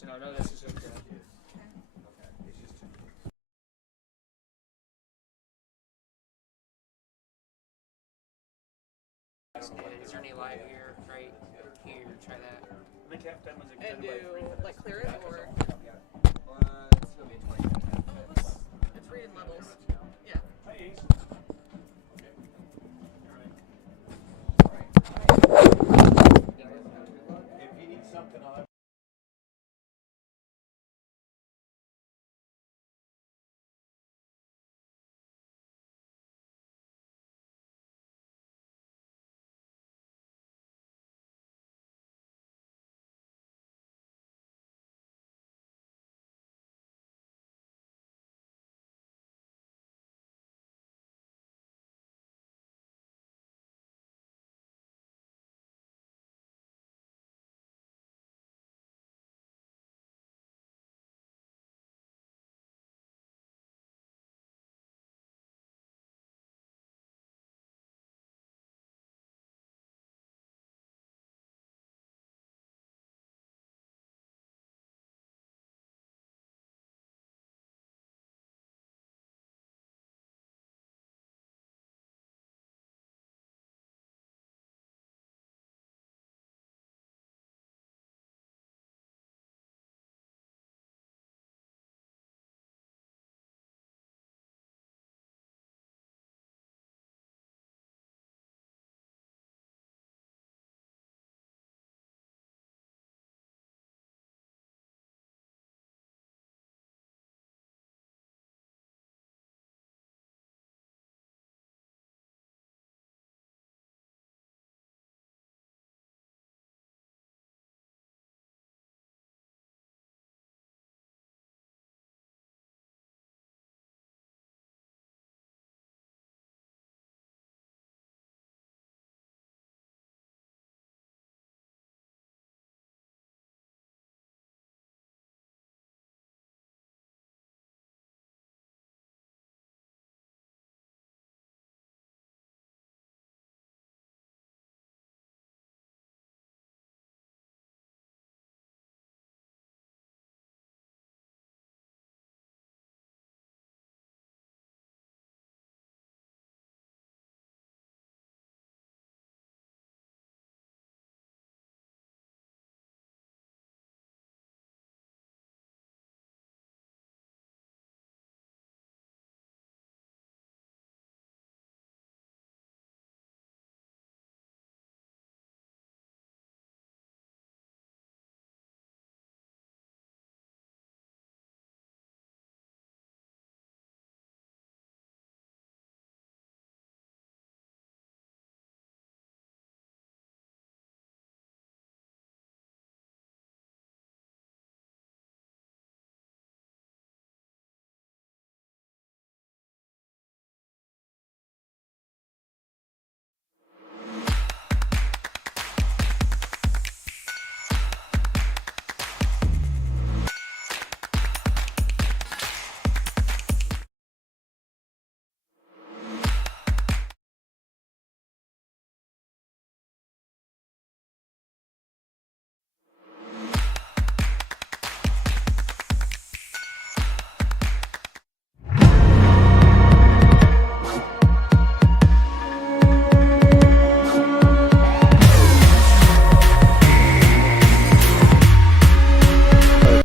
So no, this is okay. Is there any light here? Right here. Try that. I think halftime was And do, like, clear it, or? It's gonna be 20 minutes. Oh, it's reading levels. Yeah. Hi, Ace. If you need something, I'll have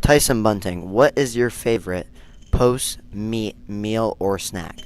Tyson Bunting, what is your favorite post-meet meal or snack?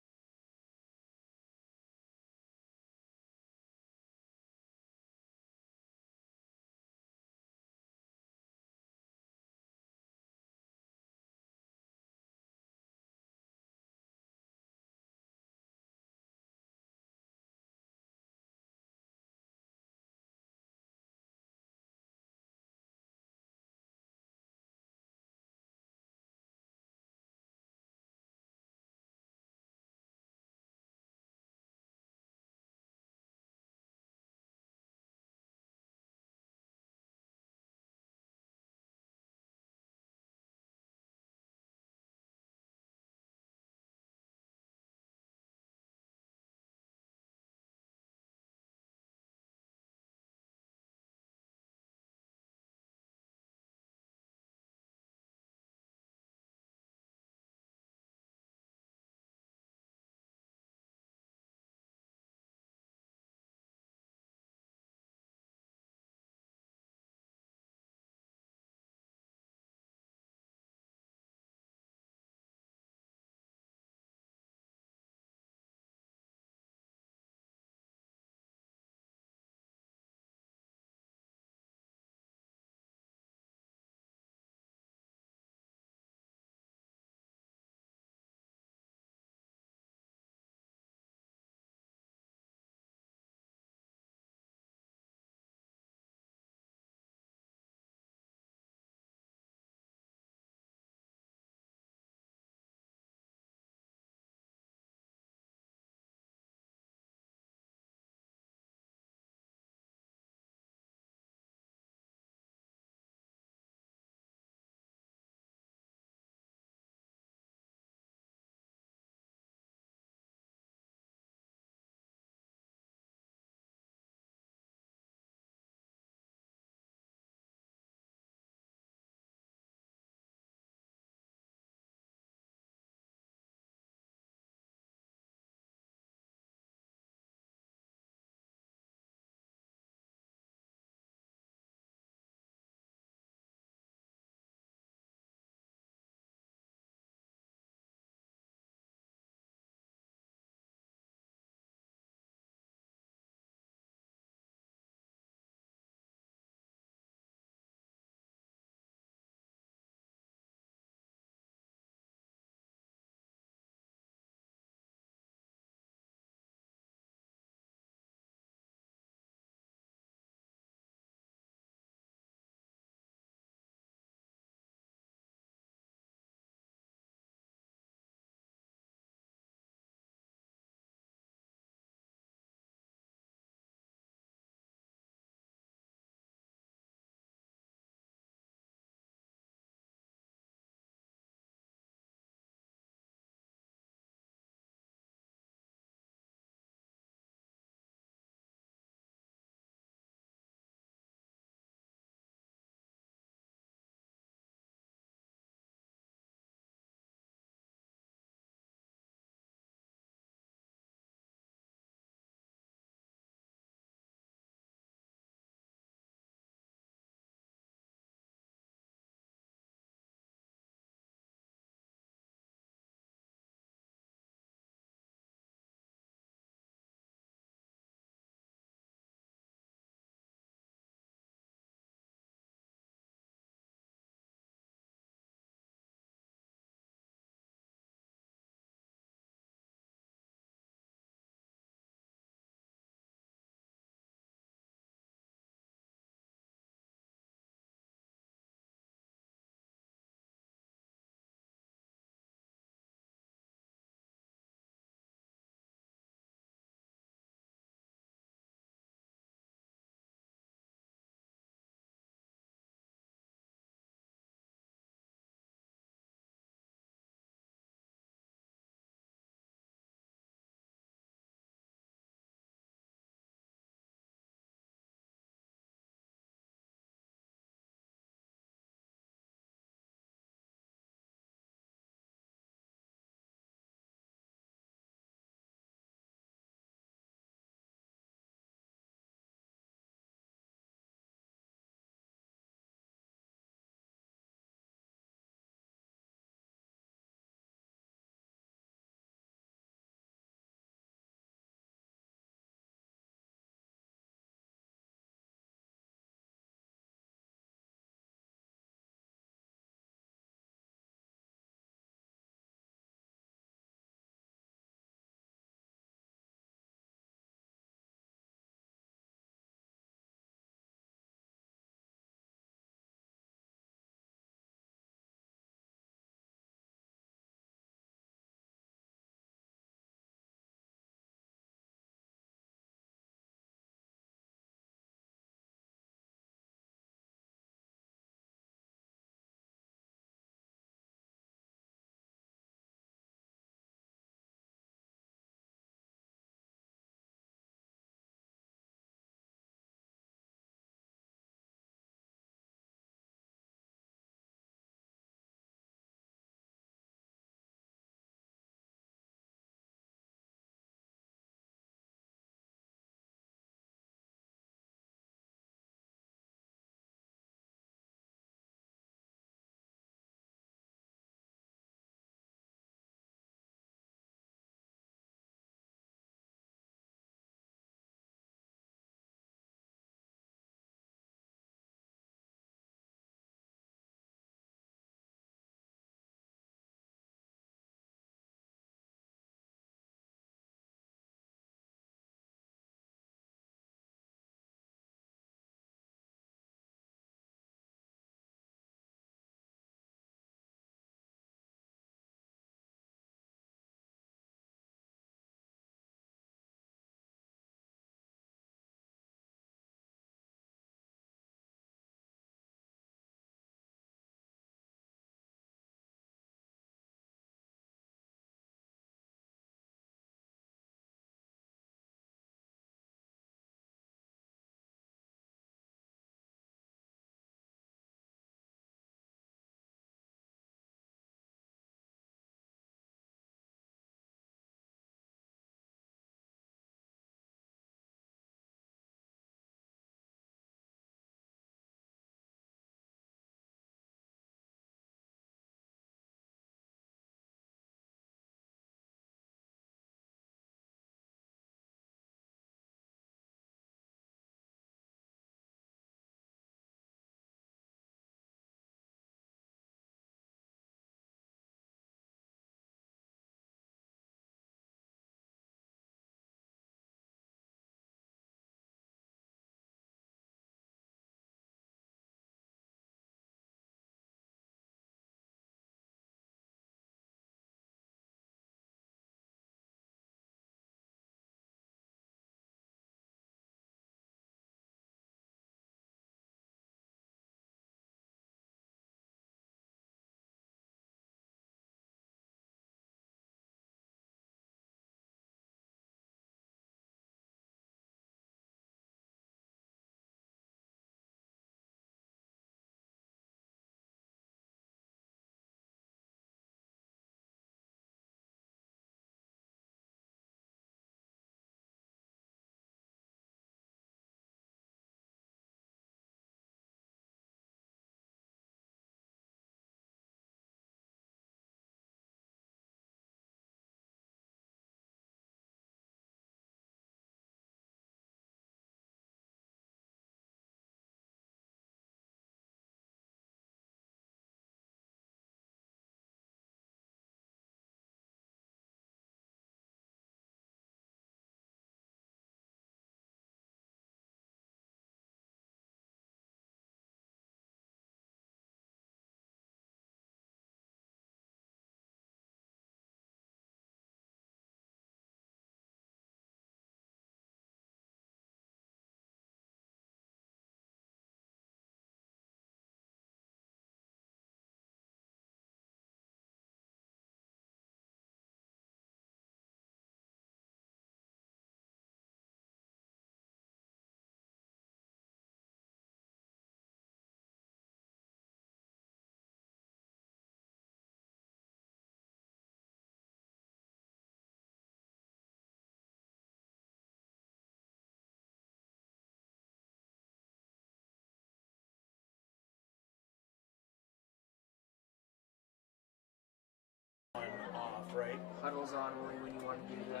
Right. Huddles on only when you want to do the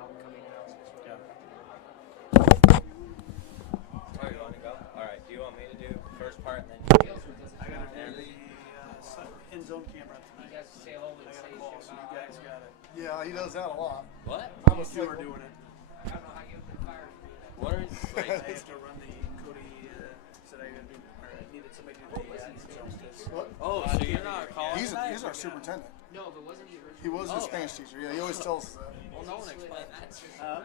homecoming announcements. Yeah. Oh, you want to go? All right. Do you want me to do the first part and then you I got to do the end zone camera You tonight. guys say hello to I got the a call, station. so you guys got it. Yeah, he does that a lot. What? You two are doing it. I don't know how you've been fired for doing that. What is I like? have to run the Cody. Said I got to do. Or I needed somebody to do the end zone. What? Oh, so you're not calling? He's tonight? our superintendent. No, but wasn't he originally? He was a Spanish teacher. Yeah, he always tells us that. Well, no one explained that. Huh?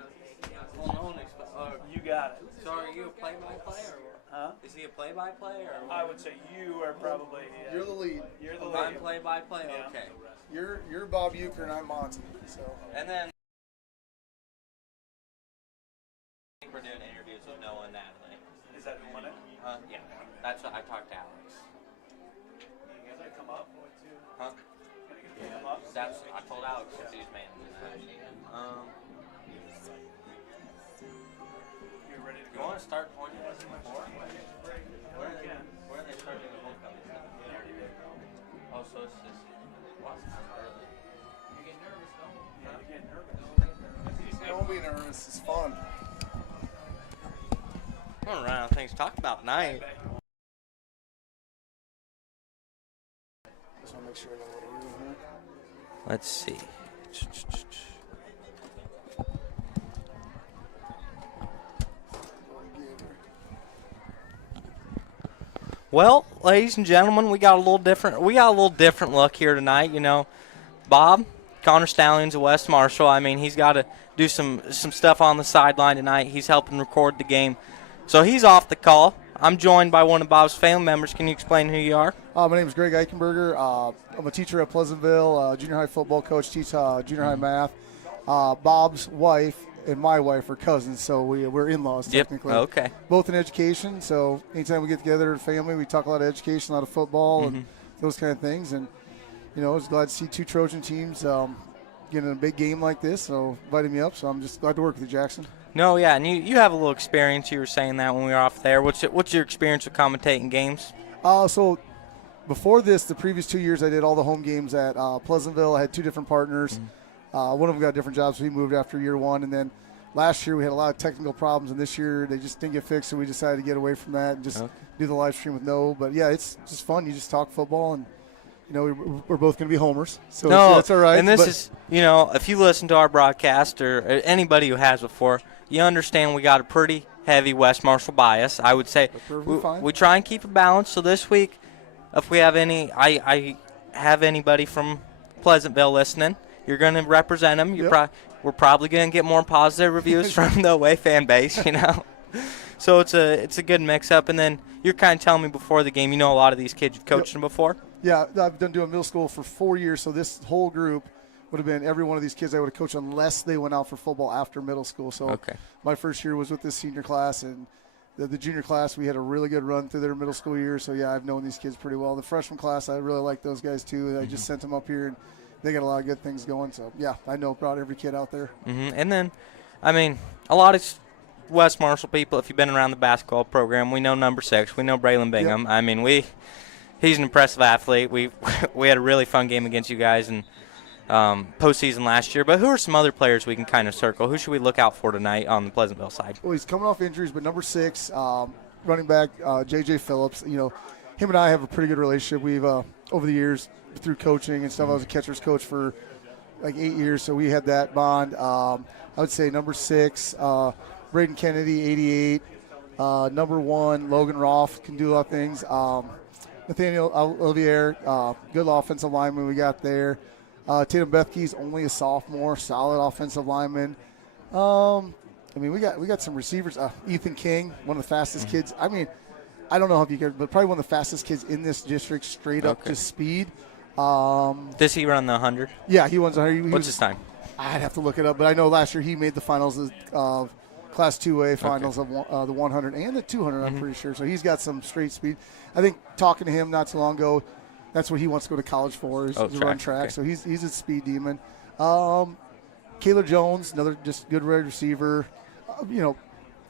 Well, no one explained. You got it. So are you a play-by-play or what? Huh? Is he a play-by-play or? I would say you are probably. You're the lead. You're the I'm lead. play-by-play. Yeah. Okay. You're Bob Euchre and I'm Monty. So And then I think we're doing interviews with Noah and Natalie. Is that who won it? Yeah. That's what I talked to Alex. You guys come up? Huh? Gonna get to come up? That's I told Alex since he was managing that. You're ready to You go? want to start pointing us before? Where are they starting the homecoming stuff? Oh, so it's just. Wow, it's not early. You're getting nervous, no? Yeah, you're getting nervous. don't be nervous. It's fun. Going around things to talk about tonight. Just want to make sure I know what we're doing here. Let's see. Well, ladies and gentlemen, we got a little different. We got a little different look here tonight. You know, Bob Connor Stallions of West Marshall. I mean, he's got to do some stuff on the sideline tonight. He's helping record the game, so he's off the call. I'm joined by one of Bob's family members. Can you explain who you are? My name is Greg Eichenberger. I'm a teacher at Pleasantville, junior high football coach, teach junior high math. Bob's wife and my wife are cousins, so we're in-laws technically. Okay. Both in education, so anytime we get together as a family, we talk a lot of education, a lot of football, and those kind of things. And, you know, I was glad to see two Trojan teams getting a big game like this, so invited me up. So I'm just glad to work with you, Jackson. No, yeah, and you have a little experience. You were saying that when we were off there. What's your experience with commentating games? So before this, the previous 2 years, I did all the home games at Pleasantville. I had two different partners. One of them got different jobs, so he moved after year one. And then last year we had a lot of technical problems, and this year they just didn't get fixed, so we decided to get away from that and just do the live stream with Noah. But, yeah, it's just fun. You just talk football, and, you know, we're both going to be homers. So that's all right. And this is, you know, if you listen to our broadcast or anybody who has before, you understand we got a pretty heavy West Marshall bias. I would say we try and keep it balanced. So this week, if we have any, I have anybody from Pleasantville listening, you're going to represent them. We're probably going to get more positive reviews from the away fan base, you know. So it's a good mix-up. And then you're kind of telling me before the game, you know a lot of these kids. You've coached them before? Yeah, I've been doing middle school for 4 years, so this whole group would have been every one of these kids I would have coached unless they went out for football after middle school. So my first year was with this senior class, and the junior class, we had a really good run through their middle school year. So, yeah, I've known these kids pretty well. The freshman class, I really like those guys too. I just sent them up here, and they got a lot of good things going. So, yeah, I know about every kid out there. And then, I mean, a lot of West Marshall people, if you've been around the basketball program, we know number 6. We know Braylon Bingham. Yep. I mean, he's an impressive athlete. We had a really fun game against you guys in postseason last year. But who are some other players we can kind of circle? Who should we look out for tonight on the Pleasantville side? Well, he's coming off injuries, but number 6, running back, J.J. Phillips. You know, him and I have a pretty good relationship. We've, over the years, through coaching and stuff, I was a catcher's coach for like 8 years, so we had that bond. I would say number 6, Braden Kennedy, 88. Number 1, Logan Roth can do a lot of things. Nathaniel Olivier, good offensive lineman we got there. Tatum Bethke's only a sophomore, solid offensive lineman. I mean, we got some receivers. Ethan King, one of the fastest kids. I mean, I don't know if you care, but probably one of the fastest kids in this district, straight up to speed. Does he run the 100? Yeah, he runs 100. What's his time? I'd have to look it up, but I know last year he made the finals of Class 2A finals of the 100 and the 200, I'm pretty sure. So he's got some straight speed. I think talking to him not too long ago, that's what he wants to go to college for, is to run track. Okay. So he's a speed demon. Kayla Jones, another just good wide receiver. You know,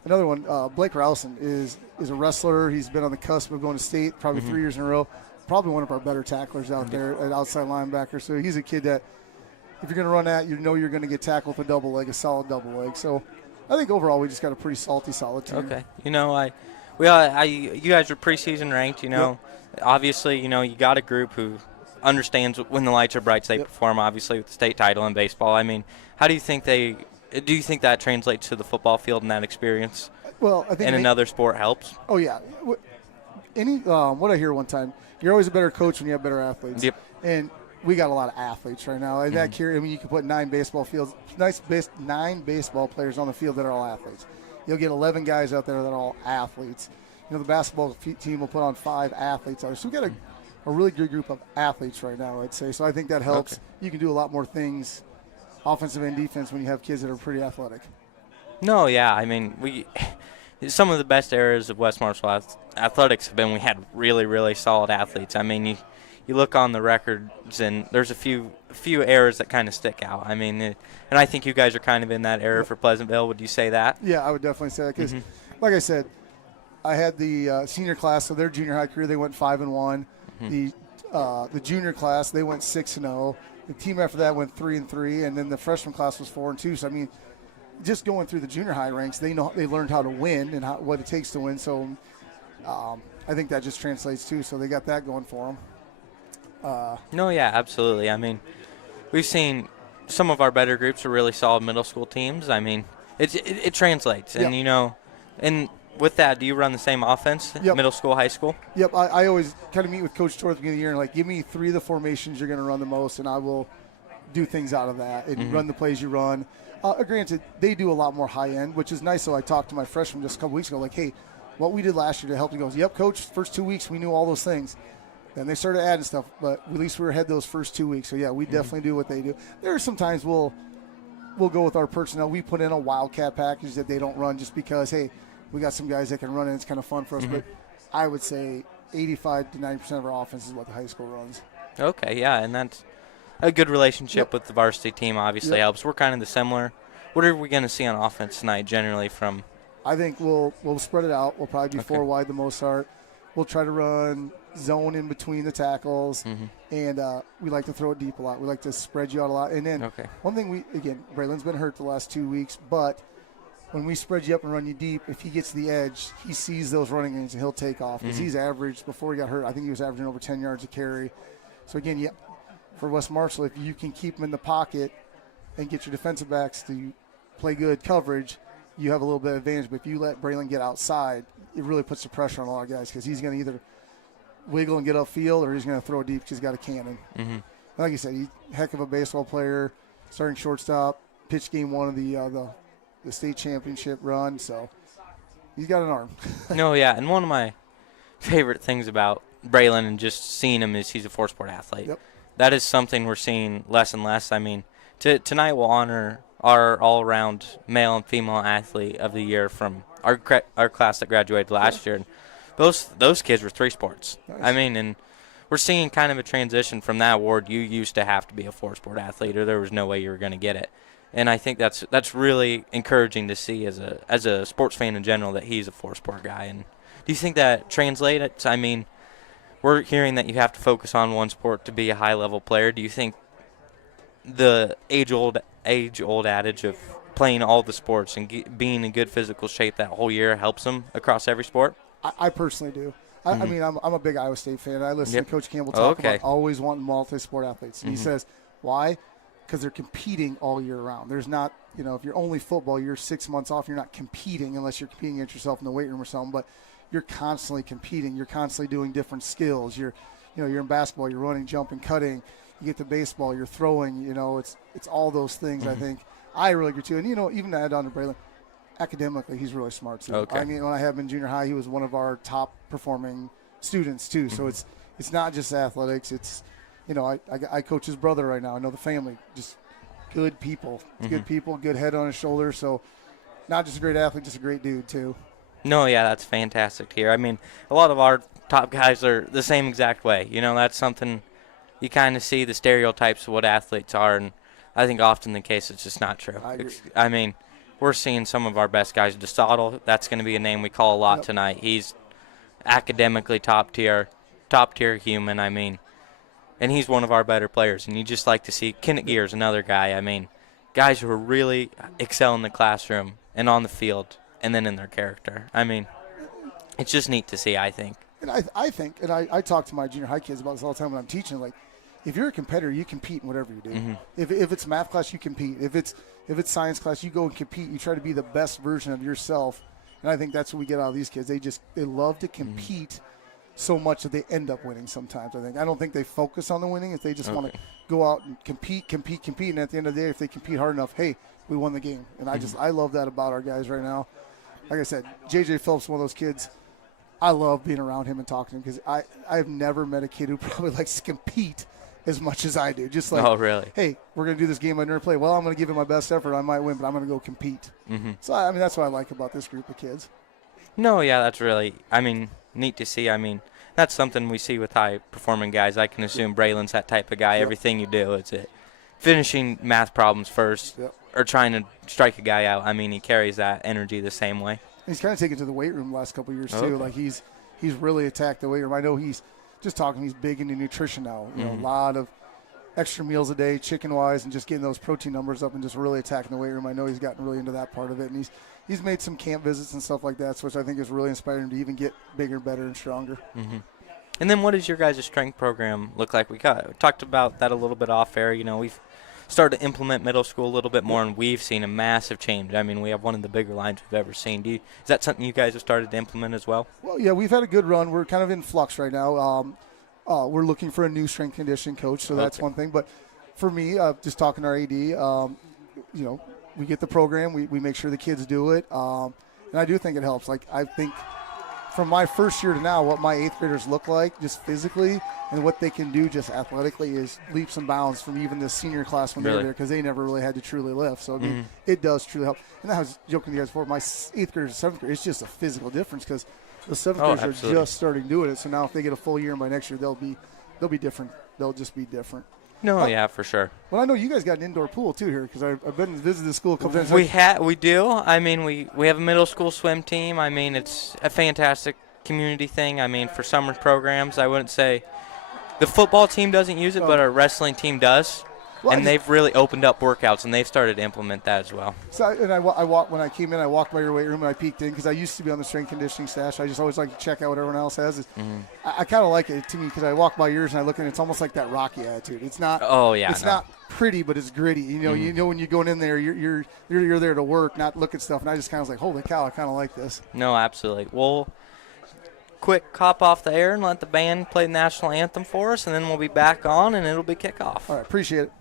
another one, Blake Rowson is a wrestler. He's been on the cusp of going to state probably 3 years in a row. Probably one of our better tacklers out there at outside linebacker. So he's a kid that, if you're going to run that, you know you're going to get tackled with a double leg, a solid double leg. So I think overall we just got a pretty salty, solid team. Okay. You guys are preseason ranked, Obviously, you got a group who understands when the lights are bright, they perform, obviously, with the state title in baseball. I mean, how do you think that translates to the football field and that experience? Well, I think another sport helps? Oh, yeah. What I hear one time, you're always a better coach when you have better athletes. Yep. And we got a lot of athletes right now. And you can put 9 baseball players on the field that are all athletes. You'll get 11 guys out there that are all athletes. The basketball team will put on 5 athletes. So we got a really good group of athletes right now, I'd say. So I think that helps. Okay. You can do a lot more things, offensive and defense, when you have kids that are pretty athletic. No, yeah. I mean, some of the best eras of West Marshall athletics have been we had really, really solid athletes. I mean, you look on the records, and there's a few eras that kind of stick out. I mean, and I think you guys are kind of in that era for Pleasantville. Would you say that? Yeah, I would definitely say that because, like I said, I had the senior class, so their junior high career, they went 5-1. The junior class, they went 6-0. The team after that went 3-3, and then the freshman class was 4-2. So I mean, just going through the junior high ranks, they learned how to win and what it takes to win. So I think that just translates too. So they got that going for them. No, yeah, absolutely. I mean, we've seen some of our better groups are really solid middle school teams. I mean, it translates, and and with that, do you run the same offense, middle school, high school? Yep. I always kind of meet with Coach Tor at the beginning of the year and give me 3 of the formations you're going to run the most, and I will do things out of that and run the plays you run. Granted, they do a lot more high end, which is nice. So I talked to my freshman just a couple weeks ago, hey, what we did last year to help him. He goes, yep, Coach, first 2 weeks we knew all those things. Then they started adding stuff, but at least we were ahead those first 2 weeks. So, yeah, we definitely do what they do. There are some times we'll go with our personnel. We put in a wildcat package that they don't run just because, hey, we got some guys that can run, and it's kind of fun for us. But I would say 85 to 90% of our offense is what the high school runs. Okay, yeah, and that's a good relationship with the varsity team obviously helps. We're kind of the similar. What are we going to see on offense tonight generally from? I think we'll spread it out. We'll probably be 4 wide the most part. We'll try to run zone in between the tackles, and we like to throw it deep a lot. We like to spread you out a lot. And then one thing Braylon's been hurt the last 2 weeks, but when we spread you up and run you deep, if he gets to the edge, he sees those running lanes and he'll take off. Because he's averaged, before he got hurt, I think he was averaging over 10 yards a carry. So, again, for West Marshall, if you can keep him in the pocket and get your defensive backs to play good coverage, you have a little bit of advantage. But if you let Braylon get outside, it really puts the pressure on a lot of guys because he's going to either wiggle and get upfield or he's going to throw deep because he's got a cannon. Like you said, he's a heck of a baseball player, starting shortstop, pitched game 1 of the state championship run, so he's got an arm. No, yeah, and one of my favorite things about Braylon and just seeing him is he's a 4-sport athlete. Yep. That is something we're seeing less and less. I mean, tonight we'll honor our all-around male and female athlete of the year from our class that graduated last year. And those kids were 3 sports. Nice. I mean, and we're seeing kind of a transition from that award. You used to have to be a 4-sport athlete or there was no way you were going to get it. And I think that's really encouraging to see as a sports fan in general that he's a 4-sport guy. And do you think that translates? I mean, we're hearing that you have to focus on one sport to be a high-level player. Do you think the age-old adage of playing all the sports and being in good physical shape that whole year helps them across every sport? I personally do. I mean, I'm a big Iowa State fan. I listen to Coach Campbell talk about always wanting multi-sport athletes. And he says, why? Because they're competing all year round. There's not, if you're only football, you're 6 months off. You're not competing unless you're competing against yourself in the weight room or something. But you're constantly competing. You're constantly doing different skills. You're in basketball. You're running, jumping, cutting. You get to baseball. You're throwing. It's all those things. I think I really agree too. And even to add on to Braylon, academically, he's really smart too. Okay. I mean, when I had him in junior high, he was one of our top performing students too. So it's not just athletics. It's I coach his brother right now. I know the family, just good people. Good people, good head on his shoulder. So not just a great athlete, just a great dude too. No, yeah, that's fantastic to hear. I mean, a lot of our top guys are the same exact way. That's something you kind of see the stereotypes of what athletes are, and I think often the case it's just not true. I mean, we're seeing some of our best guys. DeSoto, that's going to be a name we call a lot tonight. He's academically top tier human. I mean, and he's one of our better players. And you just like to see Kenneth Gear's another guy. I mean, guys who really excel in the classroom and on the field and then in their character. I mean, it's just neat to see, I think. And I think, and I talk to my junior high kids about this all the time when I'm teaching, like, if you're a competitor, you compete in whatever you do. Mm-hmm. If it's math class, you compete. If it's science class, you go and compete. You try to be the best version of yourself. And I think that's what we get out of these kids. They love to compete so much that they end up winning sometimes, I think. I don't think they focus on the winning. If they just want to go out and compete. And at the end of the day, if they compete hard enough, hey, we won the game. And I love that about our guys right now. Like I said, J.J. Phillips, one of those kids, I love being around him and talking to him because I've never met a kid who probably likes to compete as much as I do. Just like, oh, really? Hey, we're going to do this game I never play. Well, I'm going to give it my best effort. I might win, but I'm going to go compete. Mm-hmm. So, I mean, that's what I like about this group of kids. No, yeah, that's really, I mean, neat to see. I mean, that's something we see with high-performing guys. I can assume Braylon's that type of guy. Yep. Everything you do, it's it. Finishing math problems first or trying to strike a guy out. I mean, he carries that energy the same way. He's kind of taken to the weight room the last couple of years, too. Like, he's really attacked the weight room. I know he's big into nutrition now. You know, a lot of extra meals a day, chicken-wise, and just getting those protein numbers up and just really attacking the weight room. I know he's gotten really into that part of it, and he's made some camp visits and stuff like that, which I think is really inspiring to even get bigger, better, and stronger. Mm-hmm. And then what does your guys' strength program look like? We talked about that a little bit off air. You know, we've started to implement middle school a little bit more, and we've seen a massive change. I mean, we have one of the bigger lines we've ever seen. Is that something you guys have started to implement as well? Well, yeah, we've had a good run. We're kind of in flux right now. We're looking for a new strength conditioning coach, so that's one thing. But for me, just talking to our AD, you know, we get the program, we make sure the kids do it, and I do think it helps. Like, I think from my first year to now, what my eighth graders look like just physically and what they can do just athletically is leaps and bounds from even the senior class when they were there, because they never really had to truly lift. So, I mean, it does truly help. And I was joking to you guys before, my eighth graders and seventh graders, it's just a physical difference because the seventh graders are just starting doing it. So now if they get a full year, and by next year they'll be different. They'll just be different. No, yeah, for sure. Well, I know you guys got an indoor pool too here because I've been to visit the school a couple times. We do. I mean, we have a middle school swim team. I mean, it's a fantastic community thing. I mean, for summer programs, I wouldn't say the football team doesn't use it, but our wrestling team does. Well, and they've really opened up workouts, and they've started to implement that as well. So, when I came in, I walked by your weight room, and I peeked in because I used to be on the strength conditioning staff. I just always like to check out what everyone else has. I kind of like it to me because I walk by yours and I look, and it's almost like that Rocky attitude. It's not. Oh yeah. It's not pretty, but it's gritty. You know when you're going in there, you're there to work, not look at stuff. And I just kind of was like, holy cow, I kind of like this. No, absolutely. Well, quick hop off the air and let the band play the national anthem for us, and then we'll be back on, and it'll be kickoff. All right, appreciate it.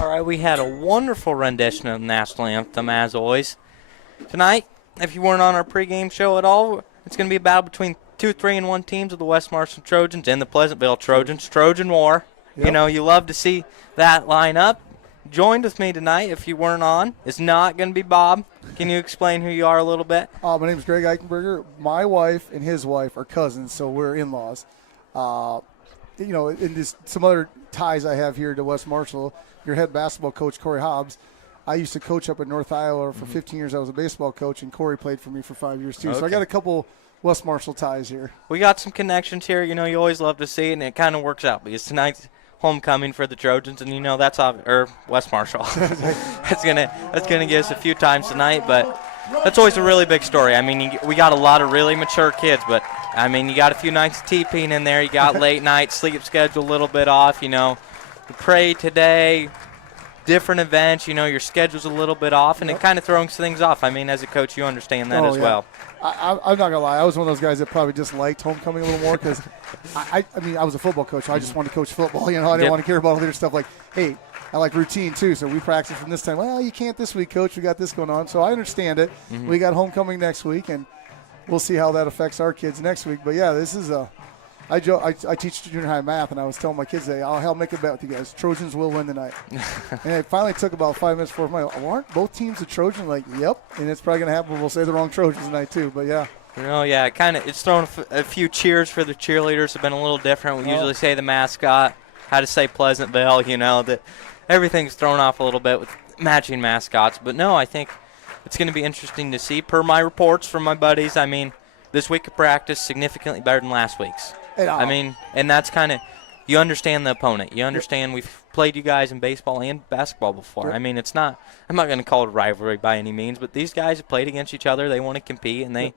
All right, we had a wonderful rendition of the national anthem, as always. Tonight, if you weren't on our pregame show at all, it's going to be a battle between 2, 3, and 1 teams of the West Marshall Trojans and the Pleasantville Trojans. Trojan War. Yep. You know, you love to see that line up. Joined with me tonight, if you weren't on, is not going to be Bob. Can you explain who you are a little bit? My name is Greg Eichenberger. My wife and his wife are cousins, so we're in-laws. You know, in this, some other ties I have here to West Marshall, your head basketball coach, Corey Hobbs. I used to coach up in North Iowa for 15 years. I was a baseball coach, and Corey played for me for 5 years, too. Okay. So I got a couple West Marshall ties here. We got some connections here. You know, you always love to see it, and it kind of works out because tonight's homecoming for the Trojans, and you know that's West Marshall. that's gonna get us a few times tonight, but that's always a really big story. I mean, we got a lot of really mature kids, but I mean, you got a few nights of TPing in there. You got late night sleep schedule a little bit off. You know, you pray today. Different events, you know, your schedule's a little bit off, and it kind of throws things off. I mean, as a coach, you understand that as well. I'm not going to lie. I was one of those guys that probably just liked homecoming a little more because, I mean, I was a football coach. So I just wanted to coach football. You know, I didn't want to care about other stuff like, hey, I like routine too, so we practice from this time. Well, you can't this week, Coach. We got this going on. So I understand it. We got homecoming next week, and we'll see how that affects our kids next week. But, yeah, this is I teach junior high math, and I was telling my kids, I'll make a bet with you guys. Trojans will win tonight. And it finally took about 5 minutes for my, aren't both teams a Trojan? Like, yep. And it's probably going to happen. We'll say the wrong Trojans tonight, too. But, yeah. Oh, yeah. It's thrown a few cheers for the cheerleaders have been a little different. We usually say the mascot, how to say Pleasantville, you know, that everything's thrown off a little bit with matching mascots. But, no, I think it's going to be interesting to see. Per my reports from my buddies, I mean, this week of practice significantly better than last week's. I mean, and that's kind of, you understand the opponent. You understand we've played you guys in baseball and basketball before. Yep. I mean, it's not, I'm not going to call it a rivalry by any means, but these guys have played against each other. They want to compete, and they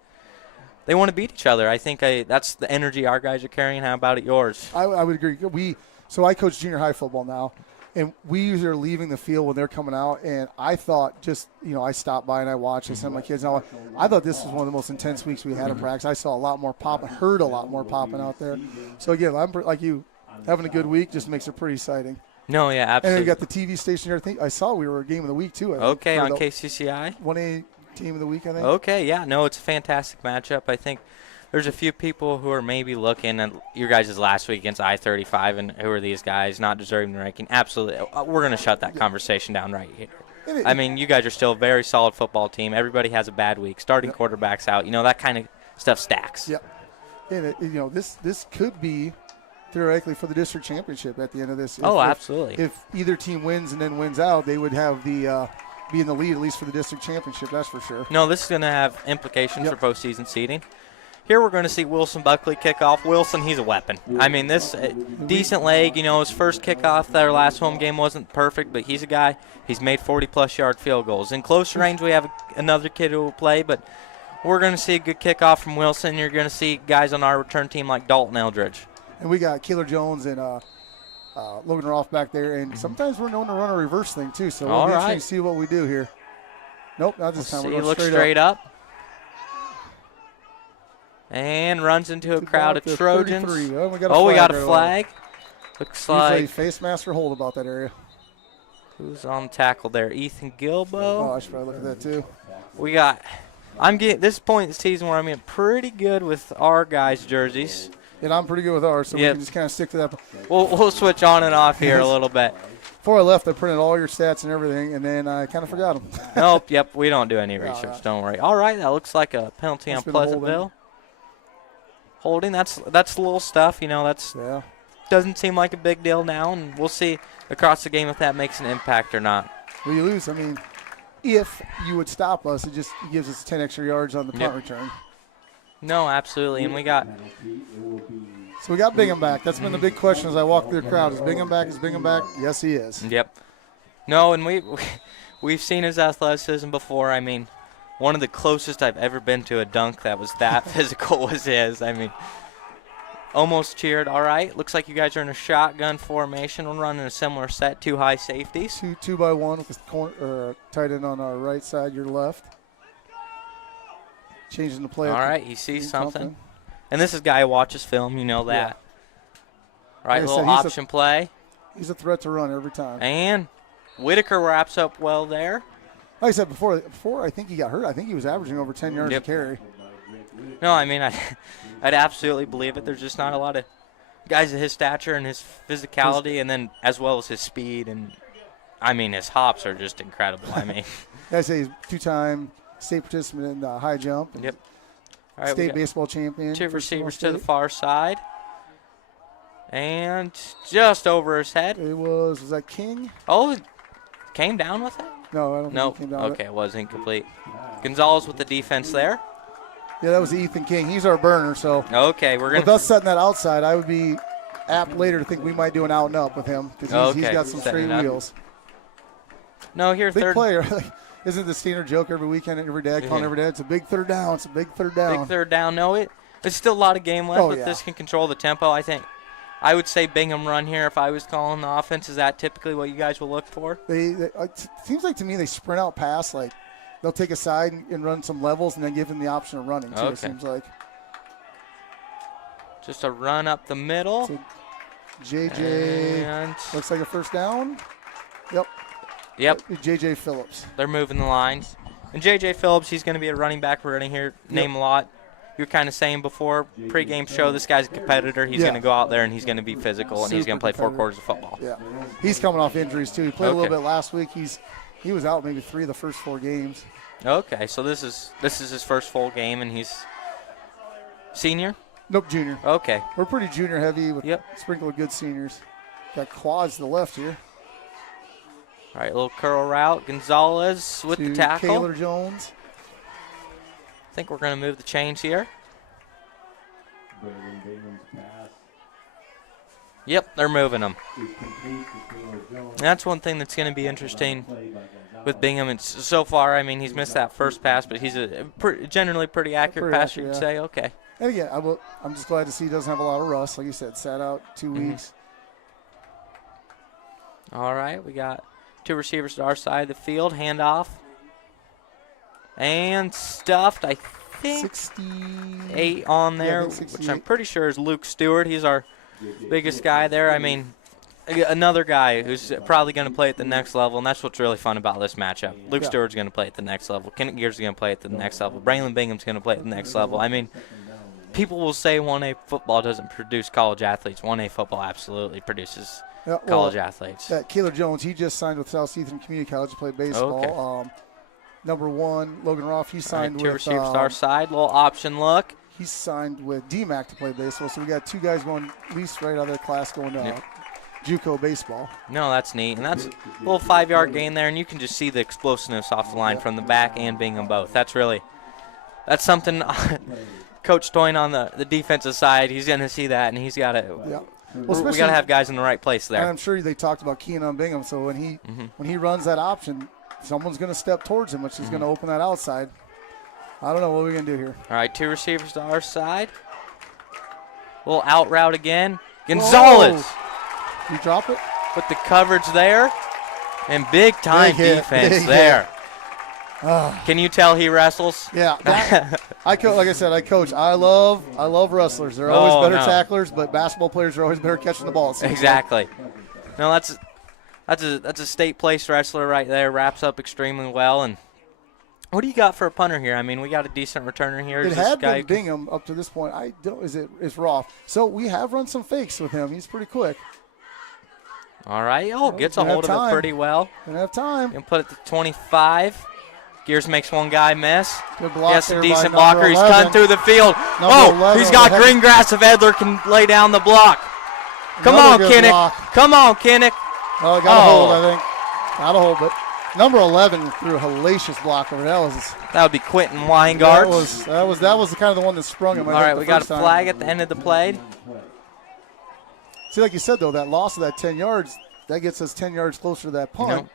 want to beat each other. I think that's the energy our guys are carrying. How about yours? I would agree. So I coach junior high football now, and we usually are leaving the field when they're coming out, and I thought I stopped by and I watched. I sent my kids out. I thought this was one of the most intense weeks we had in practice. I saw a lot more popping, heard a lot more popping out there. So, again, I'm like you, having a good week just makes it pretty exciting. No, yeah, absolutely. And we got the TV station here. I saw we were a game of the week, too. Okay, on KCCI. 1A team of the week, I think. Okay, yeah. No, it's a fantastic matchup. I think there's a few people who are maybe looking at your guys' last week against I-35 and who are these guys not deserving the ranking. Absolutely. We're going to shut that conversation down right here. I mean, you guys are still a very solid football team. Everybody has a bad week. Starting quarterbacks out. You know, that kind of stuff stacks. Yep. And, this could be theoretically for the district championship at the end of this. Absolutely. If either team wins and then wins out, they would have the be in the lead, at least for the district championship. That's for sure. No, this is going to have implications for postseason seeding. Here we're going to see Wilson Buckley kick off. Wilson, he's a weapon. I mean, this decent leg, you know, his first kickoff, their last home game wasn't perfect, but he's a guy, he's made 40-plus yard field goals. In close range, we have another kid who will play, but we're going to see a good kickoff from Wilson. You're going to see guys on our return team like Dalton Eldridge. And we got Keeler Jones and Logan Roth back there, and sometimes we're known to run a reverse thing, too, so we'll get to see what we do here. Nope, not this time. We're going straight up. And runs into a crowd of Trojans. We got a flag. Looks like a face mask or hold about that area. Who's on tackle there? Ethan Gilbo. Oh, I should probably look at that too. We got. I'm getting this point in the season where I'm getting pretty good with our guys' jerseys. And I'm pretty good with ours, so we can just kind of stick to that. We'll switch on and off here a little bit. Before I left, I printed all your stats and everything, and then I kind of forgot them. Nope. Yep. We don't do any research. Don't worry. All right. That looks like a penalty on Pleasantville. Holding, that's little stuff, you know, doesn't seem like a big deal now, and we'll see across the game if that makes an impact or not. Well, you lose. I mean, if you would stop us, it just gives us 10 extra yards on the punt return. No, absolutely, and we got Bingham back. That's been the big question as I walk through the crowd. Is Bingham back? Is Bingham back? Yes, he is. Yep. No, and we've seen his athleticism before. I mean, one of the closest I've ever been to a dunk that was that physical was his. I mean, almost cheered. All right. Looks like you guys are in a shotgun formation. We're running a similar set, 2 high safeties. Two by one with the tight end on our right side, your left. Changing the play. All right. He sees something. And this is a guy who watches film. You know that. Yeah. Right, little option play. He's a threat to run every time. And Whitaker wraps up well there. Like I said before I think he got hurt. I think he was averaging over 10 yards a carry. No, I mean, I'd absolutely believe it. There's just not a lot of guys of his stature and his physicality, and then as well as his speed. And, I mean, his hops are just incredible. I mean. I say he's 2-time state participant in the high jump. Yep. All right, state baseball champion. 2 receivers to the far side. And just over his head. Was that King? Oh, came down with it? No, I don't think he came down with Okay, it was incomplete. Gonzalez with the defense there. Yeah, that was Ethan King. He's our burner, so. Okay, we're going to. With us setting that outside, I would be apt later to think we might do an out and up with him because he's got some straight wheels. No, here, big third. Player. Isn't the standard joke every weekend, every dad calling every dad? It's a big third down. It's a big third down. Big third down. No, there's still a lot of game left, but this can control the tempo, I think. I would say Bingham run here if I was calling the offense. Is that typically what you guys will look for? It seems like to me they sprint out pass. Like they'll take a side and run some levels and then give them the option of running, too, it seems like. Just a run up the middle. So JJ looks like a first down. Yep. JJ Phillips. They're moving the lines. And JJ Phillips, he's going to be a running back we're running here. Name a lot. You were kind of saying before, pregame show, this guy's a competitor. He's going to go out there and he's going to be physical, and he's going to play 4 quarters of football. Yeah. He's coming off injuries, too. He played a little bit last week. He was out maybe 3 of the first 4 games. Okay, so this is his first full game, and he's senior? Nope, junior. Okay. We're pretty junior heavy with a sprinkle of good seniors. Got quads to the left here. All right, little curl route. Gonzalez with the tackle. Taylor Jones. I think we're going to move the chains here. Yep, they're moving them. That's one thing that's going to be interesting with Bingham. It's so far, I mean, he's missed that first pass, but he's a generally pretty accurate passer, you'd say. Okay. And again, I'm just glad to see he doesn't have a lot of rust. Like you said, sat out 2 weeks. All right, we got 2 receivers to our side of the field. Handoff. And stuffed, I think. 68 on there, which I'm pretty sure is Luke Stewart. He's our biggest guy there. I mean, another guy who's probably going to play at the next level, and that's what's really fun about this matchup. Luke Stewart's going to play at the next level. Kenneth Gears is going to play at the next level. Braylon Bingham's going to play at the next level. I mean, people will say 1A football doesn't produce college athletes. 1A football absolutely produces college athletes. Taylor Jones, he just signed with South Eastern Community College to play baseball. Okay. Number 1, Logan Roth, he signed with 2 receivers to our side. Little option look. He signed with DMAC to play baseball. So we got 2 guys going at least right out of their class going to JUCO baseball. No, that's neat. And that's a little 5-yard gain there, and you can just see the explosiveness off the line from the back and Bingham both. That's something Coach Toyne on the defensive side, he's going to see that, and he's got to we got to have guys in the right place there. And I'm sure they talked about keying on Bingham, so when he runs that option, someone's going to step towards him, which is going to open that outside. I don't know what we're going to do here. All right, 2 receivers to our side. Little out route again. Gonzalez. You drop it? With the coverage there. And big-time defense there. Can you tell he wrestles? Yeah. Like I said, I coach. I love wrestlers. They're always better tacklers, but basketball players are always better catching the ball. Exactly. No, that's a state-placed wrestler right there. Wraps up extremely well. And what do you got for a punter here? I mean, we got a decent returner here. It had been Bingham up to this point. It's Roth. So we have run some fakes with him. He's pretty quick. All right. Gets a hold of it pretty well. Didn't have time. And put it to 25. Gears makes one guy miss. Good block. He has a decent blocker. He's cutting through the field. He's got Greengrass if Edler can lay down the block. Come on, Kinnick. Come on, Kinnick. Oh, got a hold, I think. Got a hold, but number 11 threw a hellacious block over. That would be Quentin Weingart. That was the kind of the one that sprung him. All right, we got a flag at the end of the play. See, like you said, though, that loss of that 10 yards, that gets us 10 yards closer to that punt.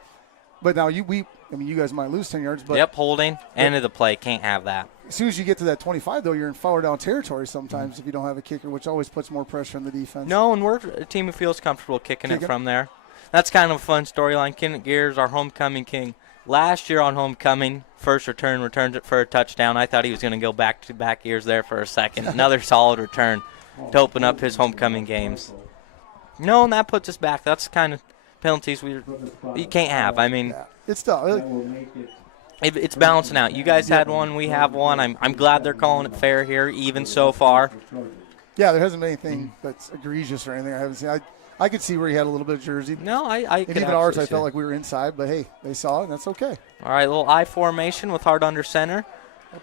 But now you guys might lose 10 yards. But holding. End of the play. Can't have that. As soon as you get to that 25, though, you're in foul down territory sometimes if you don't have a kicker, which always puts more pressure on the defense. No, and we're a team who feels comfortable kicking it from there. That's kind of a fun storyline. Kenneth Gears, our homecoming king. Last year on homecoming, first returns it for a touchdown. I thought he was going to go back-to-back years there for a second. Another solid return to open up his homecoming games. No, and that puts us back. That's kind of penalties you can't have. I mean, Yeah, it's tough. it's balancing out. You guys had one, we have one. I'm glad they're calling it fair here, even so far. Yeah, there hasn't been anything that's egregious or anything I haven't seen. I could see where he had a little bit of jersey. No, I and could even ours, I absolutely felt see. like we were inside, but hey, they saw it, and that's okay. All right, little I formation with Hart under center.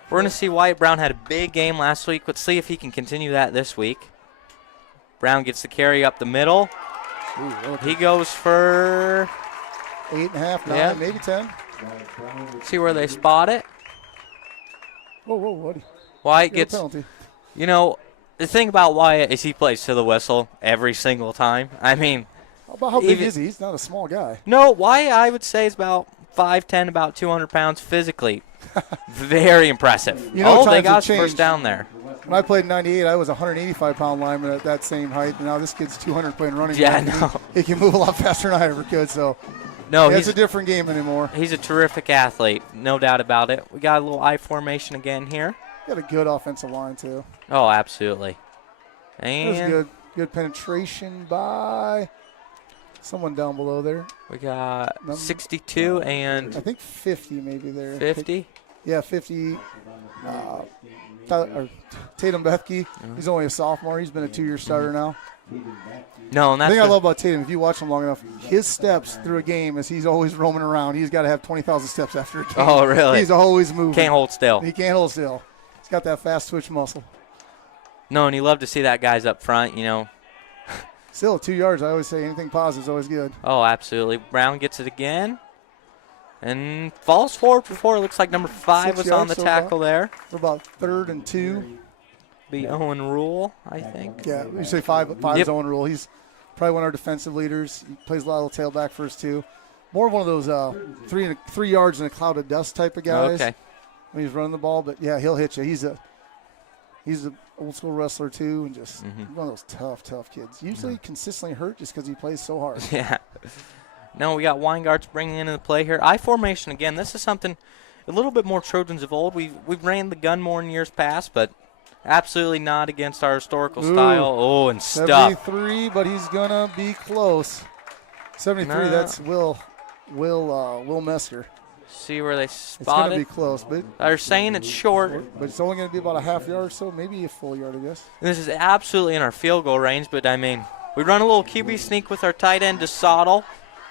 We're going to see Wyatt Brown had a big game last week. Let's see if he can continue that this week. Brown gets the carry up the middle. Ooh, He goes for 8.5, 9, Yeah. maybe 10. see where they spot it. Whoa, what? Wyatt Get a gets, penalty. you know, the thing about Wyatt is he plays to the whistle every single time. I mean, How big even- is he? He's not a small guy. no, Wyatt I would say is about 5'10", about 200 pounds physically. Very impressive. You know, They times got have us first changed. down there. When I played in '98, I was a 185-pound lineman at that same height, and now this kid's 200 playing running Yeah, back. no. He can move a lot faster than I ever could, so No, yeah, he's it's a different game anymore. He's a terrific athlete, no doubt about it. We got a little I formation again here. Got a good offensive line, too. Oh, absolutely. That was And good penetration by someone down below there. we got Number- 62 I and think 50 maybe there. 50. Yeah, 50. Tatum Bethke, he's only a sophomore. He's been a 2-year starter now. No, and The that's thing I the- love about Tatum, if you watch him long enough, his steps through a game is he's always roaming around. He's got to have 20,000 steps after a game. Oh, really? He's always moving. Can't hold still. He can't hold still. He's got that fast twitch muscle. No, and you love to see that guys up front, you know. Still, 2 yards, I always say anything positive is always good. Oh, absolutely. Brown gets it again. And falls forward before. It looks like number 5 6 was on the yards so tackle there. We're about 3rd and 2. Be Owen Rule, I think. Yeah, you say five Yep. is Owen Rule. He's probably one of our defensive leaders. He plays a lot of tailback for us, too. More of one of those 3 yards in a cloud of dust type of guys Okay. when he's running the ball. But, yeah, he'll hit you. He's a old school wrestler, too, and just one of those tough kids. Usually consistently hurt just because he plays so hard. Yeah. No, we got Weingarts bringing into the play here. I formation again. This is something a little bit more Trojans of old. We've ran the gun more in years past, but absolutely not against our historical style. Oh, and stuff. 73, but he's going to be close. 73, No. that's Will Mesker. See where they It's going spot to be it. close, but They're saying it's short. it's only going to be about a half yard or so, maybe a full yard, I guess. This is absolutely in our field goal range, but I mean, we run a little QB sneak with our tight end DeSottile.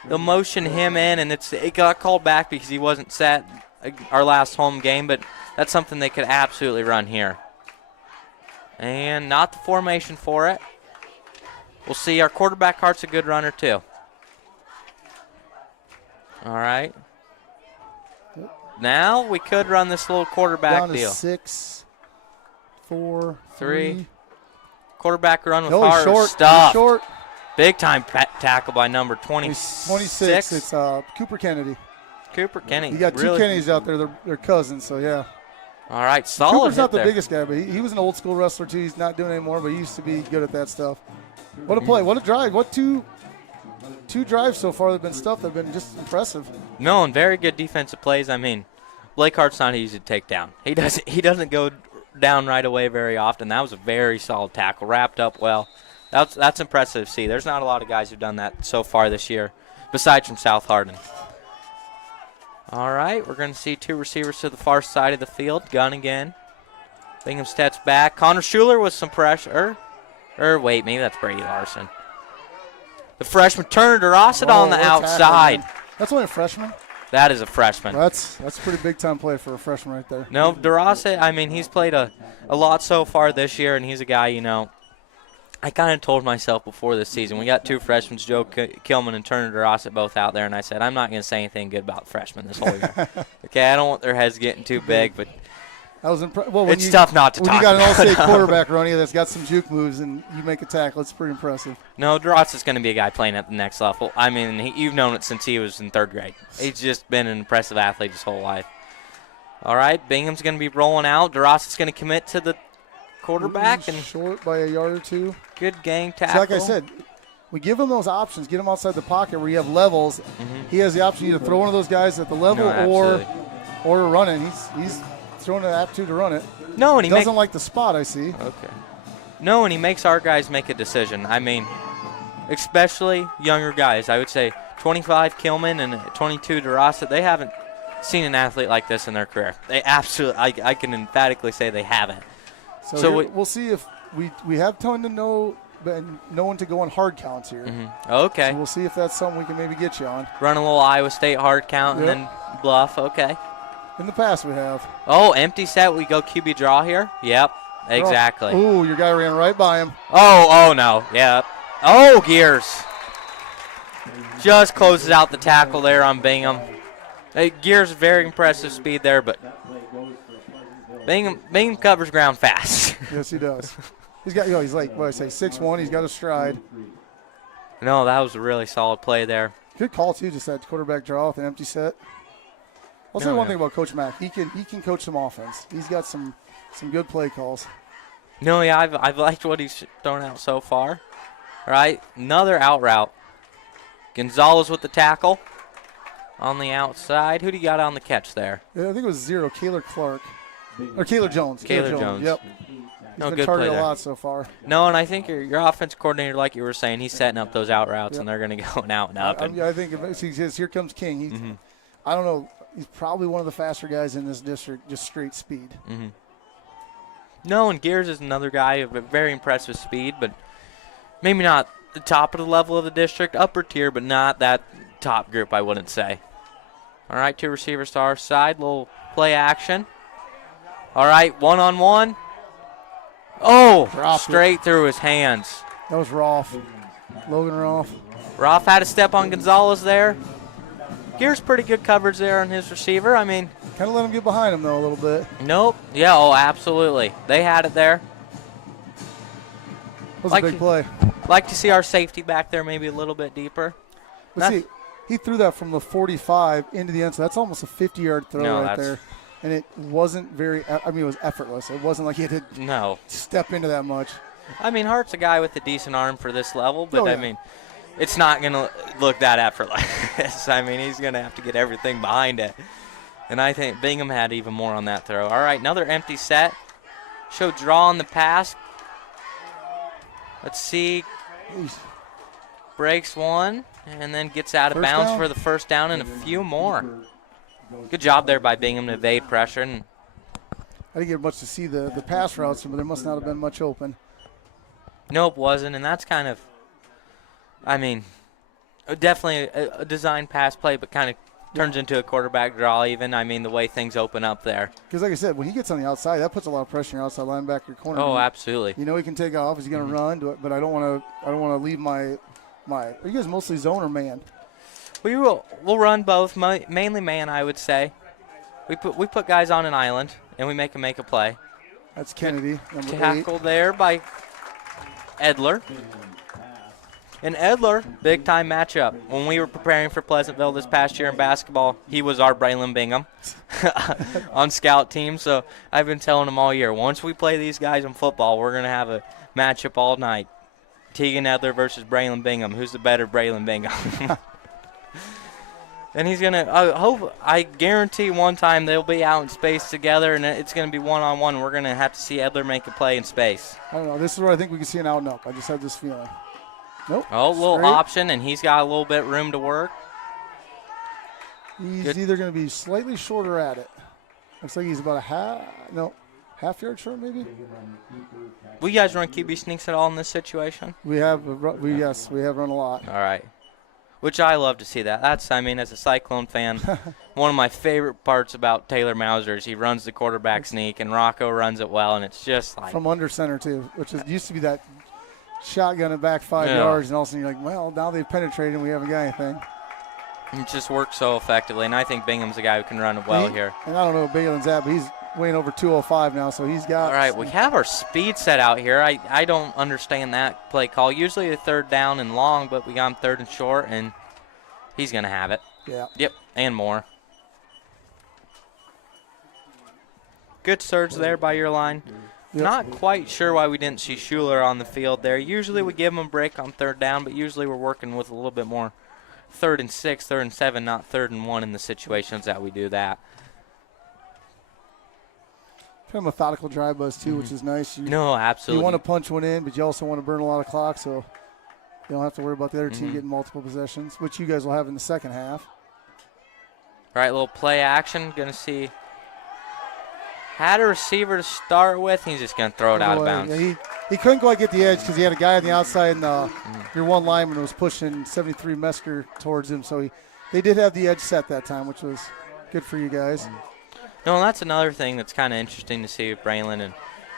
They'll motion him in, and it got called back because he wasn't set our last home game, but that's something they could absolutely run here. And not the formation for it. We'll see. Our quarterback Hart's a good runner, too. All right. Now we could run this little quarterback Down to deal. 6, 4, 3. Quarterback run with No, he's Hart. short. Stuffed. He's short. Big time tackle by number 26. He's 26. It's Cooper Kennedy. Cooper Kenny. You got two really? Kennedys out there. They're cousins, so yeah. All right, solid Cooper's hit not the there. biggest guy, but he was an old school wrestler too. He's not doing it anymore, but he used to be good at that stuff. What a play! What a drive! What two drives so far that have been stuff that have been just impressive. No, and very good defensive plays. I mean, Blake Hart's not easy to take down. He doesn't go down right away very often. That was a very solid tackle, wrapped up well. That's impressive to see. There's not a lot of guys who've done that so far this year, besides from South Hardin. All right, we're going to see two receivers to the far side of the field. Gun again. Bingham steps back. Connor Schuler with some pressure. Wait, maybe that's Brady Larson. The freshman Turner DeRosset on the what a tackle, outside. man. That's only a freshman. That is a freshman. That's a pretty big time play for a freshman right there. No, DeRosset, I mean, he's played a lot so far this year, and he's a guy, I kind of told myself before this season, we got two freshmen, Joe Kilman and Turner DeRosset, both out there, and I said, I'm not going to say anything good about freshmen this whole year. Okay, I don't want their heads getting too big, but That was well, it's tough not to when talk you got an about all-state them. quarterback running you that's got some juke moves and you make a tackle, it's pretty impressive. No, DeRosset's going to be a guy playing at the next level. I mean, you've known it since he was in third grade. He's just been an impressive athlete his whole life. All right, Bingham's going to be rolling out. DeRosset's going to commit to the quarterback, and Short by a yard or two. good gang So tackle. like I said, we give him those options, get him outside the pocket where you have levels. He has the option to either throw one of those guys at the level No, or to run it. He's throwing an aptitude to run it. No, and he Doesn't like the spot, I see. Okay. No, and he makes our guys make a decision. I mean, especially younger guys. I would say 25 Kilman and 22 DeRosa. They haven't seen an athlete like this in their career. They absolutely, I can emphatically say they haven't. So we'll see if we have time to know and no one to go on hard counts here. Okay. So we'll see if that's something we can maybe get you on. Run a little Iowa State hard count and then bluff. Okay. In the past we have. Oh, empty set. We go QB draw here. Yep. Exactly. Ooh, your guy ran right by him. Oh no. Yep. Oh, Gears. Just closes out the tackle there on Bingham. Gears, very impressive speed there, but Bingham covers ground fast. Yes, he does. He's got, he's like, what I say, 6'1". He's got a stride. No, that was a really solid play there. Good call, too, just that quarterback draw with an empty set. I'll say one thing about Coach Mack. He can coach some offense. He's got some good play calls. No, yeah, I've liked what he's thrown out so far. All right, another out route. Gonzalez with the tackle on the outside. Who do you got on the catch there? Yeah, I think it was 0, Kaylor Clark. Or Kaylor Jones. Kaylor Jones. Yep. He's been good targeted play there. a lot so far. No, and I think your offense coordinator, like you were saying, he's setting up those out routes, and they're going to go out and up. I think he says, here comes King. I don't know. He's probably one of the faster guys in this district, just straight speed. No, and Gears is another guy of a very impressive speed, but maybe not the top of the level of the district, upper tier, but not that top group, I wouldn't say. All right, 2 receivers to our side, little play action. All right, one-on-one. Oh, straight through his hands. That was Rolf. Logan Rolf. Rolf had a step on Gonzalez there. Gears pretty good coverage there on his receiver. I mean, kind of let him get behind him, though, a little bit. Nope. Yeah, oh, absolutely. They had it there. That was a big play. Like to see our safety back there maybe a little bit deeper. But see, he threw that from the 45 into the end zone. That's almost a 50-yard throw right there. And it wasn't very – I mean, it was effortless. It wasn't like he had to step into that much. I mean, Hart's a guy with a decent arm for this level, but, I mean, it's not going to look that effortless. I mean, he's going to have to get everything behind it. And I think Bingham had even more on that throw. All right, another empty set. Show draw on the pass. Let's see. Breaks one and then gets out of bounds for the first down and a few more. Good job there by Bingham to evade pressure. And I didn't get much to see the pass routes, but there must not have been much open. Nope, wasn't. And that's kind of, I mean, definitely a design pass play, but kind of turns into a quarterback draw even. I mean, the way things open up there. Because like I said, when he gets on the outside, that puts a lot of pressure on your outside linebacker corner. Oh, absolutely. You know he can take off. He's going to run, but I don't want to leave my. Are you guys mostly zone or man? We'll run both, mainly man, I would say. We put guys on an island and we make them make a play. That's Kennedy, number 8. Tackle there by Edler. And Edler, big-time matchup. When we were preparing for Pleasantville this past year in basketball, he was our Braylon Bingham on scout team. So I've been telling him all year, once we play these guys in football, we're going to have a matchup all night. Tegan Edler versus Braylon Bingham. Who's the better Braylon Bingham? And he's going to I guarantee one time they'll be out in space together, and it's going to be one-on-one. We're going to have to see Edler make a play in space. I don't know. This is where I think we can see an out and up. I just have this feeling. Nope. Oh, a little option, and he's got a little bit room to work. He's either going to be slightly shorter at it. Looks like he's about half yard short maybe. Will you guys run QB sneaks at all in this situation? We have run a lot. All right. Which I love to see that. That's, I mean, as a Cyclone fan, one of my favorite parts about Taylor Mauser is he runs the quarterback sneak, and Rocco runs it well, and it's just like. From under center, too, which used to be that shotgun it back 5 yards, and all of a sudden you're like, well, now they've penetrated and we haven't got anything. It just works so effectively, and I think Bingham's a guy who can run it well here. And I don't know what Balin's at, but he's weighing over 205 now, so he's got. All right, we have our speed set out here. I don't understand that play call. Usually a third down and long, but we got him third and short, and he's going to have it. Yeah. Yep, and more. Good surge there by your line. Yep. Not quite sure why we didn't see Schuler on the field there. Usually we give him a break on third down, but usually we're working with a little bit more 3rd and 6, 3rd and 7, not 3rd and 1 in the situations that we do that. Kind of methodical drive buzz, too, which is nice. No, absolutely. You want to punch one in, but you also want to burn a lot of clock, so You don't have to worry about the other team getting multiple possessions, which you guys will have in the second half. All right, little play action. Going to see. Had a receiver to start with. He's just going to throw it out of bounds. Yeah, he couldn't quite get the edge because he had a guy on the outside, and your one lineman was pushing 73 Mesker towards him. So they did have the edge set that time, which was good for you guys. No, and that's another thing that's kind of interesting to see with Braylon, and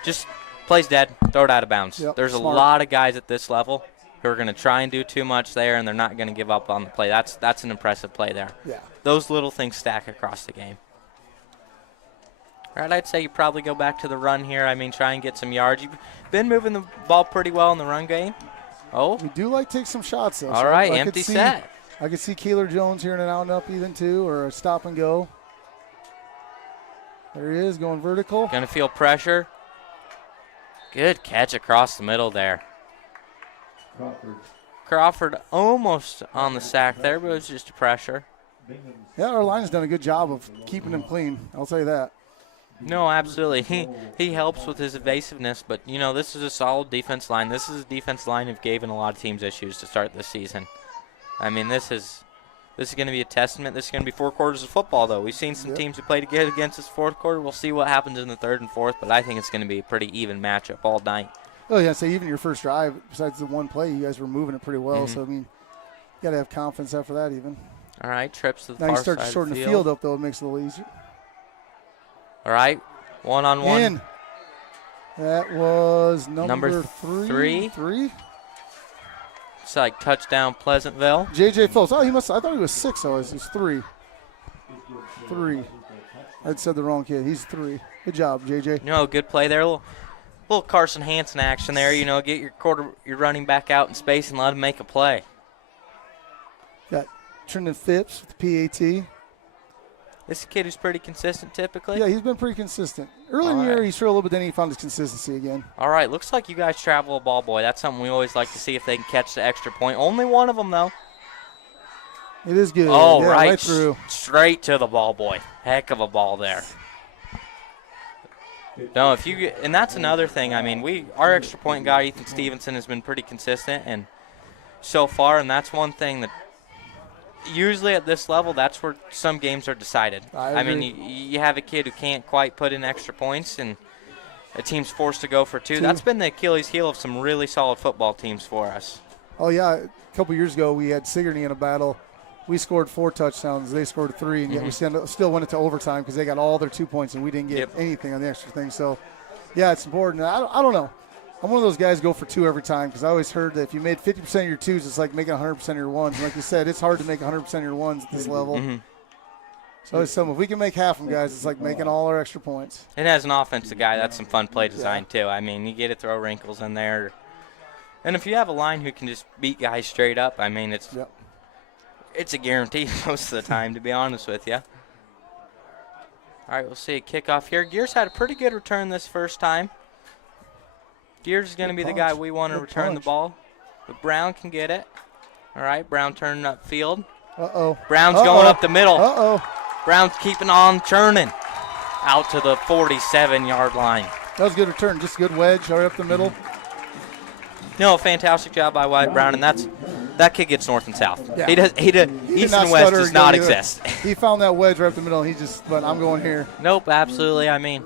just plays dead, throw it out of bounds. Yep, There's smart. a lot of guys at this level who are going to try and do too much there, and they're not going to give up on the play. That's an impressive play there. Yeah. Those little things stack across the game. All right, I'd say you probably go back to the run here. I mean, try and get some yards. You've been moving the ball pretty well in the run game. Oh. We do like to take some shots, though. All right, empty set. I could see Keeler Jones here in an out and up even, too, or a stop and go. There he is, going vertical. Going to feel pressure. Good catch across the middle there. Crawford almost on the sack there, but it was just a pressure. Yeah, our line's done a good job of keeping him clean. I'll say that. No, absolutely. He helps with his evasiveness, but, you know, this is a solid defense line. This is a defense line who've given a lot of teams issues to start this season. I mean, this is going to be a testament. This is going to be 4 quarters of football, though. We've seen some teams who played good against this fourth quarter. We'll see what happens in the third and fourth, but I think it's going to be a pretty even matchup all night. Oh, yeah, so even your first drive, besides the one play, you guys were moving it pretty well. So, I mean, you got to have confidence after that even. All right, trips to the now far you start side to shorten of the field up, though. It makes it a little easier. All right, one-on-one. In. That was number three. It's like touchdown Pleasantville. J.J. Phillips. Oh, I thought he was 6, so it's 3. 3. I said the wrong kid. He's 3. Good job, J.J. No, good play there. A little Carson Hansen action there. You know, get your running back out in space and let him make a play. Got Trendon Phipps with the PAT. This is a kid who's pretty consistent typically. Yeah, he's been pretty consistent. Early in the year, he struggled a little bit, then he found his consistency again. All right, looks like you guys travel a ball boy. That's something we always like to see if they can catch the extra point. Only one of them, though. It is good. Oh, yeah, right through. Straight to the ball boy. Heck of a ball there. No, and that's another thing. I mean, our extra point guy, Ethan Stevenson, has been pretty consistent and so far, and that's one thing that usually at this level, that's where some games are decided. I mean, you have a kid who can't quite put in extra points, and a team's forced to go for 2. That's been the Achilles heel of some really solid football teams for us. Oh, yeah. A couple years ago, we had Sigourney in a battle. We scored 4 touchdowns. They scored 3, and yet we still went into overtime because they got all their 2 points, and we didn't get anything on the extra thing. So, yeah, it's important. I don't know. I'm one of those guys go for 2 every time because I always heard that if you made 50% of your 2s, it's like making 100% of your 1s. And like you said, it's hard to make 100% of your 1s at this level. So it's if we can make half of them, guys, it's like making all our extra points. And as an offensive guy, that's some fun play design too. I mean, you get to throw wrinkles in there. And if you have a line who can just beat guys straight up, I mean, it's a guarantee most of the time, to be honest with you. All right, we'll see a kickoff here. Gears had a pretty good return this first time. Gears is going to be the guy we want to return the ball. But Brown can get it. All right, Brown turning up field. Brown's going up the middle. Brown's keeping on churning. Out to the 47-yard line. That was a good return. Just a good wedge right up the middle. No, fantastic job by Wyatt Brown, and that kid gets north and south. Yeah. East and west does not exist. He found that wedge right up the middle, and but I'm going here. Nope, absolutely. I mean,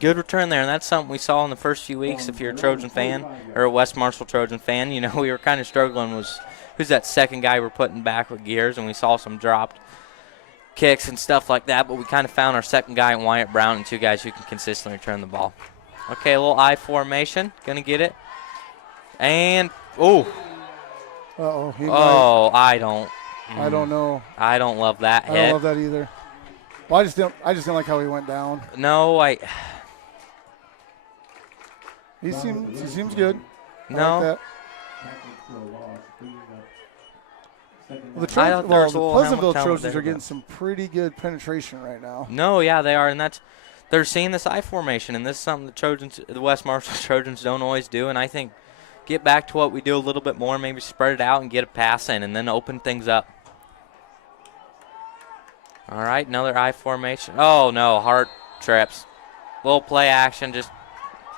good return there, and that's something we saw in the first few weeks. If you're a Trojan fan or a West Marshall Trojan fan, you know, we were kind of struggling with who's that second guy we're putting back with Gears, and we saw some dropped kicks and stuff like that, but we kind of found our second guy in Wyatt Brown and 2 guys who can consistently return the ball. Okay, a little I formation, going to get it. And, I don't know. I don't love that hit. I don't love that either. Well, I just don't like how he went down. No, He seems good. No. I like that. Well, the Pleasantville Trojans are getting some pretty good penetration right now. No, yeah, they are, and they're seeing this I formation, and this is something the West Marshall Trojans don't always do, and I think get back to what we do a little bit more, maybe spread it out and get a pass in and then open things up. All right, another I formation. Oh, no, Hart trips. Little play action, just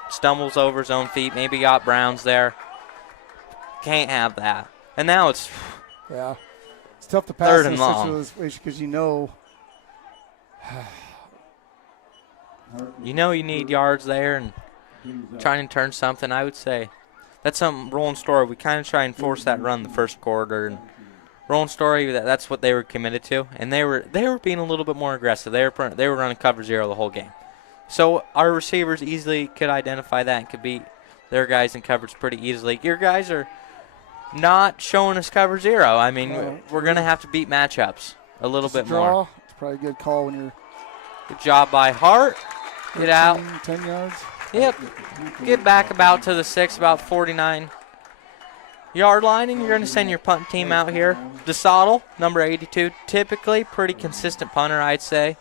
stumbles over his own feet. Maybe got Browns there. Can't have that. And now it's Yeah. It's tough to pass Third in and a long. situation because you know. you need yards there and trying to turn something. I would say that's something Rolling Story. We kind of try and force that run the first quarter. And Rolling Story, that's what they were committed to, and they were being a little bit more aggressive. They were running cover zero the whole game. So our receivers easily could identify that and could beat their guys in coverage pretty easily. Your guys are not showing us cover zero. I mean, we're going to have to beat matchups a little bit more. It's probably a good call when you're. Good job by Hart. Get out. 10 yards. Yep. Get back about to the 6, about 49-yard line, and you're going to send your punt team out here. DeSoto, number 82, typically pretty consistent punter, I'd say.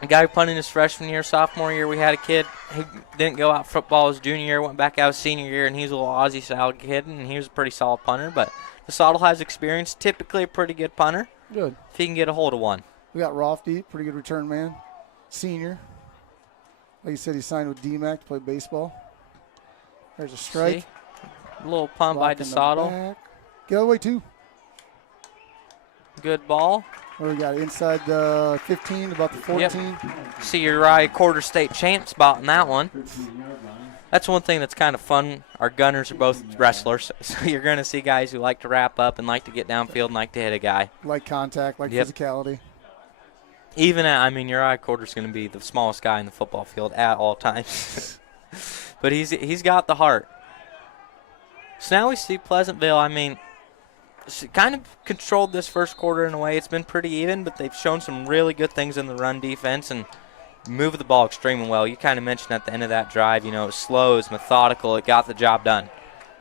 A guy punting his freshman year, sophomore year, we had a kid who didn't go out football his junior year, went back out his senior year, and he was a little Aussie-style kid, and he was a pretty solid punter. But DeSoto has experience, typically a pretty good punter. Good. If he can get a hold of one. We got Rofty, pretty good return man. Senior. Like you said, he signed with DMAC to play baseball. There's a strike. See? A little punt by Block in the DeSoto. back. Get out of the way, too. Good ball. Where we got inside the 15, about the 14. Yep. See your right quarter state champ spot in that one. That's one thing that's kind of fun. Our gunners are both wrestlers, so you're going to see guys who like to wrap up and like to get downfield and like to hit a guy. Like contact, like physicality. Even your eye quarter's going to be the smallest guy in the football field at all times. But he's got the heart. So now we see Pleasantville, kind of controlled this first quarter in a way. It's been pretty even, but they've shown some really good things in the run defense and moved the ball extremely well. You kind of mentioned at the end of that drive, it was slow, it was methodical, it got the job done.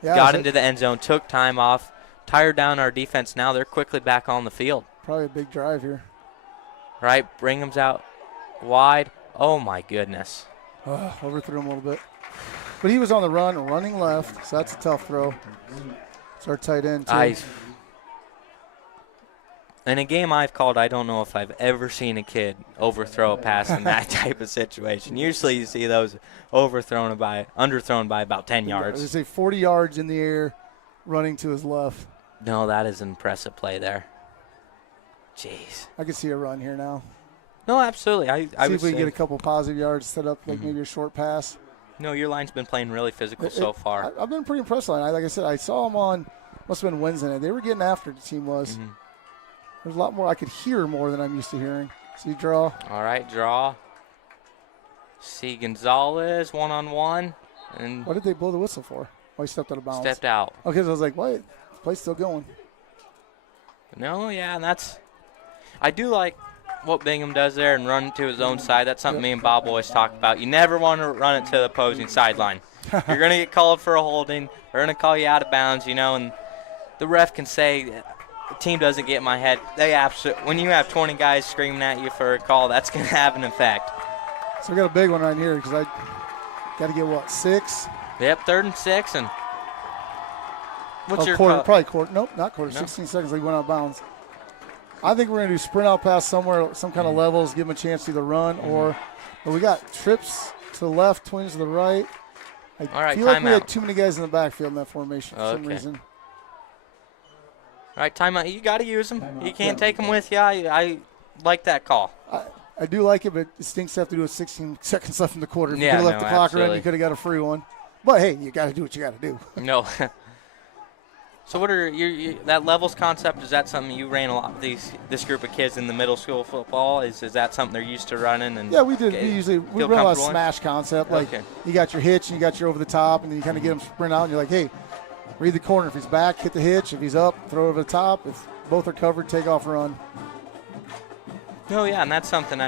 Yeah, got into the end zone, took time off, tired down our defense. Now they're quickly back on the field. Probably a big drive here. Right, Bringham's out wide. Oh, my goodness. Overthrew him a little bit. But he was on the run, running left, so that's a tough throw. It's our tight end, too. In a game I've called, I don't know if I've ever seen a kid overthrow a pass in that type of situation. Usually you see those underthrown by about 10 yards. I was going to say 40 yards in the air, running to his left. No, that is an impressive play there. Jeez. I can see a run here now. No, absolutely. I see would if we can say get a couple positive yards set up, like maybe a short pass. No, your line's been playing really physical so far. I've been pretty impressed with it. Like I said, I saw them on, must have been Wednesday night. They were getting after it, the team was. There's a lot more. I could hear more than I'm used to hearing. See, draw. All right, draw. See Gonzalez, one-on-one. And what did they blow the whistle for? Oh, he stepped out of bounds. Stepped out. Okay, so I was like, what? The play's still going. No, yeah, and I do like what Bingham does there and run to his own side. That's something me and Bob always talk about. You never want to run it to the opposing sideline. You're going to get called for a holding. They're going to call you out of bounds, and the ref can say the team doesn't get in my head. When you have 20 guys screaming at you for a call, that's going to have an effect. So we got a big one right here because I got to get, 6? Yep, 3rd and 6. And what's your quarter? Probably quarter. Nope, not quarter. No. 16 seconds. They went out of bounds. I think we're going to do sprint out pass somewhere, some kind of levels, give them a chance to either run but we got trips to the left, twins to the right. I feel like we had too many guys in the backfield in that formation for some reason. All right, timeout. You got to use them. You can't take them with you. I like that call. I do like it, but it stinks to have to do it 16 seconds left in the quarter. If you could have left the clock running, you could have got a free one. But, hey, you got to do what you got to do. No. So what are that levels concept? Is that something you ran a lot with this group of kids in the middle school football? Is that something they're used to running? And yeah, we did. We run a lot of smash concept. Like you got your hitch and you got your over the top, and then you kind of get them sprint out, and you're like, hey, read the corner. If he's back, hit the hitch. If he's up, throw over the top. If both are covered, take off, run. No, yeah, and that's something.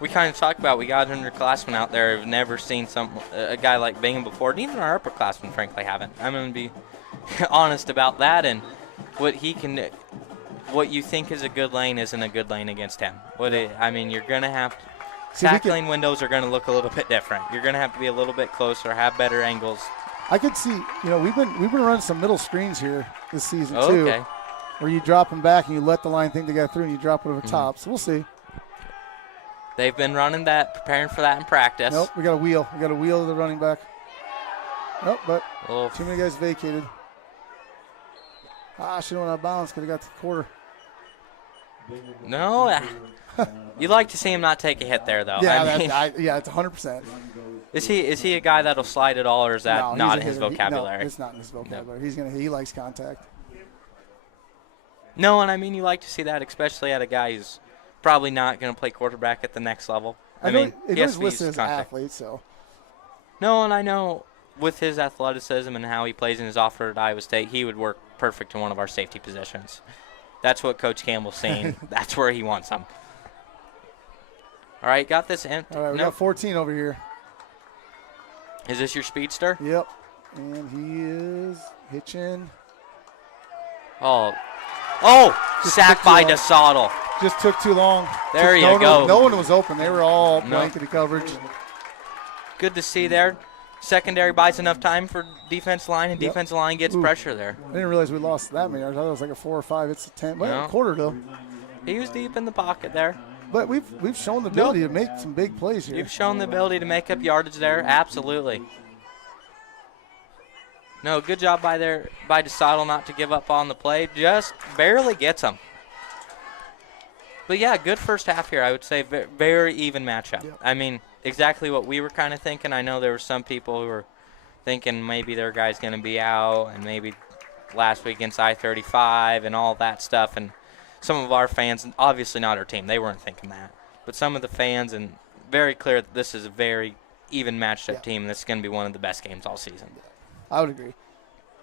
We kind of talk about. We got underclassmen out there who've never seen a guy like Bingham before, and even our upperclassmen, frankly, haven't. I'm going to be honest about that, and what you think is a good lane isn't a good lane against him. You're going to have tackling windows are going to look a little bit different. You're going to have to be a little bit closer, have better angles. I could see, we've been running some middle screens here this season too, where you drop them back and you let the line think they got through and you drop it over top. So we'll see. They've been running that, preparing for that in practice. Nope, we got a wheel. We got a wheel of the running back. Oh, but Oh. too many guys vacated. Should have went out of bounds. Could have got to the quarter. No, you'd like to see him not take a hit there, though. Yeah, I mean, yeah, it's 100%. is he a guy that'll slide at all, or is that No, not he's in a his hitter. vocabulary? No, it's not in his vocabulary. He likes contact. No, and I mean, you like to see that, especially at a guy who's probably not going to play quarterback at the next level. I mean, it he has is to use listed as contact. athlete, so. No, and I know with his athleticism and how he plays in his offer at Iowa State, he would work perfect in one of our safety positions. That's what Coach Campbell's saying. That's where he wants him. All right, got this empty. All right, we got 14 over here. Is this your speedster? Yep. And he is hitching. Oh, Just sacked took by too long. DeSautel. Just took too long. There you no go. No one was open. They were all No. blanketed coverage. Good to see there. Secondary buys enough time for defense line, and Yep. defensive line gets Ooh. pressure there. I didn't realize we lost that many yards. I thought it was like a 4 or 5. It's a 10. Well, No. a quarter, though. He was deep in the pocket there. But we've shown the ability to make some big plays here. You've shown the ability to make up yardage there. Absolutely. No, good job by DeSautel not to give up on the play. Just barely gets him. But, yeah, good first half here. I would say very even matchup. Yep. I mean, exactly what we were kind of thinking. I know there were some people who were thinking maybe their guy's going to be out and maybe last week against I-35 and all that stuff. And some of our fans, and obviously not our team, they weren't thinking that. But some of the fans, and very clear that this is a very even matched up team. This is going to be one of the best games all season. I would agree.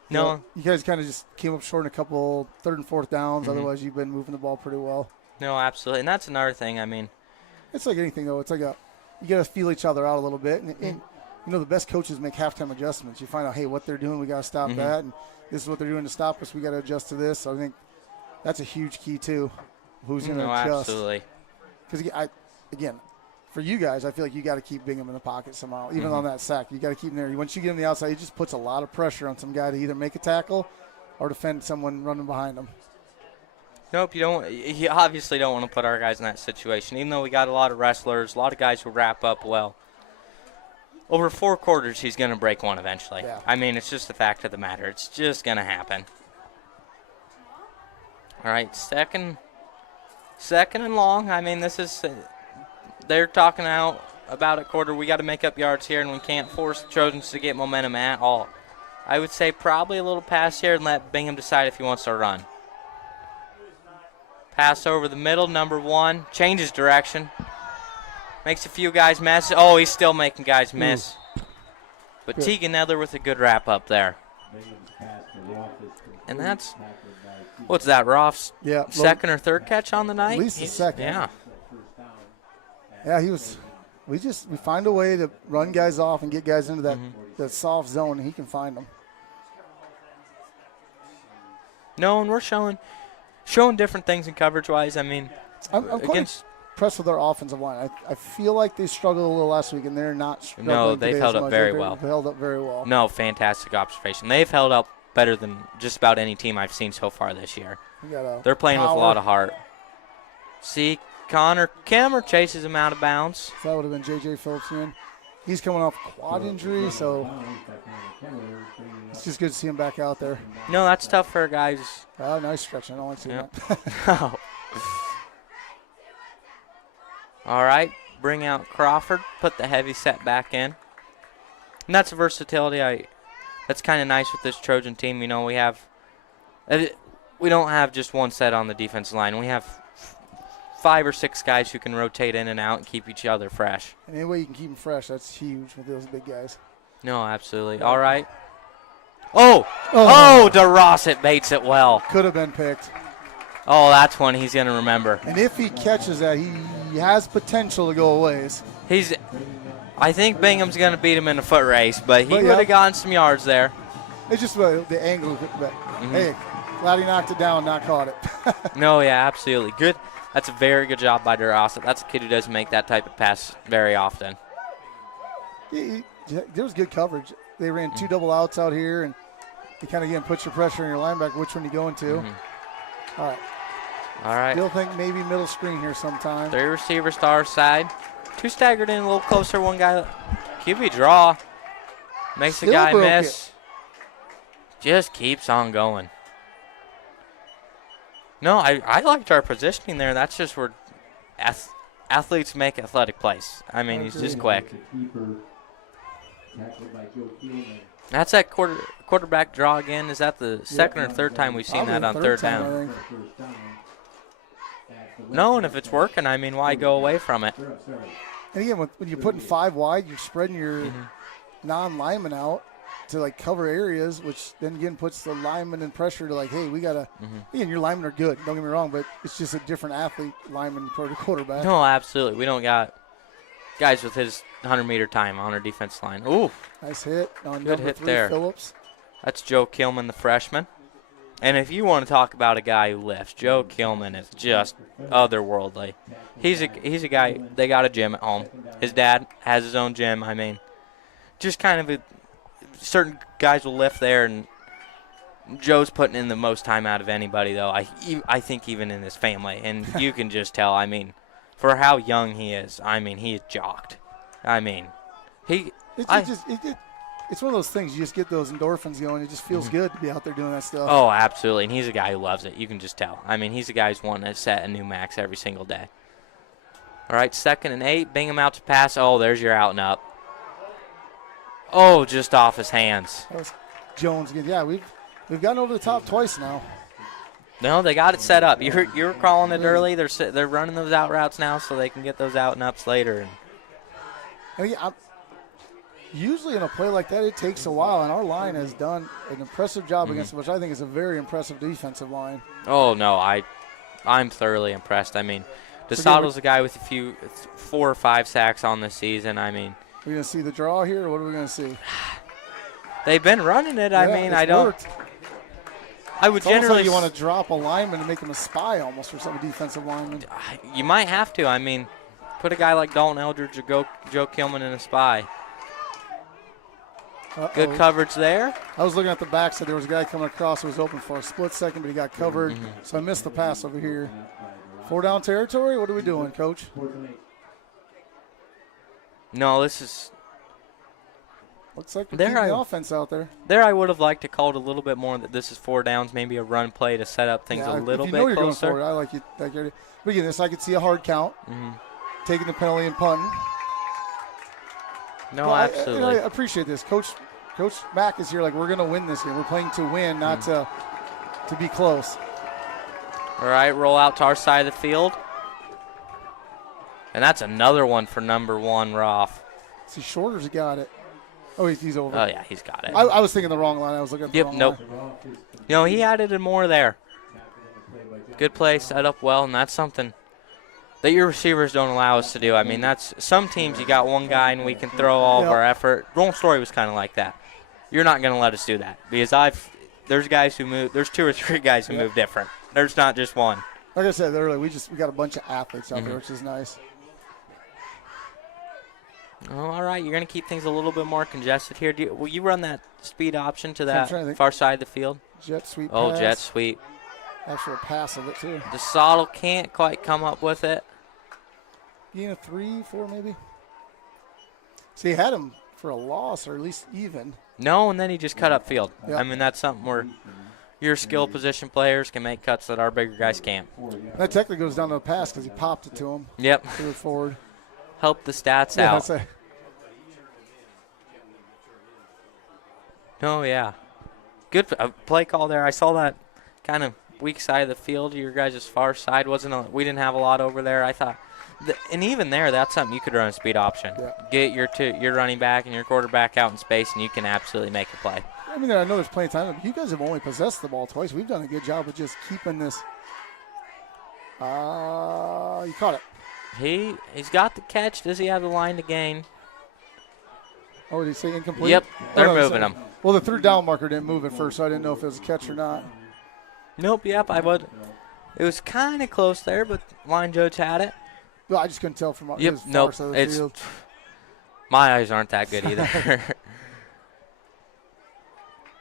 No. You guys kind of just came up short in a couple third and fourth downs. Mhm. Otherwise, you've been moving the ball pretty well. No, absolutely. And that's another thing. I mean, It's like anything, though. It's like you got to feel each other out a little bit. And the best coaches make halftime adjustments. You find out, hey, what they're doing, we got to stop that. And this is what they're doing to stop us. We got to adjust to this. So I think that's a huge key, too. Who's going to adjust? absolutely. Because, again, for you guys, I feel like you got to keep Bingham in the pocket somehow. Even on that sack, you got to keep him there. Once you get him on the outside, it just puts a lot of pressure on some guy to either make a tackle or defend someone running behind him. Nope, you obviously don't want to put our guys in that situation, even though we got a lot of wrestlers, a lot of guys who wrap up well. Over 4 quarters, he's going to break one eventually. Yeah. I mean, it's just the fact of the matter. It's just going to happen. All right, second and long. I mean, this is they're talking out about a quarter. We got to make up yards here, and we can't force the Trojans to get momentum at all. I would say probably a little pass here and let Bingham decide if he wants to run. Pass over the middle, number 1. Changes direction. Makes a few guys miss. Oh, he's still making guys miss. But Tegan Nedler with a good wrap up there. And that's, what's that, Roth's second or third catch on the night? At least the second. Yeah. Yeah, we find a way to run guys off and get guys into that soft zone, and he can find them. No, and we're showing different things in coverage-wise. I mean, I'm quite impressed with our offensive line. I feel like they struggled a little last week, and they're not struggling. No, they've today held as up much. very They've well. held up very well. No, fantastic observation. They've held up better than just about any team I've seen so far this year. They're playing with a lot of heart. See, Connor Kemmer chases him out of bounds. So that would have been J.J. Phillips in. He's coming off a quad injury, so it's just good to see him back out there. No, that's tough for guys. Nice stretch. I don't like seeing that. Oh. All right, bring out Crawford, put the heavy set back in. And that's a versatility that's kind of nice with this Trojan team. You know, we don't have just one set on the defensive line. We have 5 or 6 guys who can rotate in and out and keep each other fresh. And any way you can keep them fresh, that's huge with those big guys. No, absolutely. All right. Oh, DeRossett baits it well. Could have been picked. Oh, that's one he's going to remember. And if he catches that, he has potential to go a ways. I think Bingham's going to beat him in a foot race, but he would have gotten some yards there. It's just the angle. But hey, glad he knocked it down, not caught it. No, yeah, absolutely. Good. That's a very good job by DeRossett. That's a kid who doesn't make that type of pass very often. There was good coverage. They ran 2 double outs out here, and you kind of again put your pressure on your linebacker, which one you going to. All right. Still think maybe middle screen here sometime. 3 receivers to our side. 2 staggered in a little closer. One guy, QB draw. Makes the Still guy broke miss. Just keeps on going. No, I liked our positioning there. That's just where athletes make athletic plays. I mean, he's just quick. That's that quarterback draw again. Is that the second or third time we've seen Probably that the on third time, down? I think. No, and if it's working, I mean, why go away from it? And again, when you're putting 5 wide, you're spreading your non-linemen out to like cover areas, which then again puts the linemen in pressure to like, hey, we gotta. Again, your linemen are good. Don't get me wrong, but it's just a different athlete lineman for the quarterback. No, absolutely. We don't got guys with his 100-meter time on our defense line. Ooh, Nice hit on Good number hit 3, there. Phillips. that's Joe Kilman, the freshman. And if you want to talk about a guy who lifts, Joe Kilman is just otherworldly. He's a guy. They got a gym at home. His dad has his own gym. I mean, just kind of certain guys will lift there, and Joe's putting in the most time out of anybody, though. I think even in his family, and you can just tell. I mean, for how young he is, I mean, he is jocked. I mean, It's one of those things. You just get those endorphins going. It just feels good to be out there doing that stuff. Oh, absolutely, and he's a guy who loves it. You can just tell. I mean, he's a guy who's wanting to set a new max every single day. All right, 2nd and 8. Bingham out to pass. Oh, there's your out and up. Oh, just off his hands. That was Jones again. Yeah, we've gotten over the top twice now. No, they got it set up. You were calling it early. They're running those out routes now so they can get those out and ups later. And again, usually in a play like that, it takes a while, and our line has done an impressive job against it, which I think is a very impressive defensive line. Oh, no, I'm thoroughly impressed. I mean, DeSoto's a guy with 4 or 5 sacks on this season. I mean, We're going to see the draw here, or what are we going to see? they've been running it. Yeah, I mean, it's I don't. worked. I would It's almost generally. like you want to drop a lineman and make him a spy almost for some defensive lineman. You might have to. I mean, put a guy like Dalton Eldridge or Joe Kilman in a spy. Good coverage there. I was looking at the back, so there was a guy coming across who was open for a split second, but he got covered. So I missed the pass over here. 4 down territory? What are we doing, Coach? No, this is. Looks like we're There keeping the I- offense out there. There, I would have liked to call it a little bit more that this is 4 downs, maybe a run play to set up things a little if you bit know you're closer. going forward, I like it. But again, this I could see a hard count, taking the penalty and punting. No, Well, absolutely. I appreciate this. Coach Mack is here like, we're going to win this game. We're playing to win, not to be close. All right, roll out to our side of the field. And that's another one for number 1, Roth. Is he short or has he got it? Oh, he's over. Oh, yeah, he's got it. I was thinking the wrong line. I was looking at the wrong Nope. line. No, he added in more there. Good play, set up well, and that's something that your receivers don't allow us to do. I mean, that's some teams you got one guy and we can throw all of our effort. Rolling Story was kind of like that. You're not going to let us do that because there's guys who move. There's 2 or 3 guys who move different. There's not just one. Like I said earlier, we got a bunch of athletes out there, which is nice. Oh, all right, you're going to keep things a little bit more congested here. Will you run that speed option to that trying to think. far side of the field? Jet sweep Oh, pass. jet sweep. Actual pass of it, too. DeSoto can't quite come up with it. Gain of 3, 4 maybe. So he had him for a loss or at least even. No, and then he just cut up field. Yep. I mean, that's something where your skill position players can make cuts that our bigger guys can't. That technically goes down to a pass because he popped it to him. Yep. Threw it forward. Help the stats Yeah, out. that's Oh, yeah. Good play call there. I saw that kind of weak side of the field. Your guys' far side we didn't have a lot over there. I thought, and even there, that's something you could run a speed option. Yeah. Get your running back and your quarterback out in space, and you can absolutely make a play. I mean, I know there's plenty of time. You guys have only possessed the ball twice. We've done a good job of just keeping this. You caught it. He's got the catch. Does he have the line to gain? Oh, did he say incomplete? Yep, they're no, moving him. Well, the 3rd down marker didn't move at first, so I didn't know if it was a catch or not. Nope, yep, I would. It was kind of close there, but line judge had it. Well, I just couldn't tell from Yep, his far nope, side of the it's field. my eyes aren't that good either.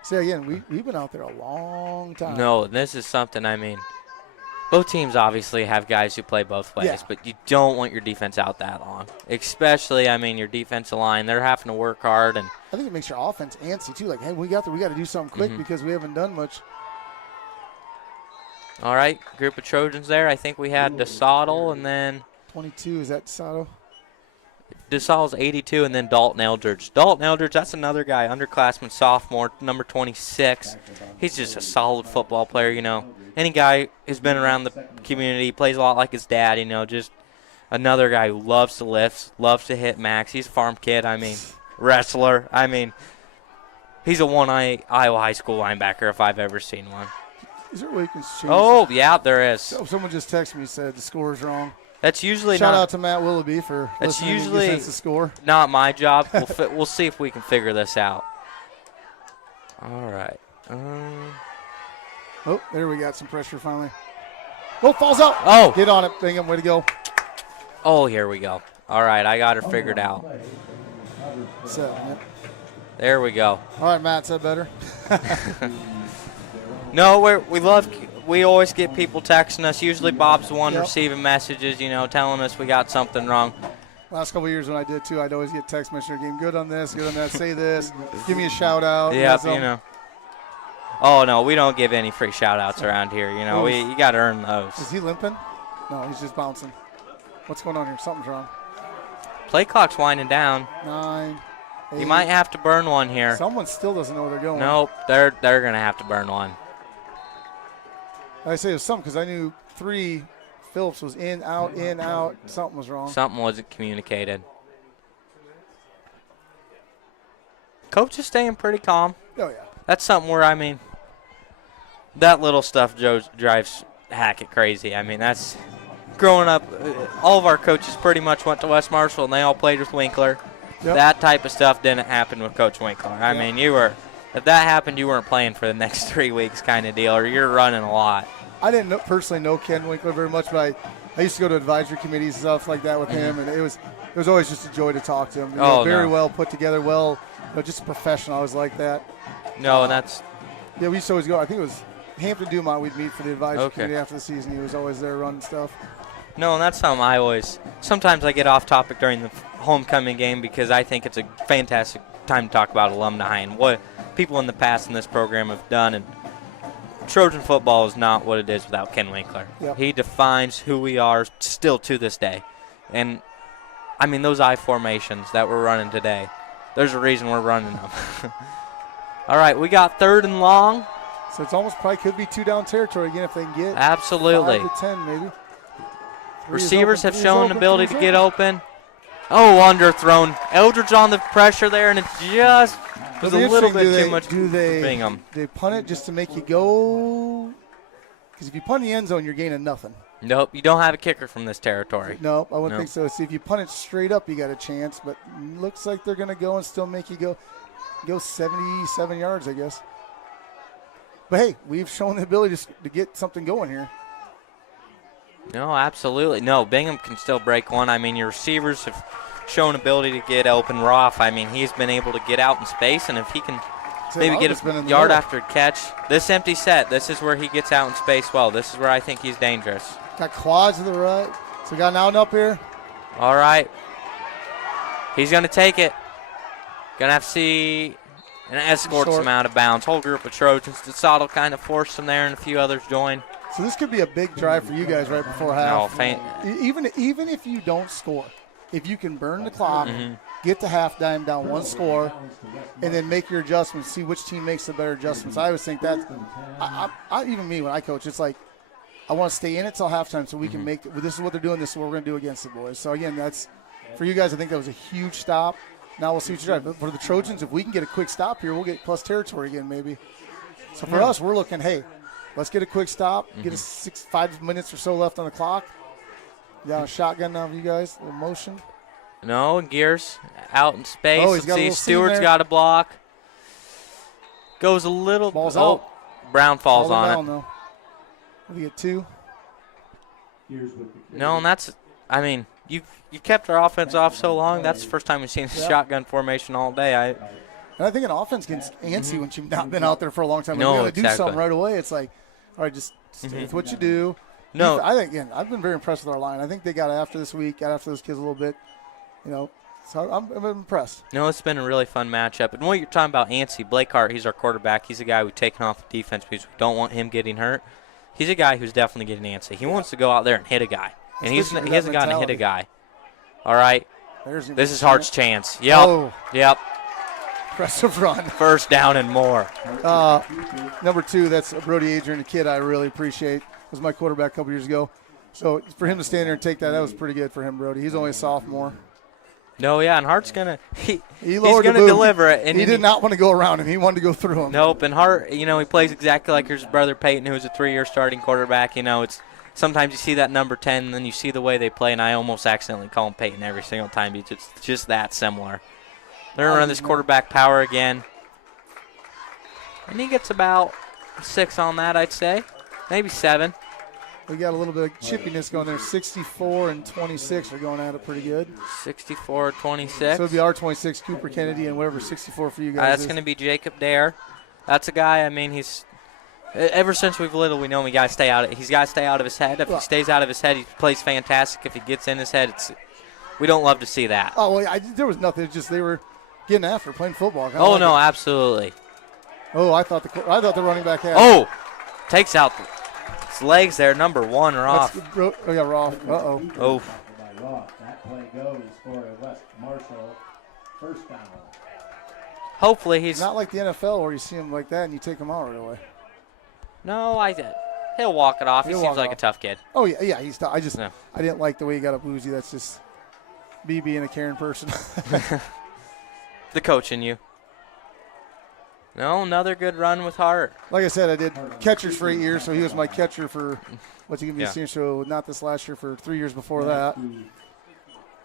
See, again, we've been out there a long time. No, this is something, I mean, Both teams obviously have guys who play both ways, Yeah. but you don't want your defense out that long. Especially, I mean, your defensive line, they're having to work hard. And I think it makes your offense antsy, too. Like, hey, we got to do something quick Mm-hmm. because we haven't done much. all right, group of Trojans there. I think we had DeSoto and then 22, is that Sato? DeSal's 82 and then Dalton Eldridge. Dalton Eldridge, that's another guy, underclassman, sophomore, number 26. He's just a solid football player, you know. Any guy who's been around the community, plays a lot like his dad, you know, just another guy who loves to lift, loves to hit max. He's a farm kid, I mean, wrestler. I mean, he's a Iowa high school linebacker if I've ever seen one. Is there a way you can change Oh, yeah, there is. Oh, someone just texted me, said the score is wrong. That's usually Shout not. out to Matt Willoughby for That's listening usually and the score. not my job. We'll see if we can figure this out. All right. Oh, there we got some pressure finally. Oh, falls out. Oh. Get on it, Bingham. Way to go. Oh, here we go. All right, I got her figured out. So, yep. There we go. All right, Matt, said better. No, we always get people texting us. Usually Bob's the one Yep. receiving messages, you know, telling us we got something wrong. Last couple of years when I did too, I'd always get text messages game. Good on this, good on that. Say this. Give me a shout out. Yep, you know. Oh, no, we don't give any free shout-outs around here. You know, you got to earn those. Is he limping? No, he's just bouncing. What's going on here? Something's wrong. Play clock's winding down. 9, 8. You might have to burn one here. Someone still doesn't know where they're going. Nope, they're going to have to burn one. I say it was something because I knew 3. Phillips was in, out, in, out. Something was wrong. Something wasn't communicated. Coach is staying pretty calm. Oh, yeah. That's something where, I mean, that little stuff drives Hackett crazy. I mean, that's growing up, all of our coaches pretty much went to West Marshall, and they all played with Winkler. Yep. That type of stuff didn't happen with Coach Winkler. I mean, if that happened, you weren't playing for the next 3 weeks kind of deal, or you're running a lot. I didn't personally know Ken Winkler very much, but I used to go to advisory committees and stuff like that with him, and it was always just a joy to talk to him. You know, very well put together, just a professional. I was like that. No, and that's yeah. We used to always go. I think it was Hampton Dumont. We'd meet for the advisory committee after the season. He was always there running stuff. No, and that's something sometimes I get off topic during the homecoming game because I think it's a fantastic time to talk about alumni and what people in the past in this program have done. And Trojan football is not what it is without Ken Winkler. Yep. He defines who we are still to this day. And, I mean, those I formations that we're running today, there's a reason we're running them. All right, we got 3rd and long. So it's almost probably could be 2 down territory again if they can get Absolutely. 5 to 10 maybe. Receivers have shown an ability to get open. Oh, underthrown. Eldridge on the pressure there, and it just was a little bit too much for Bingham. Do they punt it just to make you go? Because if you punt in the end zone, you're gaining nothing. Nope, you don't have a kicker from this territory. Nope, I wouldn't think so. See, if you punt it straight up, you got a chance. But looks like they're going to go and still make you go 77 yards, I guess. But, hey, we've shown the ability to get something going here. No, absolutely. No, Bingham can still break one. I mean, your receivers have shown ability to get open. Roth, I mean, he's been able to get out in space, and if he can maybe get a yard after catch. This empty set, this is where he gets out in space well. This is where I think he's dangerous. Got quads to the right. So we got an out and up here. All right. He's going to take it. Going to have to see and escorts him out of bounds. Whole group of Trojans. DeSoto kind of forced him there, and a few others joined. So this could be a big drive for you guys right before half. No, even if you don't score, if you can burn the clock, get to halftime down 1 score, and then make your adjustments, see which team makes the better adjustments. I always think that, even me when I coach, it's like I want to stay in it till halftime so we can make – this is what they're doing, this is what we're going to do against the boys. So, again, that's – for you guys, I think that was a huge stop. Now we'll see what you drive. But for the Trojans, if we can get a quick stop here, we'll get plus territory again maybe. So for us, we're looking, hey, let's get a quick stop, get us 5 minutes or so left on the clock. Got a shotgun now for you guys, a motion. No, Gears out in space. Oh, he's got a little Stewart's seam got a block. Goes a little. Ball's out. Brown falls on down, it. though. We get 2. No, and that's, I mean, you kept our offense off so long. That's the first time we've seen a shotgun formation all day. And I think an offense gets antsy when you've not been out there for a long time. No, you got to do exactly. something right away. It's like, all right, just it's what you do. No. I think, again, I've been very impressed with our line. I think they got after this week, got after those kids a little bit, So I'm impressed. No, it's been a really fun matchup. And what you're talking about, Antsy, Blake Hart, he's our quarterback. He's a guy we've taken off the defense because we don't want him getting hurt. He's a guy who's definitely getting antsy. He wants to go out there and hit a guy. And he hasn't gotten to hit a guy. All right. This is Hart's chance. Yep. Oh. Yep. Impressive run. First down and more. Number 2, that's Brody Adrian, a kid I really appreciate. Was my quarterback a couple years ago. So for him to stand there and take that was pretty good for him, Brody. He's only a sophomore. No, yeah, and Hart's he's lowered going to deliver it. And he did not want to go around him. He wanted to go through him. Nope, and Hart, he plays exactly like his brother Peyton, who's a 3-year starting quarterback. It's sometimes you see that number 10, and then you see the way they play, and I almost accidentally call him Peyton every single time. It's just that similar. They're going to run this quarterback power again. And he gets about 6 on that, I'd say. Maybe 7. We got a little bit of chippiness going there. 64 and 26 are going at it pretty good. 64-26. So it'll be our 26, Cooper Kennedy, and whatever 64 for you guys. That's going to be Jacob Dare. That's a guy, he's ever since we've little, we know he's got to stay out of his head. If he stays out of his head, he plays fantastic. If he gets in his head, we don't love to see that. Oh, well, there was nothing. It's just they were getting after playing football. Oh, no, absolutely. Oh, I thought the running back had. Oh, takes out his legs there. Number 1 Roth. Oh, yeah, Roth. Uh-oh. Oh. That play goes for a West Marshall first down. Hopefully he's not like the NFL where you see him like that and you take him out right away. No, he'll walk it off. He seems like a tough kid. Oh yeah, he's tough. I didn't like the way he got up woozy. That's just me being a caring person. The coach in you. No, another good run with Hart. Like I said, I did catchers for 8 years, so he was my catcher for what's he going to be a senior, so not this last year, for 3 years before that.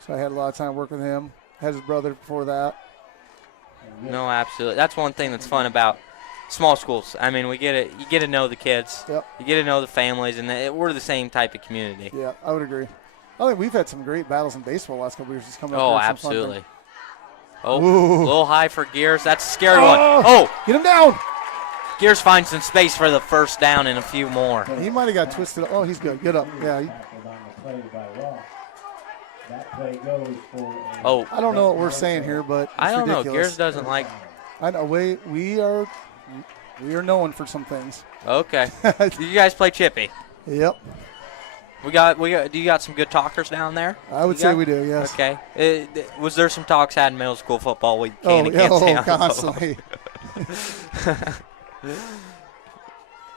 So I had a lot of time working with him. Had his brother before that. No, absolutely. That's one thing that's fun about small schools. We get it. You get to know the kids. Yep. You get to know the families, and we're the same type of community. Yeah, I would agree. I think we've had some great battles in baseball the last couple of years. Just coming up. Oh, absolutely. Oh, a little high for Gears. That's a scary one. Oh, get him down. Gears finds some space for the first down and a few more. He might have got twisted. Oh, he's good. Get up. Yeah. Oh. I don't know what we're saying here, but it's I don't ridiculous. know. Gears doesn't like. I know. We are known for some things. Okay. You guys play chippy. Yep. Do you got some good talkers down there? I would say we do, yes. Okay. Was there some talks had in middle school football we can't say on constantly.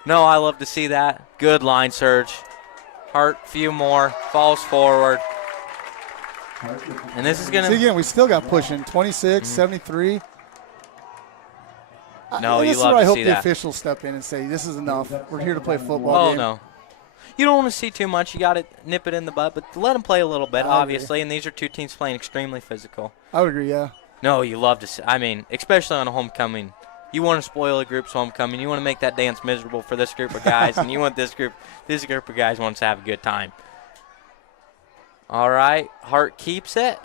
No, I love to see that. Good line surge. Hart, few more. Falls forward. And this is going to – See, again, we still got pushing. 26, 73. No, you love to see that. This is where I hope the officials step in and say, this is enough. We're here to play football game. No. You don't want to see too much. You got to nip it in the bud, but let them play a little bit, obviously. And these are two teams playing extremely physical. I would agree, yeah. No, you love to see. Especially on a homecoming. You want to spoil a group's homecoming. You want to make that dance miserable for this group of guys, and you want this group of guys wants to have a good time. All right, Hart keeps it.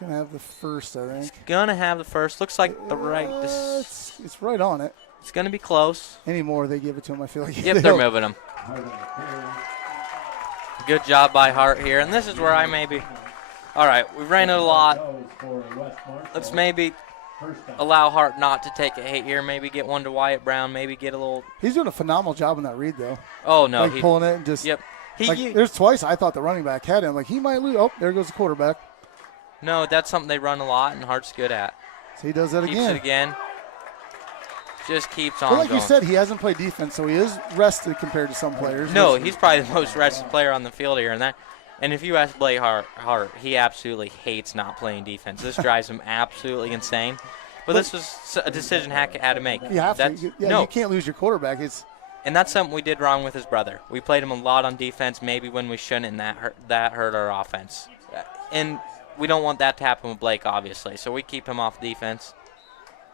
Gonna have the first, I think. It's gonna have the first. Looks like the right. It's right on it. It's gonna be close. Any more, they give it to him. I feel like. Yep, they're moving him. Good job by Hart here, and this is where I maybe. All right, we ran it a lot. Let's maybe allow Hart not to take a hit here. Maybe get one to Wyatt Brown. Maybe get a little. He's doing a phenomenal job on that read, though. Oh no, like pulling it and just. Yep. There's twice I thought the running back had him. Like he might lose. Oh, there goes the quarterback. No, that's something they run a lot, and Hart's good at. So he does that keeps again. It again. Just keeps on well, like going. you said, he hasn't played defense, so he is rested compared to some players. No, he's probably the most rested player on the field here. And if you ask Blake Hart, he absolutely hates not playing defense. This drives him absolutely insane. But this was a decision Hackett had to make. You have to. You can't lose your quarterback. And that's something we did wrong with his brother. We played him a lot on defense, maybe when we shouldn't, and that hurt our offense. And we don't want that to happen with Blake, obviously. So we keep him off defense.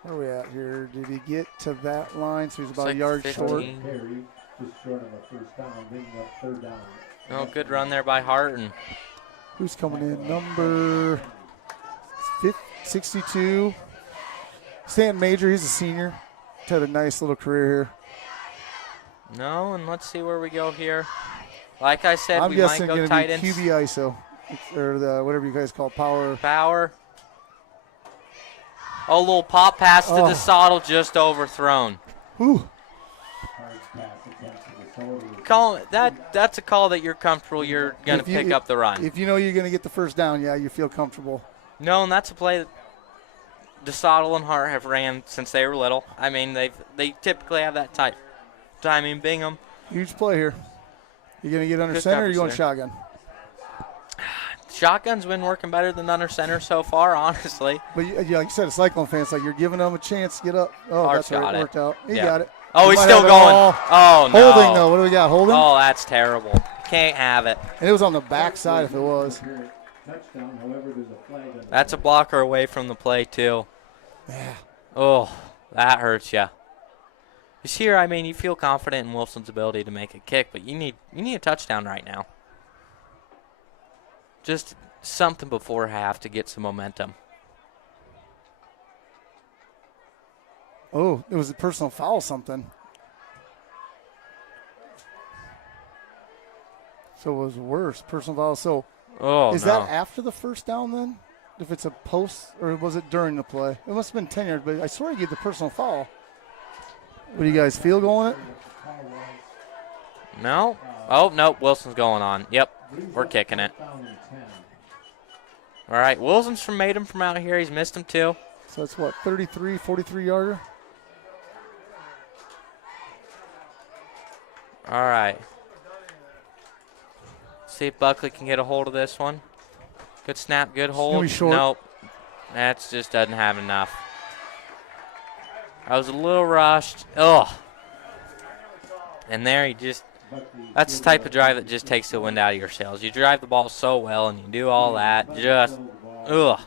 Where are we at here? Did he get to that line? So he's about like a yard 15. short. Just short of a first down, bringing up third down. Oh, good run there by Hart. And who's coming in? Number 62. Stan Major, he's a senior. He's had a nice little career here. No, and let's see where we go here. Like I said, I'm we might guessing go going tight to be ends. QB ISO, or the whatever you guys call it, power. Power. Oh, little pop pass to Oh. DeSoto, just overthrown. Whew. That's a call that you're comfortable you're going to pick up the run. If you know you're going to get the first down, yeah, you feel comfortable. No, and that's a play that DeSoto and Hart have ran since they were little. I mean, they typically have that type timing. Bingham. Huge play here. You going to get under Good center or you going coverage shotgun? Shotgun's been working better than under center so far, honestly. But like you said, a Cyclone fan, it's like you're giving them a chance to get up. Oh, Hart's that's right. got It it. worked out. He Yeah. got it. Oh, He he's might still have it going. all. Oh, no. Holding, though. What do we got? Holding? Oh, that's terrible. Can't have it. And it was on the backside if it was. Touchdown, however, there's a flag on the That's a blocker away from the play, too. Yeah. Oh, that hurts you. This year, I mean, you feel confident in Wilson's ability to make a kick, but you need a touchdown right now. Just something before half to get some momentum. Oh, it was a personal foul something. So it was worse. Personal foul. So Oh, is no. that after the first down then? If it's a post, or was it during the play? It must have been 10 yards, but I swear he gave the personal foul. What do you guys feel going it? No? Oh, no. Wilson's going on. Yep. We're kicking it. All right. Wilson's made him from out here. He's missed him, too. So that's what, 33, 43-yarder? All right. See if Buckley can get a hold of this one. Good snap, good hold. gonna be short. Nope. That just doesn't have enough. I was a little rushed. Ugh. And there he just – that's the type of drive that just takes the wind out of your sails. You drive the ball so well and you do all that. Just – ugh.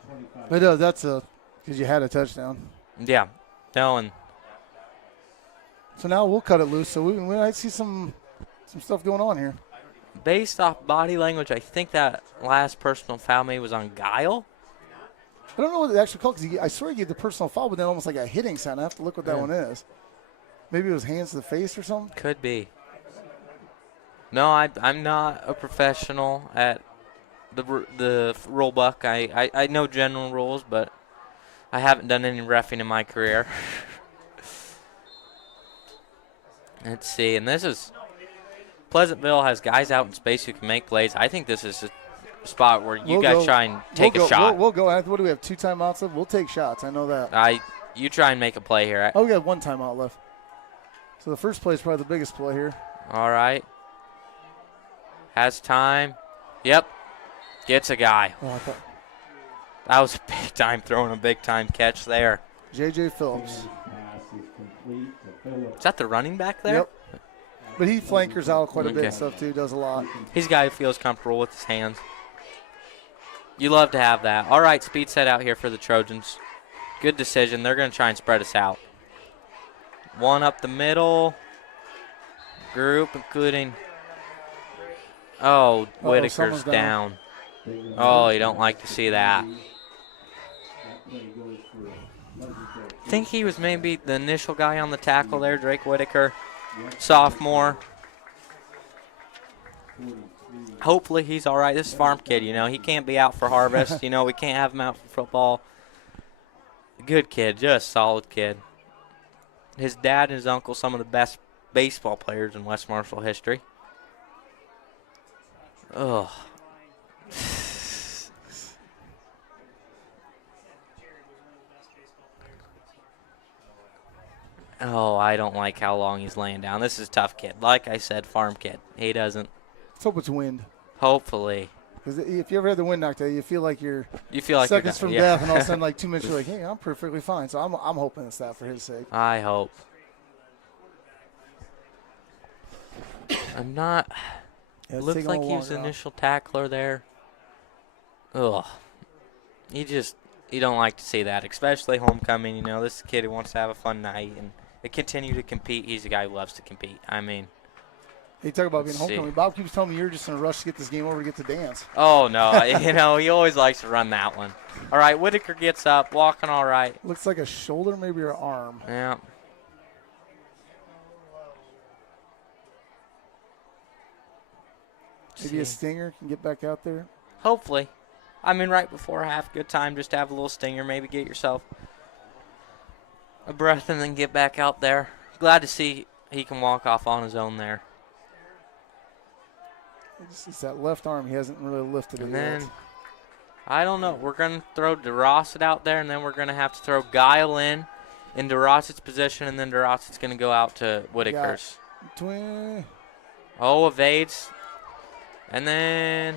But that's because you had a touchdown. Yeah. No, and So now we'll cut it loose. So we might see some stuff going on here. based off body language, I think that last personal foul maybe was on Guile. I don't know what the actual call, because I swear he gave the personal foul, but then almost like a hitting sign. I have to look what that one is. Maybe it was hands to the face or something? Could be. No, I'm not a professional at the rule book. I know general rules, but I haven't done any reffing in my career. Let's see, and this is Pleasantville has guys out in space who can make plays. I think this is a spot where you guys try and take a shot. We'll go. What do we have, 2 timeouts left? We'll take shots. I know that. You try and make a play here. Oh, we got 1 timeout left. So the first play is probably the biggest play here. All right. Has time. Yep. Gets a guy. Oh, I thought That was a big-time throw and a big-time catch there. J.J. Phillips. pass is complete to Phillips. Is that the running back there? Yep. But he flankers out quite a bit Okay. and stuff, too. Does a lot. He's a guy who feels comfortable with his hands. You love to have that. All right, speed set out here for the Trojans. Good decision. They're going to try and spread us out. One up the middle. Group, including... Oh, Whitaker's someone's down. down. Oh, you don't like to see that. I think he was maybe the initial guy on the tackle there, Drake Whitaker, sophomore. Hopefully he's all right. This is farm kid, you know. He can't be out for harvest. You know, we can't have him out for football. Good kid, just solid kid. His dad and his uncle, some of the best baseball players in West Marshall history. Ugh. Oh, I don't like how long he's laying down. This is a tough kid. Like I said, farm kid. He doesn't. Let's hope it's wind. Hopefully. Because if you ever had the wind knocked out, you feel like you're You feel like seconds you're from done. death, and all of a sudden, like 2 minutes, you're like, hey, I'm perfectly fine. So I'm hoping it's that for his sake. I hope. I'm not. Yeah, it's Looks taking a like little he was the longer now. initial tackler there. Ugh. You don't like to see that, especially homecoming. You know, this is a kid who wants to have a fun night and to continue to compete. He's a guy who loves to compete. I mean, Hey, talk about being Let's see. homecoming. Bob keeps telling me you're just in a rush to get this game over to get to dance. oh no, you know, he always likes to run that one. All right, Whitaker gets up, walking all right. Looks like a shoulder, maybe your arm. Yeah. Maybe a stinger can get back out there. Hopefully. I mean, right before half, good time just to have a little stinger, maybe get yourself a breath and then get back out there. Glad to see he can walk off on his own there. It's that left arm. He hasn't really lifted it And yet. then, I don't know. We're going to throw DeRosset out there, and then we're going to have to throw Guile in DeRosset's position, and then DeRosset's going to go out to Whitaker's. Twin. Oh, evades. And then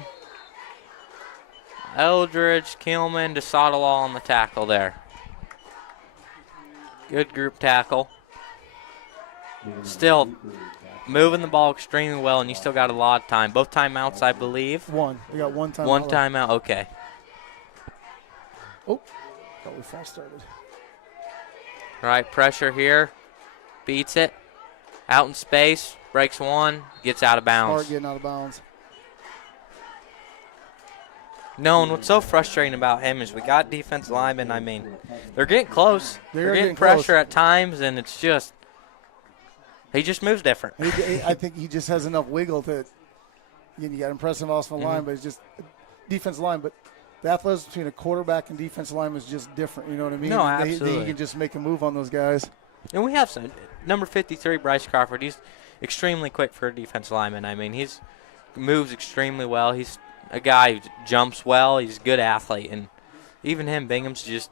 Eldridge, Kilman, DeSottalaw on the tackle there. Good group tackle. Still moving the ball extremely well, and you still got a lot of time. Both timeouts, I believe. One. We got one timeout. One timeout, okay. Oh, thought we false started. All right, pressure here. Beats it. Out in space. Breaks one. Gets out of bounds. Smart getting out of bounds. No, and what's so frustrating about him is we got defense linemen. I mean, they're getting close. They're getting pressure at times, and it's just he just moves different. I think he just has enough wiggle to. You got impressive offensive line, but it's just defense line. But the athleticism between a quarterback and defensive line is just different. You know what I mean? No, absolutely. He can just make a move on those guys. And we have some number 53, Bryce Crawford. He's extremely quick for a defensive lineman. I mean, he's moves extremely well. He's a guy who jumps well. He's a good athlete, and even him, Bingham's just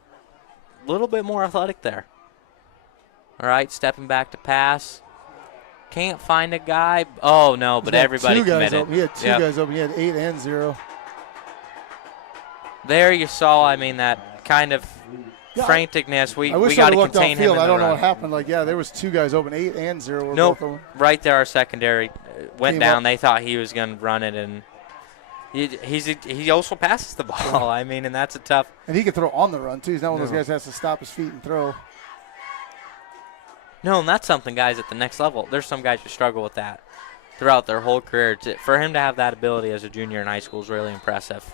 a little bit more athletic there. All right, stepping back to pass. Can't find a guy. Oh, no, but everybody committed. He had two guys open. He had 8 and 0. There you saw, I mean, that kind of franticness. We got to contain him in the I don't know run. what happened. There was 2 guys open. 8 and 0 were Nope. both open. Right there, our secondary went Came down. up. They thought he was going to run it, and he also passes the ball. I mean, and that's a tough. And he can throw on the run, too. He's not one of those guys that has to stop his feet and throw. No, and that's something, guys, at the next level. There's some guys who struggle with that throughout their whole career. For him to have that ability as a junior in high school is really impressive.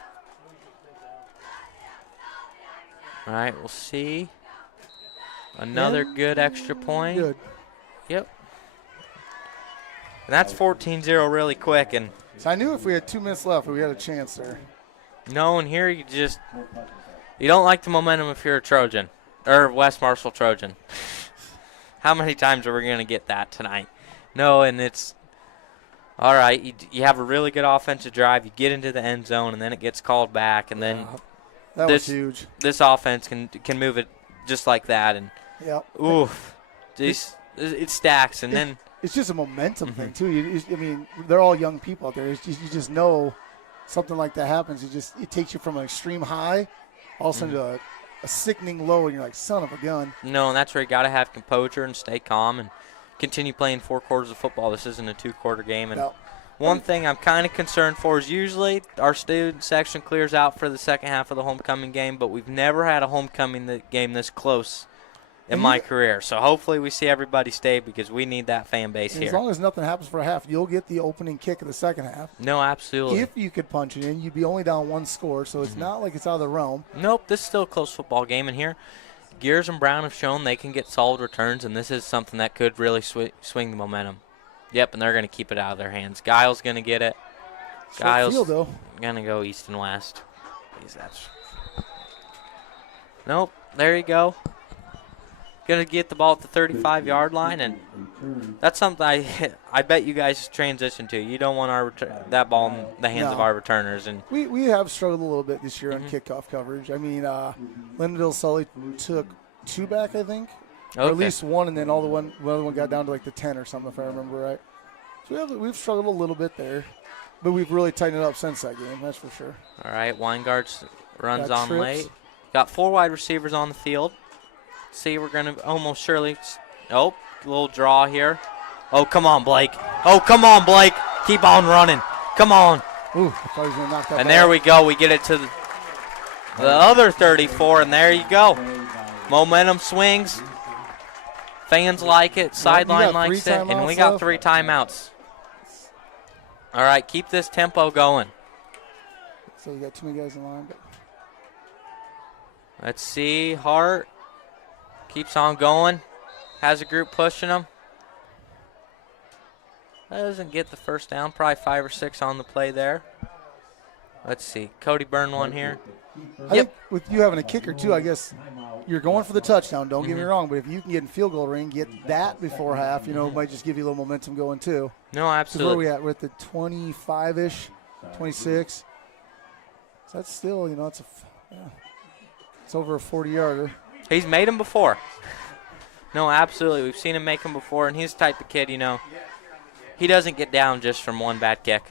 All right, we'll see. Another good extra point. Good. Yep. And that's 14-0 really quick. And So I knew if we had 2 minutes left, we had a chance there. no, and here you don't like the momentum if you're a Trojan or West Marshall Trojan. How many times are we going to get that tonight? No, and it's all right. You have a really good offensive drive. You get into the end zone, and then it gets called back, and then That was huge. This offense can move it just like that, and oof, it stacks, and then it's just a momentum thing too. I mean, they're all young people out there. You just know something like that happens. It takes you from an extreme high, all of a sudden to a sickening low, and you're like, son of a gun. No, and that's where you got to have composure and stay calm and continue playing 4 quarters of football. This isn't a 2-quarter game. And one thing I'm kind of concerned for is usually our student section clears out for the second half of the homecoming game, but we've never had a homecoming game this close in my career. So hopefully we see everybody stay because we need that fan base here. As long as nothing happens for a half, you'll get the opening kick of the second half. No, absolutely. If you could punch it in, you'd be only down 1 score, so it's not like it's out of the realm. Nope, this is still a close football game. And here, Gears and Brown have shown they can get solid returns, and this is something that could really swing the momentum. Yep, and they're going to keep it out of their hands. Giles going to get it. Giles going to go east and west. Nope, there you go. Going to get the ball at the 35-yard line, and that's something I bet you guys transition to. You don't want that ball in the hands of our returners. And we have struggled a little bit this year on kickoff coverage. I mean, Lindenville Sully took 2 back, I think. Okay. Or at least 1, and then the other one got down to like the 10 or something, if I remember right. So we've struggled a little bit there, but we've really tightened it up since that game, that's for sure. All right, Weingart runs Got on trips. late. Got 4 wide receivers on the field. See, we're going to almost surely. Oh, a little draw here. Oh, come on, Blake. Oh, come on, Blake. Keep on running. Come on. Ooh, I thought he was going to knock that And back. there we go. We get it to the other 34, and there you go. Momentum swings. Fans like it. Sideline likes it. And we got 3 timeouts. All right, keep this tempo going. So we got too many guys in line. But Let's see. Hart keeps on going. Has a group pushing him. Doesn't get the first down. Probably 5 or 6 on the play there. Let's see. Cody burned one here. I think with you having a kicker, too, I guess you're going for the touchdown. Don't get me wrong, but if you can get in field goal range, get that before half, you know, it might just give you a little momentum going, too. No, absolutely. Where are we at? We're at the 25-ish, 26. So that's still, you know, it's over a 40-yarder. He's made them before. No, absolutely. We've seen him make them before, and he's the type of kid, you know, he doesn't get down just from one bad kick.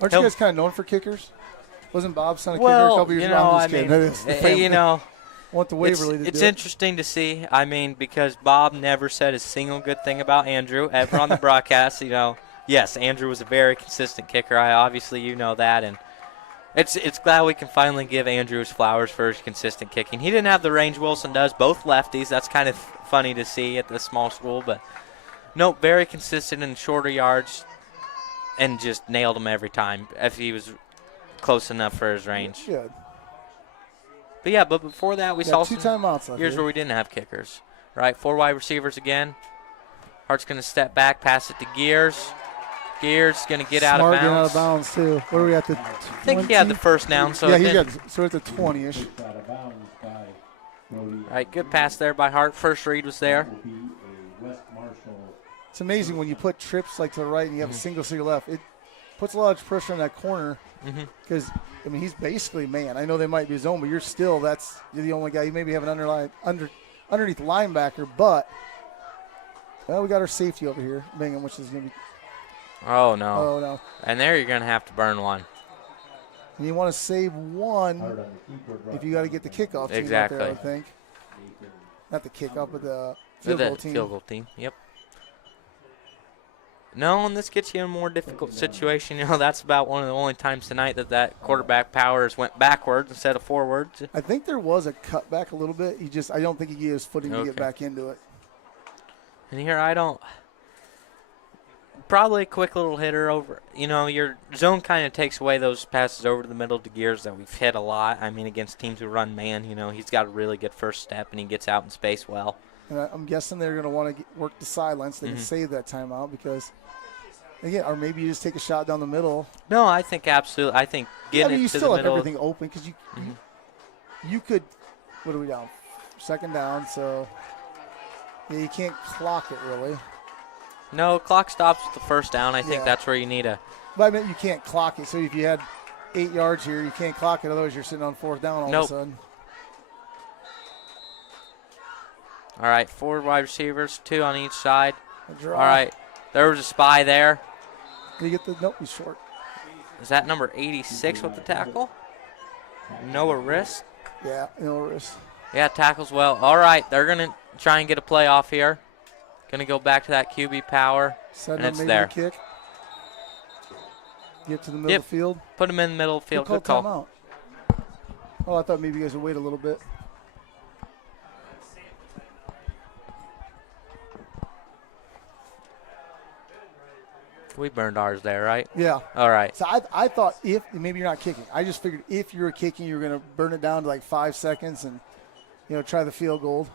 Aren't you guys kind of known for kickers? Wasn't Bob's son a kicker Well, a couple years you ago? know, I'm just kidding. you know, want the Waverly to it's do it. interesting to see. I mean, because Bob never said a single good thing about Andrew ever on the broadcast. You know, yes, Andrew was a very consistent kicker. Obviously, you know that, and it's glad we can finally give Andrew his flowers for his consistent kicking. He didn't have the range Wilson does, both lefties. That's kind of funny to see at the small school, but no, very consistent in shorter yards, and just nailed him every time if he was close enough for his range. Good. But before that, we saw 2 timeouts left. Here's where we didn't have kickers, right? 4 wide receivers again. Hart's going to step back, pass it to Gears. Gears going to get out of bounds. Smart out of bounds, too. What are we at, the 20? I think he had the first down. So yeah, he got, so we're at the 20-ish. Right, good pass there by Hart. First read was there. It's amazing when you put trips like to the right and you have a single left. It puts a lot of pressure on that corner because, I mean, he's basically man. I know they might be zone, but you're the only guy. You maybe have an underneath linebacker, but, well, we got our safety over here, Bingham, which is going to be. Oh, no. Oh, no. And there you're going to have to burn one. And you want to save one if you got to get the kickoff team exactly. out there, I think. Not the kickoff, but the field goal team. Field goal team, yep. No, and this gets you in a more difficult situation. You know, that's about one of the only times tonight that quarterback powers went backwards instead of forwards. I think there was a cutback a little bit. I don't think he gave his footing to get back into it. And here probably a quick little hitter over. You know, your zone kind of takes away those passes over to the middle to Gears that we've hit a lot. I mean, against teams who run man, you know, he's got a really good first step and he gets out in space well. And I'm guessing they're going to want to work the sidelines so they can save that timeout because, again, or maybe you just take a shot down the middle. No, I think absolutely. I think getting you it to still the have middle. Everything open because you could. What are we down? Second down, so you can't clock it really. No, clock stops with the first down. I think that's where you need a. But I mean, you can't clock it. So if you had 8 yards here, you can't clock it. Otherwise, you're sitting on 4th down all of a sudden. All right, 4 wide receivers, 2 on each side. All right, there was a spy there. Did he get the? Nope, he's short. Is that number 86 with the tackle? Noah Riss? Yeah, Noah Riss. Yeah, tackles well. All right, they're going to try and get a play off here. Going to go back to that QB power, and it's there. Kick. Get to the middle of the field. Put him in the middle of the field. Good call. Timeout. Oh, I thought maybe you guys would wait a little bit. We burned ours there, right? Yeah. All right. So I thought maybe you're not kicking. I just figured if you were kicking, you were going to burn it down to like 5 seconds and, you know, try the field goal.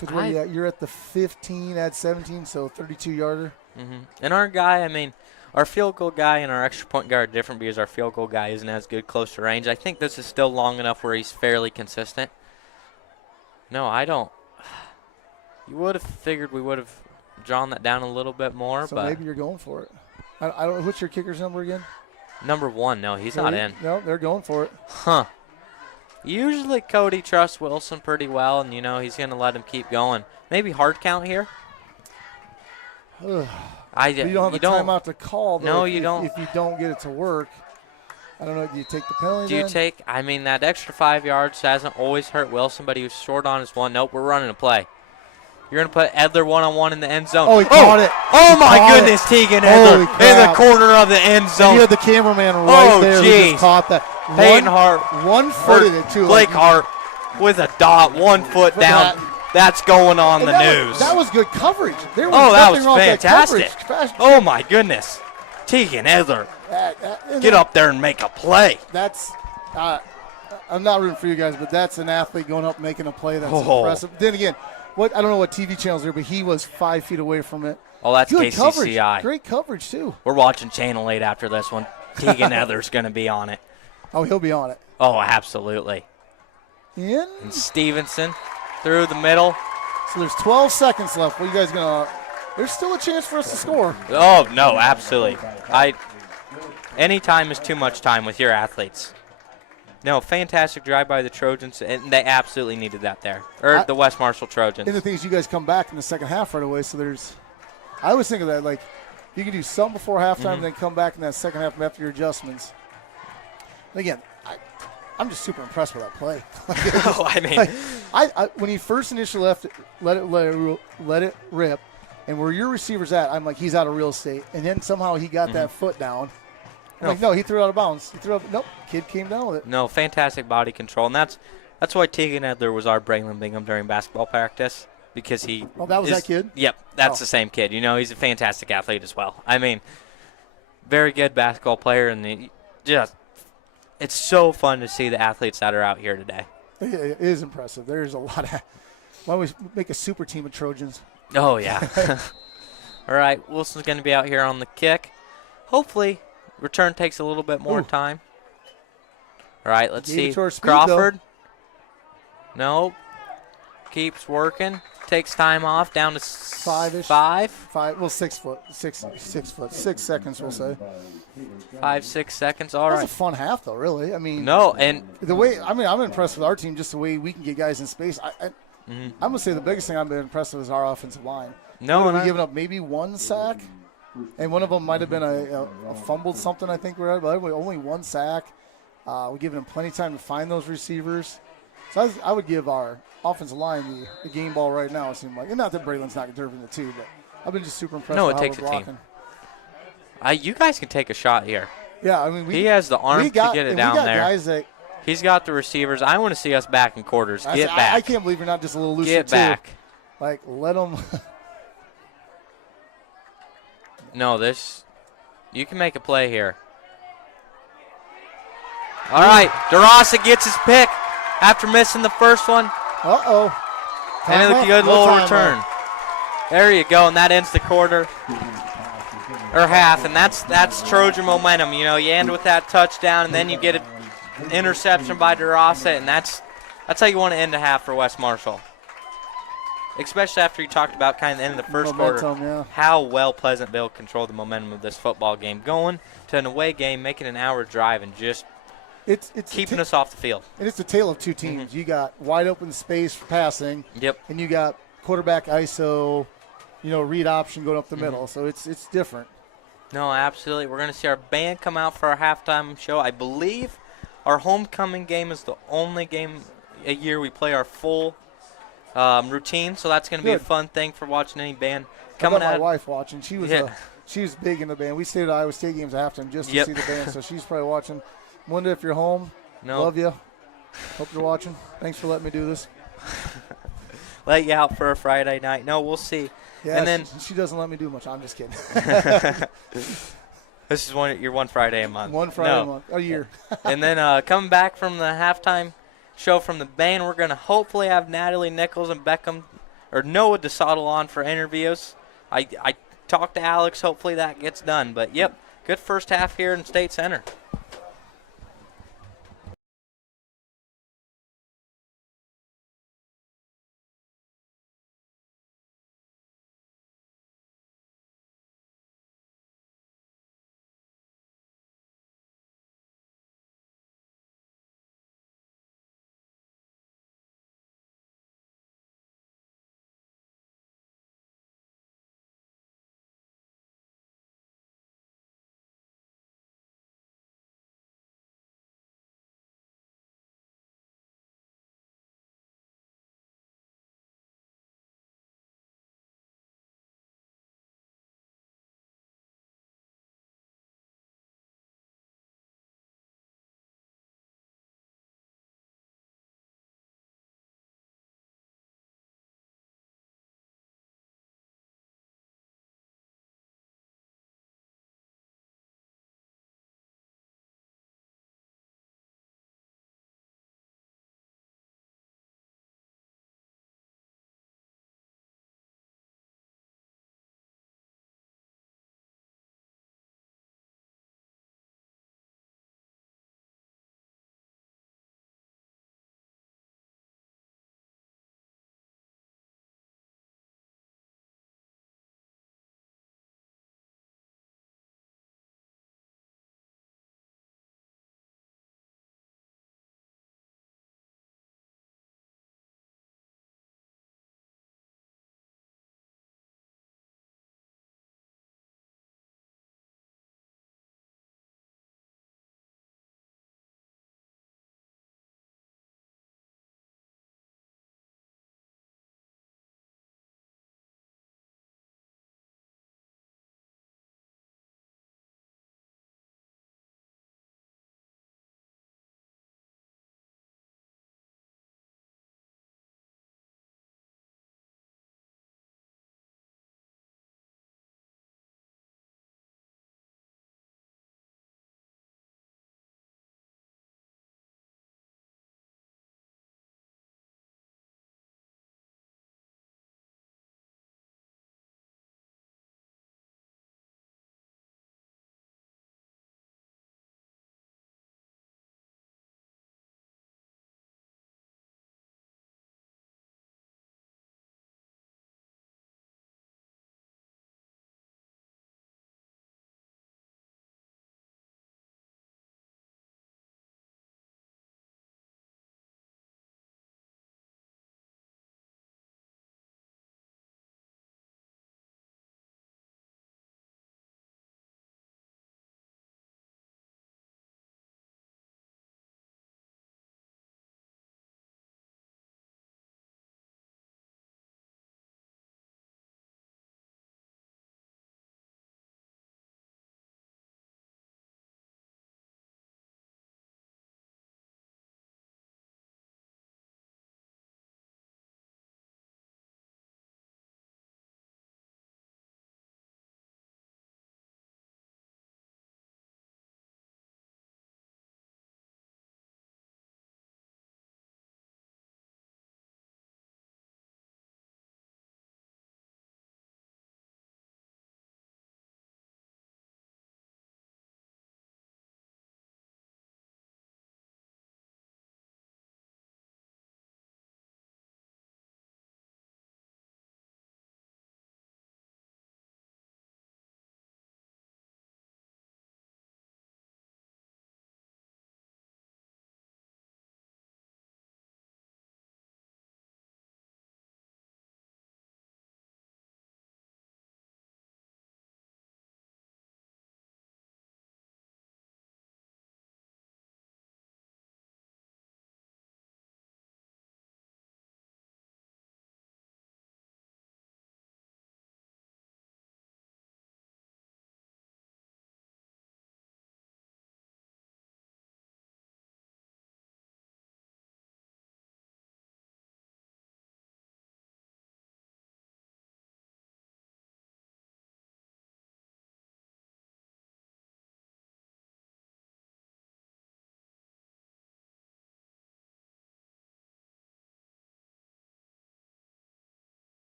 Because you're at the 15, add 17, so 32-yarder. And our guy, I mean, our field goal guy and our extra point guard are different because our field goal guy isn't as good close to range. I think this is still long enough where he's fairly consistent. No, I don't. You would have figured we would have drawn that down a little bit more. So but maybe you're going for it. I don't know. What's your kicker's number again? Number 1. No, he's not in. No, they're going for it. Huh. Usually Cody trusts Wilson pretty well, and, you know, he's going to let him keep going. Maybe hard count here? You don't have a timeout to call, though. No, you don't. If you don't get it to work. I don't know. Do you take the penalty Do you take – I mean, that extra 5 yards hasn't always hurt Wilson, but he was short on his one. Nope, we're running a play. You're going to put Edler one-on-one in the end zone. Oh, he caught it. Oh, my goodness, Tegan Edler in the corner of the end zone. And you had the cameraman right there who just caught that. Peyton Hart. One-footed it, too. Blake Hart with a dot, 1 foot down. That's going on the news. That was good coverage. There was that was wrong fantastic. That oh, my goodness. Tegan Edler. Get up there and make a play. That's I'm not rooting for you guys, but that's an athlete going up making a play that's impressive. Then again, what I don't know what TV channels there, but he was 5 feet away from it. Oh, that's Good KCCI. coverage. Great coverage too. We're watching Channel 8 after this one. Tegan Ether's going to be on it. Oh, he'll be on it. Oh, absolutely. And Stevenson through the middle. So there's 12 seconds left. What are you guys gonna? There's still a chance for us to score. Oh no, absolutely. Any time is too much time with your athletes. No, fantastic drive by the Trojans, and they absolutely needed that there, or the West Marshall Trojans. And the thing is, you guys come back in the second half right away. So there's, I always think of that like, you can do some before halftime, and then come back in that second half after your adjustments. And again, I'm just super impressed with that play. Oh, I mean, I when he first initially let it rip, and where your receiver's at, I'm like, he's out of real estate. And then somehow he got that foot down. I'm like, no, he threw it out of bounds. Nope, kid came down with it. No, fantastic body control, and that's why Tegan Edler was our Braylon Bingham during basketball practice, because he. Oh, that was that kid. Yep, that's the same kid. You know, he's a fantastic athlete as well. I mean, very good basketball player, and it's so fun to see the athletes that are out here today. It is impressive. There's a lot of. Why don't we make a super team of Trojans? Oh yeah. All right, Wilson's going to be out here on the kick. Hopefully. Return takes a little bit more time. All right, let's see. Crawford. Nope. Keeps working. Takes time off. Down to 5-ish. 5. Well, 6 foot. 6 foot. 6 seconds, we'll say. 5-6 seconds. All right. That's a fun half, though. Really. I mean. No, and the way. I mean, I'm impressed with our team. Just the way we can get guys in space. I'm gonna say the biggest thing I've been impressed with is our offensive line. No, we've given up maybe 1 sack. And one of them might have been a fumbled something, I think we're at, but only 1 sack. We're giving them plenty of time to find those receivers. So I would give our offensive line the game ball right now, it seems like. And not that Braylon's not deserving the 2, but I've been just super impressed with how we're blocking. You guys can take a shot here. Yeah, I mean, he has the arm to get it down there. Guys that, he's got the receivers. I want to see us back in quarters. Get back. I can't believe you're not just a little looser, Get back. Too. Like, let them. No, you can make a play here. All right, DeRosa gets his pick after missing the first one. Uh-oh. And a good little return. There you go, and that ends the quarter. Or half, and that's Trojan momentum. You know, you end with that touchdown, and then you get an interception by DeRosa, and that's how you want to end a half for West Marshall. Especially after you talked about kind of the end of the first quarter, how well Pleasantville controlled the momentum of this football game, going to an away game, making an hour drive, and just it's keeping us off the field. And it's the tale of two teams. You got wide open space for passing. Yep. And you got quarterback ISO, read option going up the middle. So it's different. No, absolutely. We're going to see our band come out for our halftime show. I believe our homecoming game is the only game a year we play our full routine, so that's going to be a fun thing for watching any band coming out. My wife watching. She was she was big in the band. We stayed at Iowa State games at halftime just to see the band, so she's probably watching. Wonder if you're home. Love you. Hope you're watching. Thanks for letting me do this. Let you out for a Friday night. No, we'll see. Yeah, and then she doesn't let me do much. I'm just kidding. This is your one Friday a month. One Friday a month. A year. And then coming back from the halftime show from the band, we're going to hopefully have Natalie Nichols and Noah DeSoto on for interviews. I talked to Alex. Hopefully that gets done. But, yep, good first half here in State Center.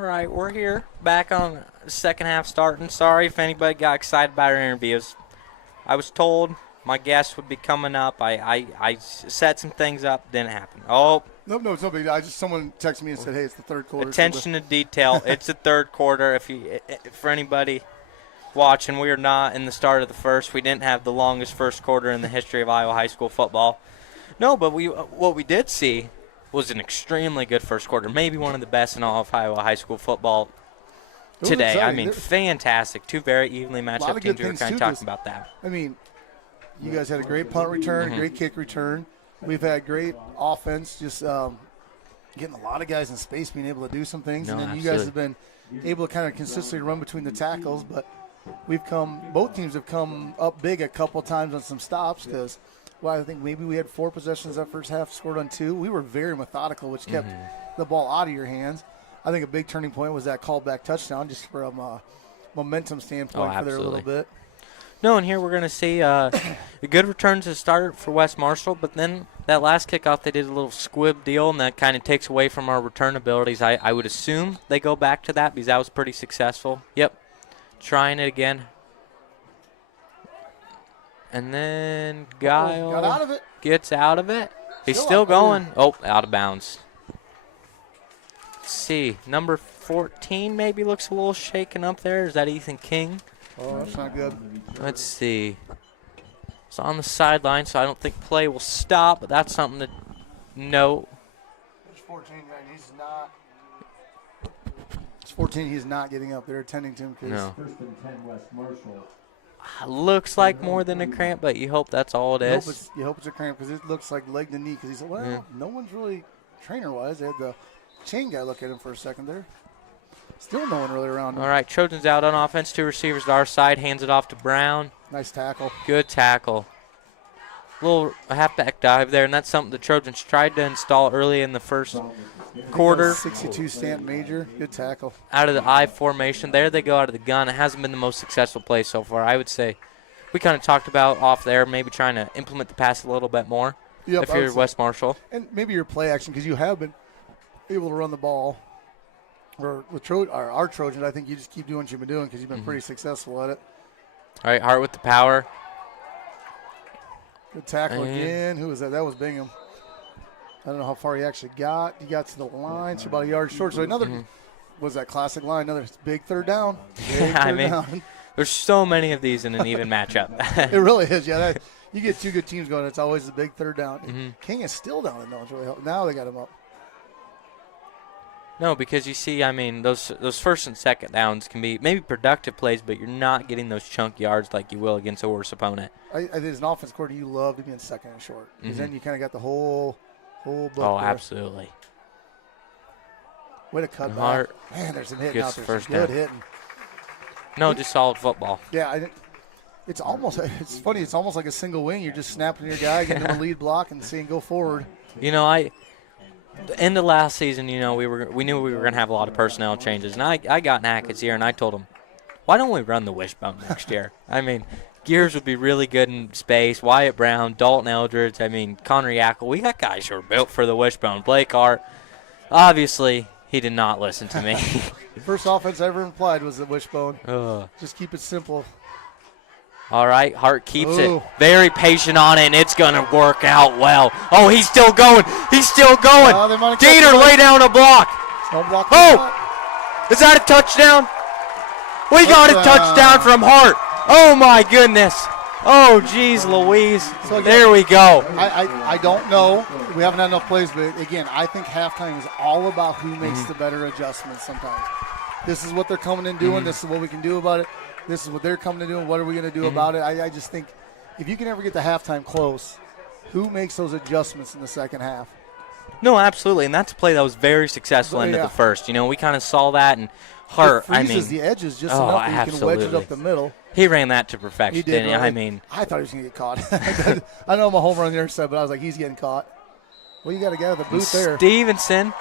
All right, we're here, back on the second half starting. Sorry if anybody got excited about our interviews. I was told my guest would be coming up. I set some things up, didn't happen. Oh, No, it's no big deal. Someone texted me and said, hey, it's the third quarter. attention to detail. It's the third quarter. For anybody watching, we are not in the start of the first. We didn't have the longest first quarter in the history of Iowa high school football. No, but what we did see was an extremely good first quarter, maybe one of the best in all of Iowa high school football today. I mean, fantastic. Two very evenly matched up teams. We were kind of talking about that. I mean, you guys had a great punt return, great kick return. We've had great offense, just getting a lot of guys in space, being able to do some things. No, and then absolutely. you guys have been able to kind of consistently run between the tackles, but both teams have come up big a couple times on some stops because – well, I think maybe we had 4 possessions that first half, scored on 2. We were very methodical, which kept the ball out of your hands. I think a big turning point was that callback touchdown, just from a momentum standpoint for there a little bit. No, and here we're going to see a good return to start for West Marshall, but then that last kickoff they did a little squib deal, and that kind of takes away from our return abilities. I would assume they go back to that because that was pretty successful. Yep, trying it again. And then Guile got out of it. Gets out of it. He's Still still out. going. Oh, out of bounds. Let's see. Number 14 maybe looks a little shaken up there. Is that Ethan King? Oh, that's not good. Let's see. It's on the sideline, so I don't think play will stop, but that's something to note. There's 14, right? He's not. It's 14. He's not getting up. They're attending to him. No. First and 10 West Marshall. Looks like more than a cramp, but you hope that's all it is. You hope it's a cramp because it looks like leg to knee. Because he's no one's really trainer-wise. They had the chain guy look at him for a second there. Still no one really around him. All right, Trojans out on offense. 2 receivers to our side. Hands it off to Brown. Nice tackle. Good tackle. Little halfback dive there, and that's something the Trojans tried to install early in the first quarter. 62 Stanton Major. Good tackle. Out of the I formation. There they go out of the gun. It hasn't been the most successful play so far. I would say we kind of talked about off there, maybe trying to implement the pass a little bit more if you're West Marshall. And maybe your play action, because you have been able to run the ball. Or with our Trojans, I think you just keep doing what you've been doing because you've been pretty successful at it. All right, Hart with the power. Good tackle again. Who was that? That was Bingham. I don't know how far he actually got. He got to the line, so about a yard short. So another was that classic line. Another big third down. Down. There's so many of these in an even matchup. It really is. Yeah, you get 2 good teams going. It's always the big third down. King is still down, and no one's really helping. Now they got him up. No, because you see, I mean, those first and second downs can be maybe productive plays, but you're not getting those chunk yards like you will against a worse opponent. I think as an offense coordinator, you love to be in second and short because then you kind of got the whole book. Oh, there. absolutely. Way to cut Hart back. Man, there's some hitting out there. first Some good down. hitting. No, just solid football. Yeah, it's funny. It's almost like a single wing. You're just snapping your guy, getting him a lead block, and seeing go forward. You know, the end of last season, you know, we knew we were going to have a lot of personnel changes, and I got in Hackett's ear and I told him, why don't we run the wishbone next year? I mean, Gears would be really good in space. Wyatt Brown, Dalton Eldridge, I mean, Connor Yackel. We got guys who are built for the wishbone. Blake Hart, obviously, he did not listen to me. First offense I ever applied was the wishbone. Ugh. Just keep it simple. All right, Hart keeps it. Very patient on it, and it's going to work out well. Oh, he's still going. He's still going. Dieter, lay down a block. Is that a touchdown? We got a touchdown from Hart. Oh, my goodness. Oh, geez, Louise. So again, there we go. I don't know. We haven't had enough plays, but again, I think halftime is all about who makes the better adjustments sometimes. This is what they're coming in doing. This is what we can do about it. This is what they're coming to do, and what are we going to do about it? I just think if you can ever get the halftime close, who makes those adjustments in the second half? No, absolutely, and that's a play that was very successful into the first. You know, we kind of saw that, and Hart, it freezes the edges just enough that you can wedge it up the middle. He ran that to perfection, he did, didn't he? Right? I mean, I thought he was going to get caught. I know I'm a homer on the other side, but I was like, he's getting caught. Well, you got to get out of the boot there. Stevenson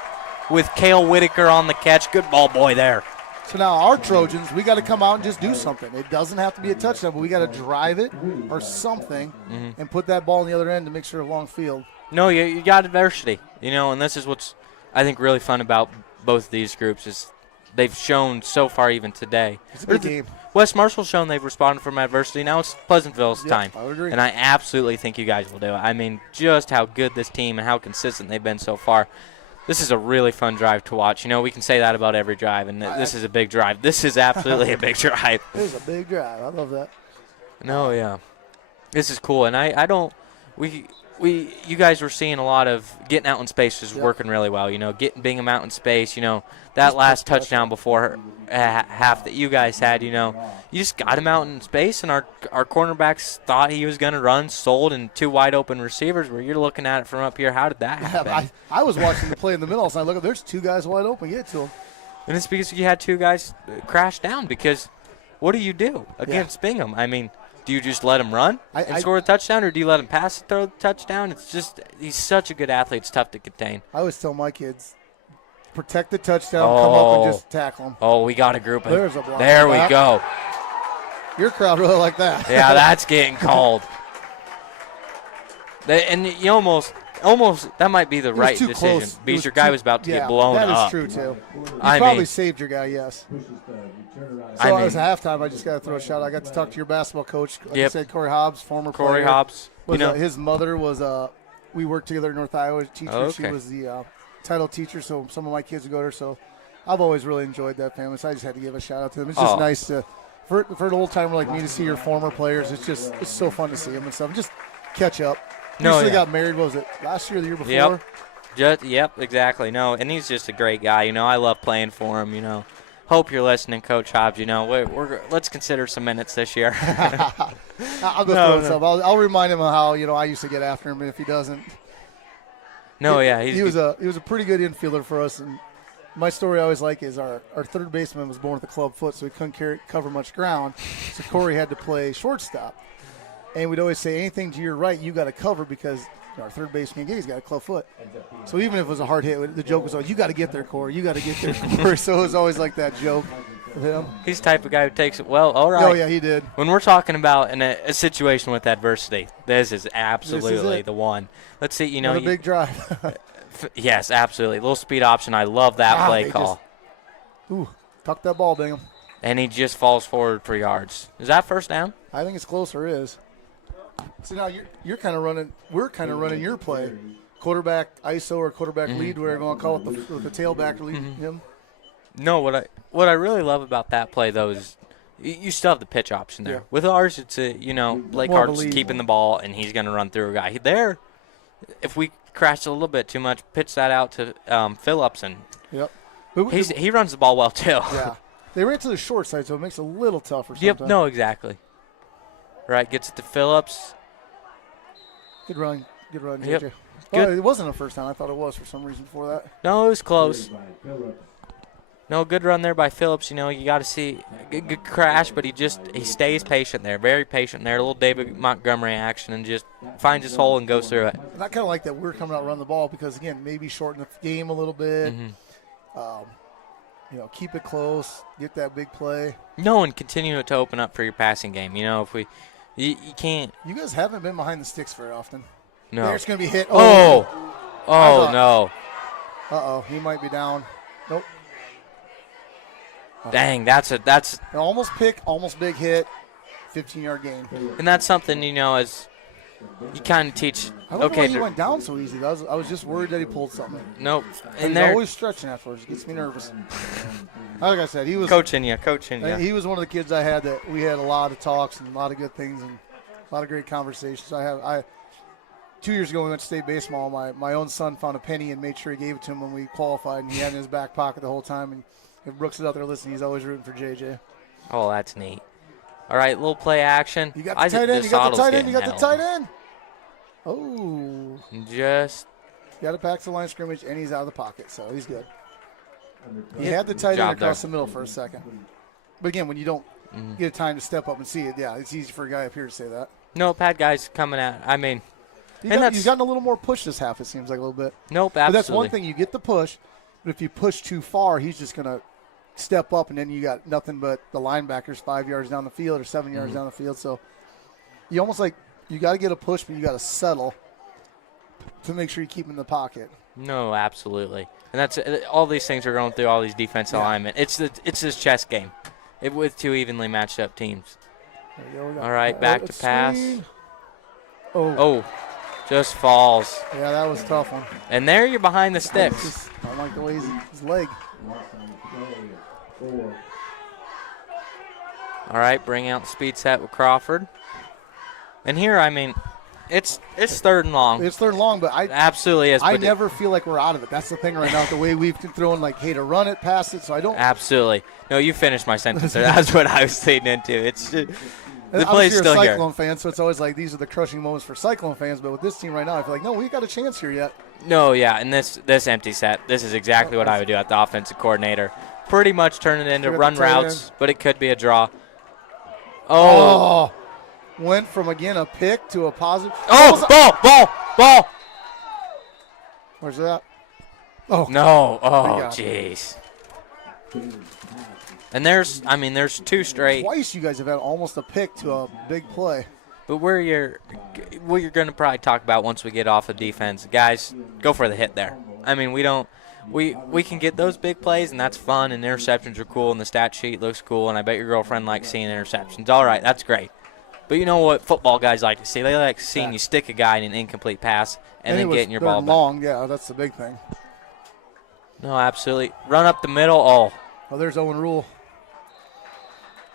with Cale Whitaker on the catch. Good ball boy there. So now our Trojans, we got to come out and just do something. It doesn't have to be a touchdown, but we got to drive it or something and put that ball on the other end to make sure of long field. No, you got adversity, you know, and this is what's I think really fun about both of these groups is they've shown so far even today. It's a good game. West Marshall's shown they've responded from adversity. Now it's Pleasantville's time. I would agree. And I absolutely think you guys will do it. I mean, just how good this team and how consistent they've been so far. This is a really fun drive to watch. You know, we can say that about every drive, and this is a big drive. This is absolutely a big drive. It is a big drive. I love that. No, yeah. This is cool. And I don't – you guys were seeing a lot of getting out in space was working really well. You know, getting Bingham out in space. You know, that last touchdown before half that you guys had. You know, you just got him out in space, and our cornerbacks thought he was going to run, sold, and 2 wide open receivers. Where you're looking at it from up here, how did that happen? Yeah, I was watching the play in the middle, so I look up. There's 2 guys wide open. Get to them. And it's because you had 2 guys crash down. Because what do you do against Bingham? I mean. Do you just let him run and score a touchdown, or do you let him pass and throw the touchdown? It's just he's such a good athlete. It's tough to contain. I always tell my kids, protect the touchdown, come up and just tackle him. Oh, we got a group. There's a block. There we go. Your crowd really like that. Yeah, that's getting called. And you almost that might be the right decision close. because your guy was about to get blown up. That is true, too. You I probably mean, saved your guy, yes. I mean, as a halftime, I just got to throw a shout out. I got to talk to your basketball coach. Like I said, Corey Hobbs, former player. Corey Hobbs. His mother was we worked together at North Iowa teacher. Oh, okay. She was the title teacher, so some of my kids would go to her. So I've always really enjoyed that family, so I just had to give a shout out to them. It's just nice to for an old timer like me to see your former players. It's so fun to see them and stuff. Just catch up. Recently got married. What was it, last year or the year before? Yep, exactly. No, and he's just a great guy. You know, I love playing for him. You know, hope you're listening, Coach Hobbs. You know, let's consider some minutes this year. I'll go throw this up. I'll remind him of how I used to get after him if he doesn't. No, he was a pretty good infielder for us. And my story I always like is our third baseman was born with a club foot, so he couldn't cover much ground. So Corey had to play shortstop. And we'd always say, anything to your right, you got to cover because our third baseman, he's got a club foot. So even if it was a hard hit, the joke was always, you got to get there, Corey. You got to get there, Corey. So it was always like that joke with him. He's the type of guy who takes it well. All right. Oh, yeah, he did. When we're talking about in a situation with adversity, this is absolutely the one. Let's see, a big drive. Yes, absolutely. Little speed option. I love that play call. Tuck that ball, Bingham. And he just falls forward 3 yards. Is that first down? I think it's closer, is. So now you're kind of running. We're kind of running your play, quarterback ISO or quarterback lead, whatever you want to call it, with the tailback leading him. No, what I really love about that play though is you still have the pitch option there. Yeah. With ours, it's Blake Hart's keeping the ball and he's going to run through a guy there. If we crash a little bit too much, pitch that out to Phillips and he runs the ball well too. Yeah, they ran to the short side, so it makes it a little tougher. Yep. No, exactly. Right, gets it to Phillips. Good run, JJ. Yep. Good. It wasn't a first down. I thought it was for some reason before that. No, it was close. No, good run there by Phillips. You got to see good crash, but he stays patient there, very patient there. A little David Montgomery action and just finds his hole and goes through it. And I kind of like that we're coming out and run the ball because, again, maybe shorten the game a little bit. Keep it close, get that big play. No, and continue to open up for your passing game. If we – you can't. You guys haven't been behind the sticks very often. No. There's going to be hit. Oh, no. Uh-oh, he might be down. Nope. Dang, that's almost pick, almost big hit, 15-yard gain. And that's something, as you kind of teach. I don't know why he went down so easy. I was just worried that he pulled something. Nope. And he's always stretching afterwards. It gets me nervous. Like I said, he was coaching you. He was one of the kids I had that we had a lot of talks and a lot of good things and a lot of great conversations. 2 years ago we went to state baseball. My own son found a penny and made sure he gave it to him when we qualified, and he had it in his back pocket the whole time. And if Brooks is out there listening, he's always rooting for JJ. Oh, that's neat. All right, little play action. You got the tight end. You got the tight end. Oh. Just. Got it back to the line of scrimmage, and he's out of the pocket, so he's good. He had the tight end across the middle for a second. But, again, when you don't get time to step up and see it, it's easy for a guy up here to say that. No, Pat guy's coming out. I mean. He's gotten a little more push this half, it seems like a little bit. Nope, absolutely. But that's one thing. You get the push, but if you push too far, he's just going to step up, and then you got nothing but the linebackers 5 yards down the field or 7 yards down the field. So you almost you got to get a push, but you got to settle to make sure you keep him in the pocket. No, absolutely. And that's all these things are going through all these defensive alignment. It's this chess game with two evenly matched up teams. All right, back to pass. Oh, just falls. Yeah, that was a tough one. And there you're behind the sticks. I don't like the way his leg. All right, bring out the speed set with Crawford. And here, I mean, it's third and long. It's third and long, but It absolutely is. I but never feel like we're out of it. That's the thing right now, the way we've been throwing, like, hey, to run it, pass it, so I don't. Absolutely. No, you finished my sentence there. That's what I was leading into. It's just, the Obviously play's you're still a here. Cyclone fan, so it's always like these are the crushing moments for Cyclone fans, but with this team right now, I feel like, no, we got a chance here yet. No, yeah, and this empty set, this is exactly what I would do at the offensive coordinator. Pretty much turn it into run routes, but it could be a draw. Oh. Went from, again, a pick to a positive. Oh, ball. Where's that? Oh. No. My Oh, God. jeez. And there's two straight. Twice you guys have had almost a pick to a big play. But what you're going to probably talk about once we get off of defense, guys, go for the hit there. I mean, we can get those big plays, and that's fun, and interceptions are cool, and the stat sheet looks cool, and I bet your girlfriend likes seeing interceptions. All right, that's great. But you know what football guys like to see? They like seeing you stick a guy in an incomplete pass and then getting your ball back. Long, yeah, that's the big thing. No, absolutely. Run up the middle. Oh. Well, there's Owen Rule.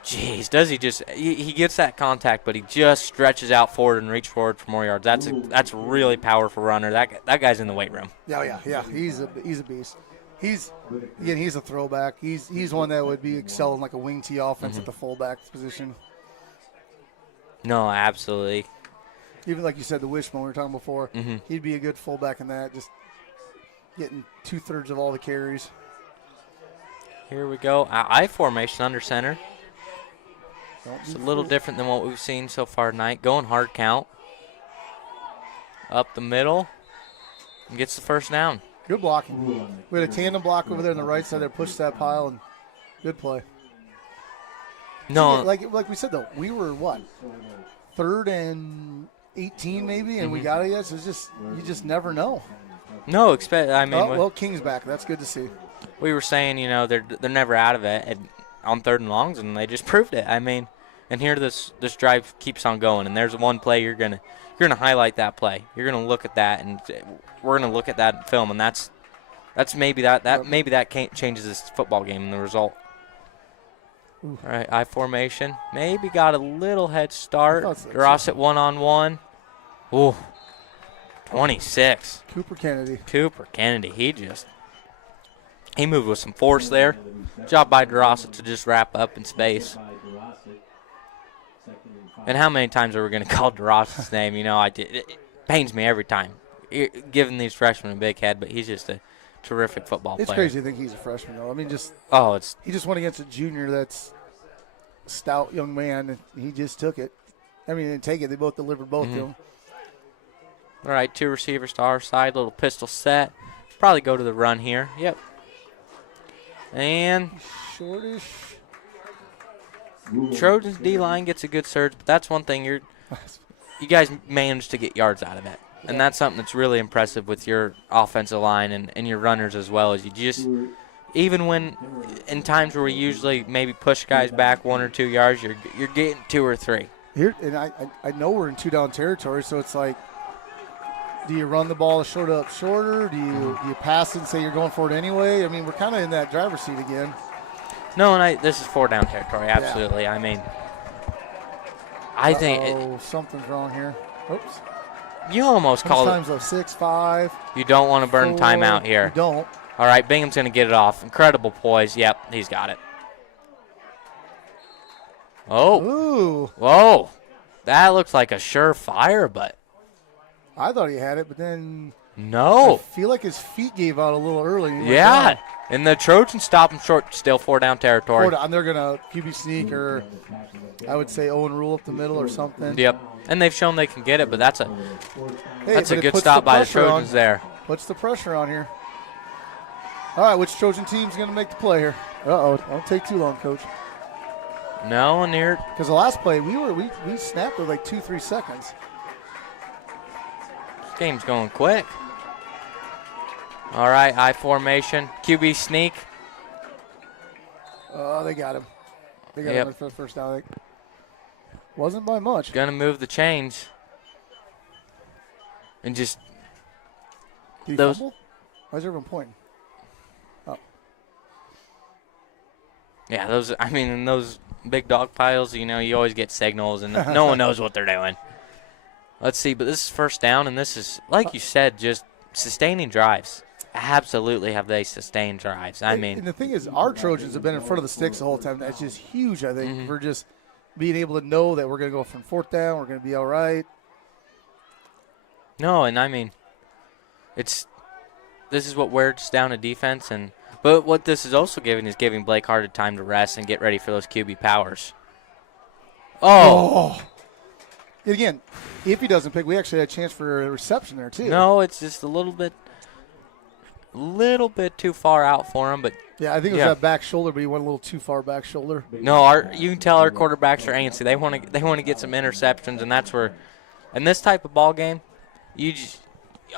Jeez, does he just he gets that contact, but he just stretches out forward and reaches forward for more yards. That's a really powerful runner. That guy's in the weight room. Yeah. He's a beast. He's a throwback. He's one that would be excelling like a wing T offense at the fullback position. No, absolutely. Even like you said, the wishbone we were talking before, he'd be a good fullback in that, just getting 2/3 of all the carries. Here we go. I formation under center. It's a little different than what we've seen so far tonight. Going hard count. Up the middle. And gets the first down. Good blocking. We had a tandem block over there on the right side that pushed that pile, and good play. No. Like we said, though, we were, what, 3rd and 18 maybe, and we got it yet? So it's just, you just never know. No, King's back. That's good to see. We were saying, they're never out of it on 3rd and longs, and they just proved it. I mean, and here this drive keeps on going, and there's one play you're gonna highlight that play. You're gonna look at that, and we're gonna look at that film, and that's maybe that changes this football game and the result. Ooh. All right, I formation. Maybe got a little head start. Ross at 1-on-1. Ooh, 26. Cooper Kennedy. He moved with some force there. Job by DeRosa to just wrap up in space. And how many times are we going to call DeRosa's name? It pains me every time. Giving these freshmen a big head, but he's just a terrific football player. It's crazy to think he's a freshman, though. I mean, he just went against a junior that's a stout young man, and he just took it. I mean, they didn't take it. They both delivered both to him. All right, 2 receivers to our side, little pistol set. Probably go to the run here. Yep. And shortish. Trojans D-line gets a good surge, but that's one thing you guys managed to get yards out of it. And that's something that's really impressive with your offensive line and your runners as well. As you just, even when in times where we usually maybe push guys back 1 or 2 yards, you're getting 2 or 3. Here, and I know we're in 2-down territory, so it's like, do you run the ball shorter? Do you pass it and say you're going for it anyway? I mean, we're kind of in that driver's seat again. No, and this is 4-down territory, absolutely. Yeah. I mean, I think something's wrong here. Oops. You almost called it. Sometimes a 6-5. You don't want to burn timeout here. You don't. All right, Bingham's going to get it off. Incredible poise. Yep, he's got it. Oh. Ooh. Whoa. That looks like a surefire, but. I thought he had it, but then. No. I feel like his feet gave out a little early. Yeah. And the Trojans stop him short, still 4-down territory. And they're going to QB sneak or I would say Owen Rule up the middle or something. Yep. And they've shown they can get it, but that's a good stop by the Trojans there. Puts the pressure on here. All right, which Trojan team's going to make the play here? Uh-oh, don't take too long, Coach. No, and here. Because the last play, we snapped with like 2-3 seconds. This game's going quick. All right, I formation. QB sneak. Oh, they got him. They got Yep. him for the first down. Wasn't by much. Gonna move the chains. And just Did he those. fumble? Why is everyone pointing? Oh. Yeah, those. I mean, in those big dog piles, you know, you always get signals, and no one knows what they're doing. Let's see, but this is first down, and this is, like you said, just sustaining drives. Absolutely have they sustained drives. I mean, and the thing is, our Trojans have been in front of the sticks the whole time. That's just huge, I think, Mm-hmm. for just being able to know that we're going to go from fourth down, we're going to be all right. no, and I mean, this is what wears down a defense, but what this is also giving is giving Blake Hart a time to rest and get ready for those QB powers. Oh. Again, if he doesn't pick, we actually had a chance for a reception there, too. No, it's just a little bit too far out for him, but Yeah, I think it was that back shoulder, but he went a little too far back shoulder. no, you can tell our quarterbacks are antsy. They want to get some interceptions, and that's where, in this type of ball game,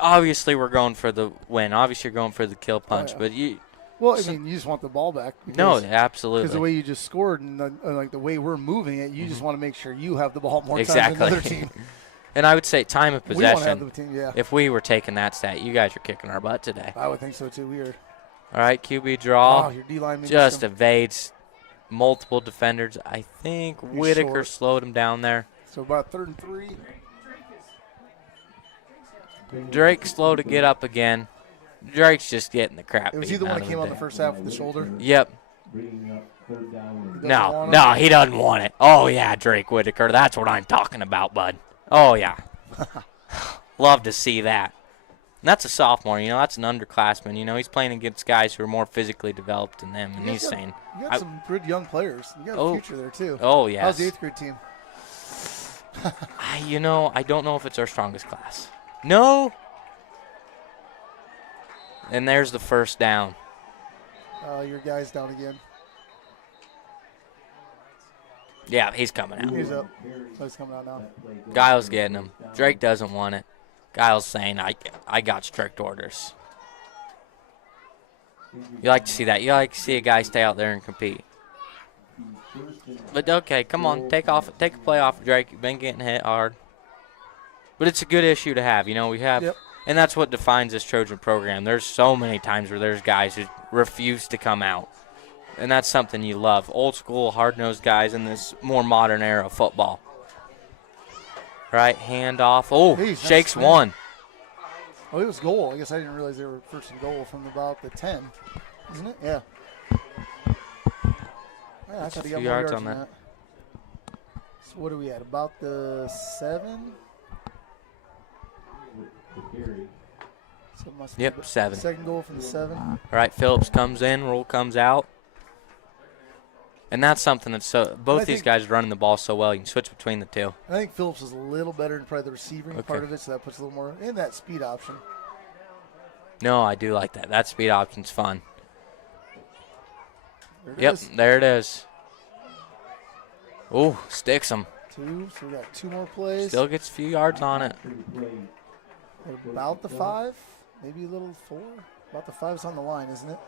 obviously we're going for the win. Obviously you're going for the kill punch, yeah. but you. Well, I mean, you just want the ball back. No, Because the absolutely. way you just scored and like the way we're moving it, you just want to make sure you have the ball more Exactly. times than the other team. And I would say time of We want to have possession. the team, yeah. If we were taking that stat, you guys are kicking our butt today. I would think so, too. We are. All right, QB draw. Oh, your D-line made Just some- evades multiple defenders. I think Whitaker short. slowed him down there. So about 3rd and 3. Drake slow to get up again. Drake's just getting the crap It was beaten either one out that of came him on the today. first half with the shoulder. Yep. Bringing up 3rd down. Doesn't No, want no, it. he doesn't want it. Oh, yeah, Drake Whitaker. That's what I'm talking about, bud. Oh, yeah. Love to see that. And that's a sophomore, you know. That's an underclassman. You know, he's playing against guys who are more physically developed than him, and You he's got- saying, You got some good young players. You got a future there, too. oh, yes. How's the 8th grade team? I don't know if it's our strongest class. No. And there's the first down. Your guy's down again. Yeah, he's coming out. He's up. So he's coming out now. Giles getting him. Drake doesn't want it. Giles saying, I got strict orders. You like to see that. You like to see a guy stay out there and compete. But, okay, come on. Take a play off of Drake. You've been getting hit hard. But it's a good issue to have. You know, we have. Yep. And that's what defines this Trojan program. There's so many times where there's guys who refuse to come out. And that's something you love. Old school, hard-nosed guys in this more modern era of football. Right, handoff. Oh, Jeez, shakes that's- one. Oh, it was goal. I guess I didn't realize they were first and goal from about the 10. Isn't it? Yeah. Yeah, I thought he got few more yards yards on than that. So what are we at? About the 7? So it must be Yep, the 7. Second goal from the 7. All right, Phillips comes in, Rule comes out. And that's something that's both these guys are running the ball so well, you can switch between the two. I think Phillips is a little better in probably the receiving part of it, so that puts a little more in that speed option. No, I do like that. That speed option's fun. There it Yep, is. there it is. Oh, sticks him. 2, so we got 2 more plays. Still gets a few yards on it. About the 5, maybe a little 4. About the 5's on the line, isn't it?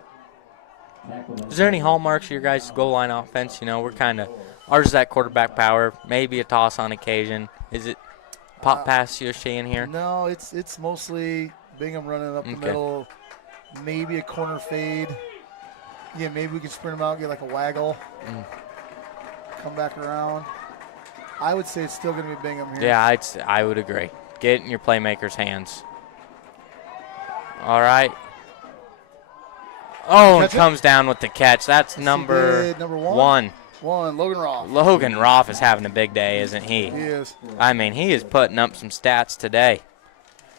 Is there any hallmarks of your guys' goal line offense? You know, we're kind of – ours is that quarterback power, maybe a toss on occasion. Is it pop pass you're seeing here? No, it's mostly Bingham running up the Okay. middle, maybe a corner fade. Yeah, maybe we can sprint him out, get like a waggle, come back around. I would say it's still going to be Bingham here. Yeah, I would agree. Get it in your playmakers' hands. All right. Oh, and Catch it? comes down with the catch. That's number did. Number one? 1. Logan Roth. Logan Roth is having a big day, isn't he? He is. I mean, he is putting up some stats today.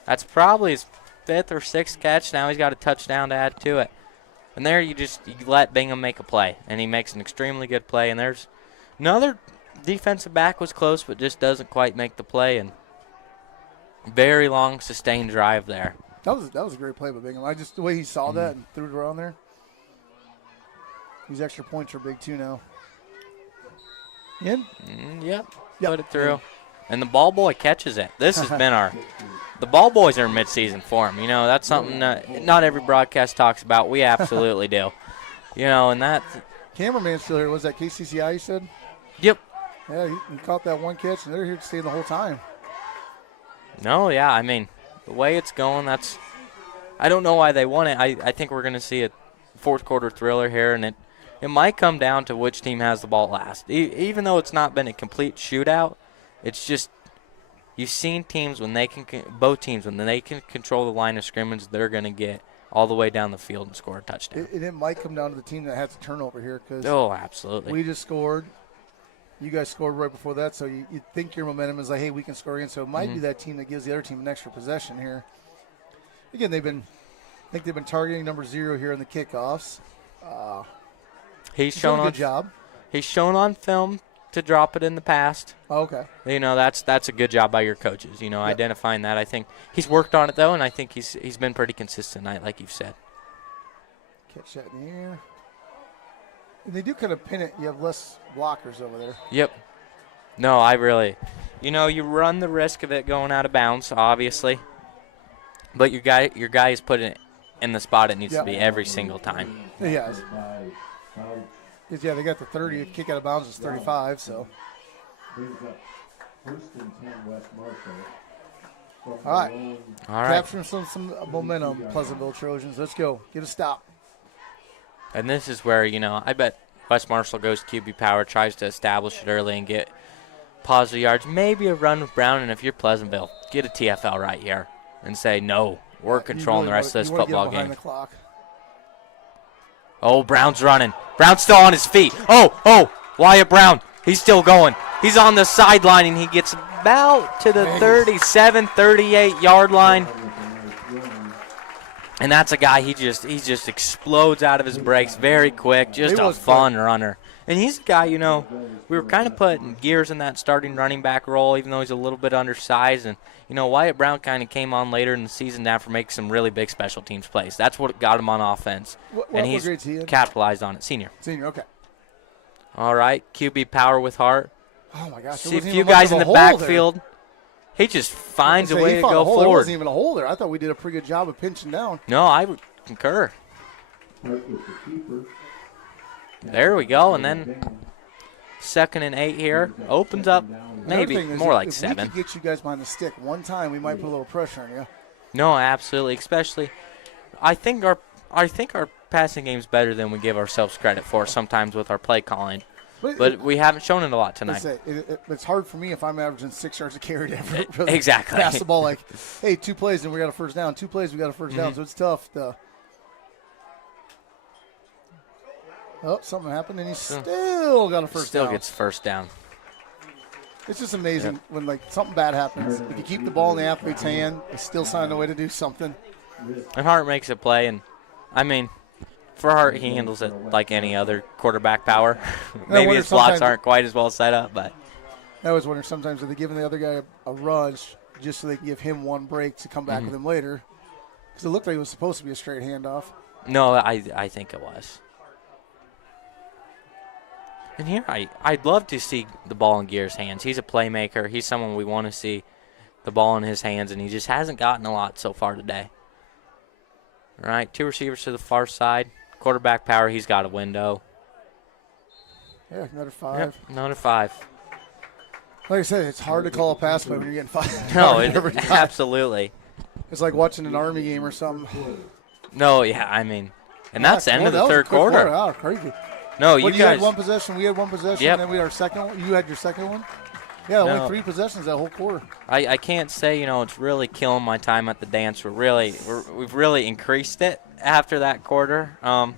That's probably his 5th or 6th catch. Now he's got a touchdown to add to it. And there you let Bingham make a play, and he makes an extremely good play. And there's another defensive back was close, but just doesn't quite make the play. And very long, sustained drive there. That was a great play by Bingham. The way he saw that and threw it around there. These extra points are big too now. In? Yep. Put it through. And the ball boy catches it. This has been the ball boys are in midseason form. You know, that's something that not every broadcast talks about. We absolutely do. You know, and that. Cameraman's still here. Was that KCCI you said? Yep. Yeah, he caught that one catch, and they're here to stay the whole time. No, yeah, I mean, the way it's going, I don't know why they won it. I think we're going to see a fourth quarter thriller here, and it might come down to which team has the ball last. Even though it's not been a complete shootout, it's just you've seen teams when they can both teams when they can control the line of scrimmage, they're going to get all the way down the field and score a touchdown. It might come down to the team that has the turnover here because absolutely. We just scored. You guys scored right before that, so you think your momentum is like, hey, we can score again. So it might be that team that gives the other team an extra possession here. Again, I think they've been targeting number 0 here in the kickoffs. He's shown a good job. He's shown on film to drop it in the past. Oh, okay. You know, that's a good job by your coaches, you know, identifying that. I think he's worked on it, though, and I think he's been pretty consistent, like you've said. Catch that in the air. And they do kind of pin it. You have less blockers over there. Yep. No, I really – you know, you run the risk of it going out of bounds, obviously. But your guy is putting it in the spot it needs to be every single time. Yeah. Because, they got the 30. Kick out of bounds is 35, so. First and 10 West Marshall. All right. Capturing some momentum, Pleasantville Trojans. Let's go. Get a stop. And this is where, you know, I bet West Marshall goes QB power, tries to establish it early and get positive yards. Maybe a run with Brown, and if you're Pleasantville, get a TFL right here and say, no, we're controlling the rest of this football game. The clock. Oh, Brown's running. Brown's still on his feet. Oh, Wyatt Brown. He's still going. He's on the sideline, and he gets about to the 37, 38-yard line. And that's a guy, he just explodes out of his brakes very quick, just a fun runner. And he's a guy, you know, we were kind of putting gears in that starting running back role, even though he's a little bit undersized. And, you know, Wyatt Brown kind of came on later in the season after making some really big special teams plays. That's what got him on offense. What he's grades he in? Capitalized on it. Senior, okay. All right, QB power with heart. Oh, my gosh. See a few guys in the backfield. There. He just finds a way to go forward. There wasn't even a hole there. I thought we did a pretty good job of pinching down. No, I would concur. There we go, and then 2nd and 8 here. Opens up maybe more like 7. If we could get you guys behind the stick one time, we might put a little pressure on you. No, absolutely. Especially, I think our passing game's better than we give ourselves credit for sometimes with our play calling. But we haven't shown it a lot tonight. It's hard for me if I'm averaging 6 yards a carry to ever really exactly. pass the ball like, hey, 2 plays and we got a first down. 2 plays, we got a first down. So it's tough. Something happened, and he still got a first down. Still gets first down. It's just amazing when, like, something bad happens. If you keep the ball in the athlete's hand, they still find a way to do something. And Hart makes a play, and, I mean, for Hart, he handles it like any other quarterback power. Maybe his blocks aren't quite as well set up, but. I always wonder sometimes if they're giving the other guy a rush just so they can give him one break to come back with him later. Because it looked like it was supposed to be a straight handoff. No, I think it was. And here, I'd love to see the ball in Gear's hands. He's a playmaker. He's someone we want to see the ball in his hands, and he just hasn't gotten a lot so far today. All right, 2 receivers to the far side. Quarterback power, he's got a window. Yeah, another 5. Yep, another 5. Like I said, it's hard to call a pass play when you're getting 5. No, absolutely. It's like watching an Army game or something. No, yeah, I mean, and that's the end of the third quarter. Oh, crazy. No, you guys. had one possession. We had one possession. Yep. And then we had our second one. You had your second one? Yeah, only 3 possessions that whole quarter. I can't say, you know, it's really killing my time at the dance. We've really increased it after that quarter. You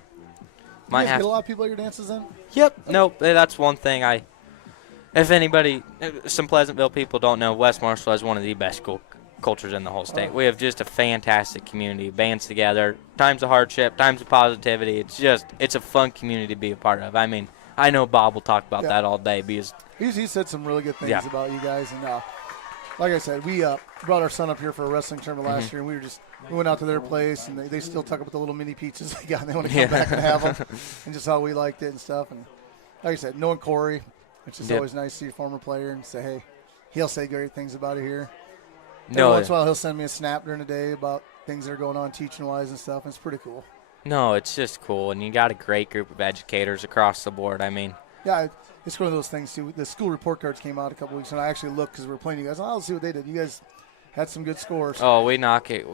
guys get a lot of people at your dances then? Yep. Nope. That's one thing if anybody, some Pleasantville people don't know, West Marshall has one of the best school cultures in the whole state. We have just a fantastic community. Bands together, times of hardship, times of positivity. It's a fun community to be a part of. I mean, I know Bob will talk about that all day because he said some really good things about you guys. And like I said, we brought our son up here for a wrestling tournament last year, and we went out to their place, and they still talk about the little mini pizzas they got, and they want to come back and have them, and just how we liked it and stuff. And like I said, knowing Corey, it's just always nice to see a former player and say, hey, he'll say great things about it here. Every once in a while he'll send me a snap during the day about things that are going on teaching-wise and stuff, and it's pretty cool. No, it's just cool, and you got a great group of educators across the board. I mean, yeah, it's one of those things too. The school report cards came out a couple weeks, and I actually looked because we were playing you guys. I'll see what they did. You guys had some good scores. oh, we knock it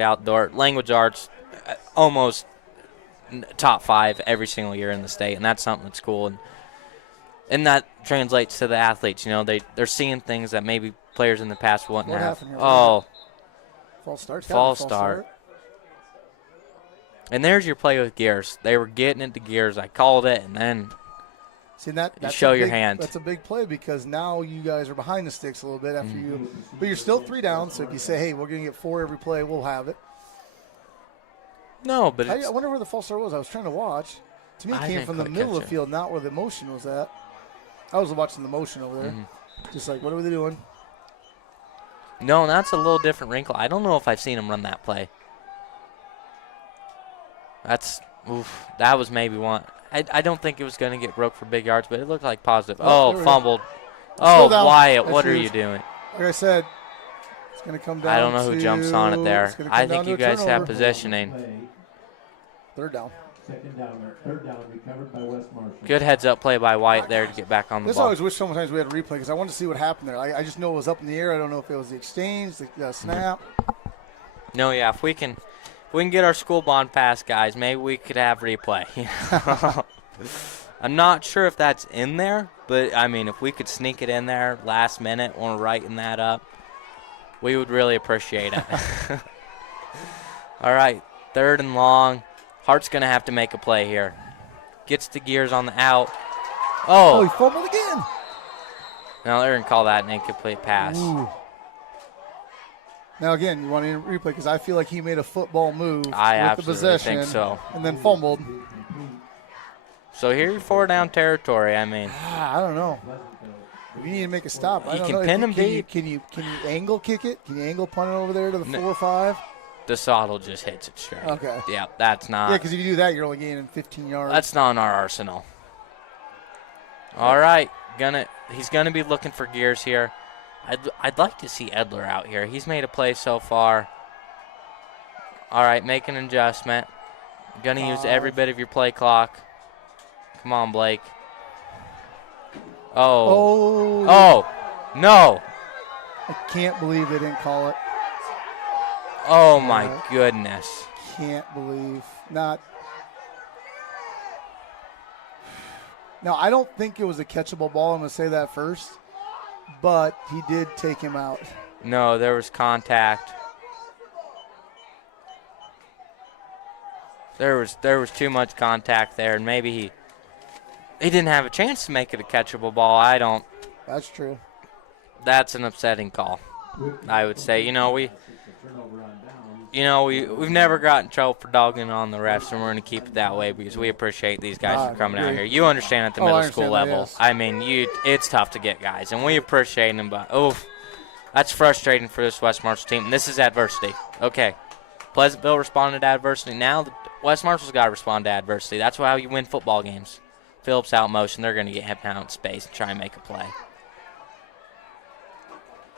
out the door. Language arts, almost top 5 every single year in the state, and that's something that's cool. And that translates to the athletes. You know, they're seeing things that maybe players in the past wouldn't What have. happened here? Oh, false start. false start. And there's your play with gears. They were getting into gears. I called it, and then See, that's show a your big, hand. That's a big play because now you guys are behind the sticks a little bit after you. But you're still 3 down, so if you say, hey, we're going to get 4 every play, we'll have it. no, but I wonder where the false start was. I was trying to watch. To me, it I came didn't from the quite middle of catch the field, not where the motion was at. I was watching the motion over there. Just like, what are they doing? no, that's a little different wrinkle. I don't know if I've seen him run that play. That was maybe one. I don't think it was going to get broke for big yards, but it looked like positive. Oh, fumbled. Oh, down. Wyatt, That's what are huge. you doing? Like I said, it's going to come down I don't know who jumps on it there. it's gonna come I down think to you a guys have turnover. positioning. 3rd down. Second down, or third down recovered by West Marshall. Good heads-up play by Wyatt there to get back on the This I ball. always wish sometimes we had a replay because I wanted to see what happened there. I just know it was up in the air. I don't know if it was the exchange, the snap. No, yeah, if we can get our school bond passed, guys, maybe we could have replay. I'm not sure if that's in there, but, I mean, if we could sneak it in there last minute when we're writing that up, we would really appreciate it. All right, 3rd and long. Hart's going to have to make a play here. Gets the gears on the out. Oh, he Oh, fumbled again. no, they're going to call that an incomplete pass. Ooh. Now, again, you want to replay because I feel like he made a football move I with the absolutely possession think so. and then fumbled. So here you're 4 down territory, I mean. I don't know. If you need to make a stop, I You don't can know. pin him Can deep. you angle kick it? Can you angle punt it over there to the 4 or 5? DeSoto just hits it straight. Okay. Yeah, that's not. Yeah, because if you do that, you're only gaining 15 yards. That's not in our arsenal. All right, he's gonna be looking for gears here. I'd like to see Edler out here. He's made a play so far. All right, make an adjustment. Gonna use every bit of your play clock. Come on, Blake. Oh, no. I can't believe they didn't call it. Oh, my goodness. Can't believe. Not. Now, I don't think it was a catchable ball. I'm going to say that first. But he did take him out. No, there was contact. There was too much contact there, and maybe he didn't have a chance to make it a catchable ball. That's true. That's an upsetting call, I would say. We've never gotten in trouble for dogging on the refs, and we're going to keep it that way because we appreciate these guys for coming out here. You understand at the middle school level. Yes. I mean, it's tough to get guys, and we appreciate them, but that's frustrating for this West Marshall team. And this is adversity. Okay, Pleasantville responded to adversity. Now West Marshall's got to respond to adversity. That's how you win football games. Phillips out motion. They're going to get him out in space and try and make a play.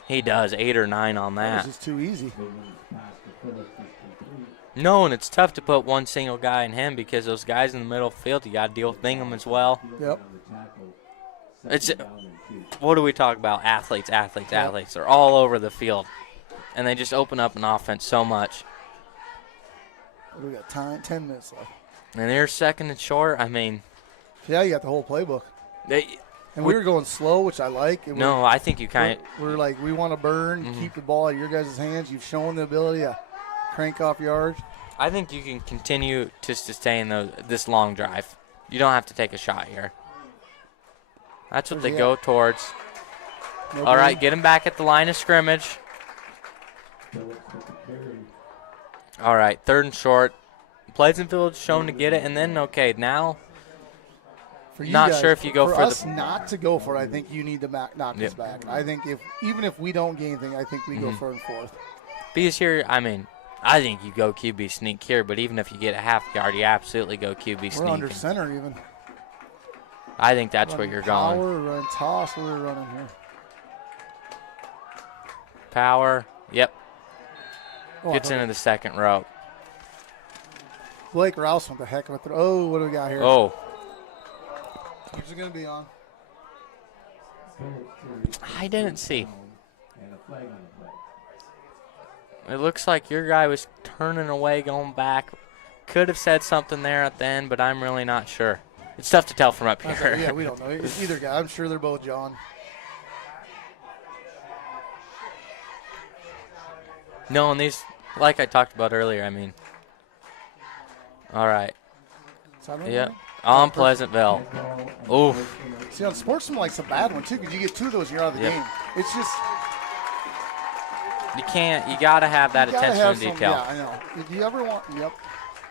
He does 8 or 9 on that. This is too easy. No, and it's tough to put one single guy in him because those guys in the middle of the field, you got to deal with Bingham as well. Yep. What do we talk about? Athletes. They're all over the field, and they just open up an offense so much. We got 10 minutes left. And they're 2nd and short. I mean, Yeah, you got the whole playbook. And we were going slow, which I like. And no, I think you kind of. We're like, we want to burn, keep the ball out of your guys' hands. You've shown the ability to crank off yards. I think you can continue to sustain this long drive. You don't have to take a shot here. That's what they go towards. All right, get him back at the line of scrimmage. All right, 3rd and short. Pleasantville is shown to get it, and then, now For you not guys, sure if you go for us the. not to go for it, I think you need to knock this back. I think even if we don't gain anything, I think we go for it in 4th. Because here, I think you go QB sneak here, but even if you get a half yard, you absolutely go QB sneak. We're under center even. I think that's where you're going. Power, run toss, what are we running here? Power. Yep. Oh, Gets into the second row. Blake Rouse with the heck of a throw. Oh, what do we got here? Oh. Who's it going to be on? I didn't see. And a flag on the play. It looks like your guy was turning away, going back. Could have said something there at the end, but I'm really not sure. It's tough to tell from up here. Yeah, we don't know. It's either guy. I'm sure they're both John. No, and these, like I talked about earlier, I mean. All right. Yeah. On Pleasantville. Oof. See, on Sportsmanlike's a bad one, too, because you get two of those and you're out of the game. It's just. You can't, you got to have that attention to detail. Yeah, I know. If you ever want, yep.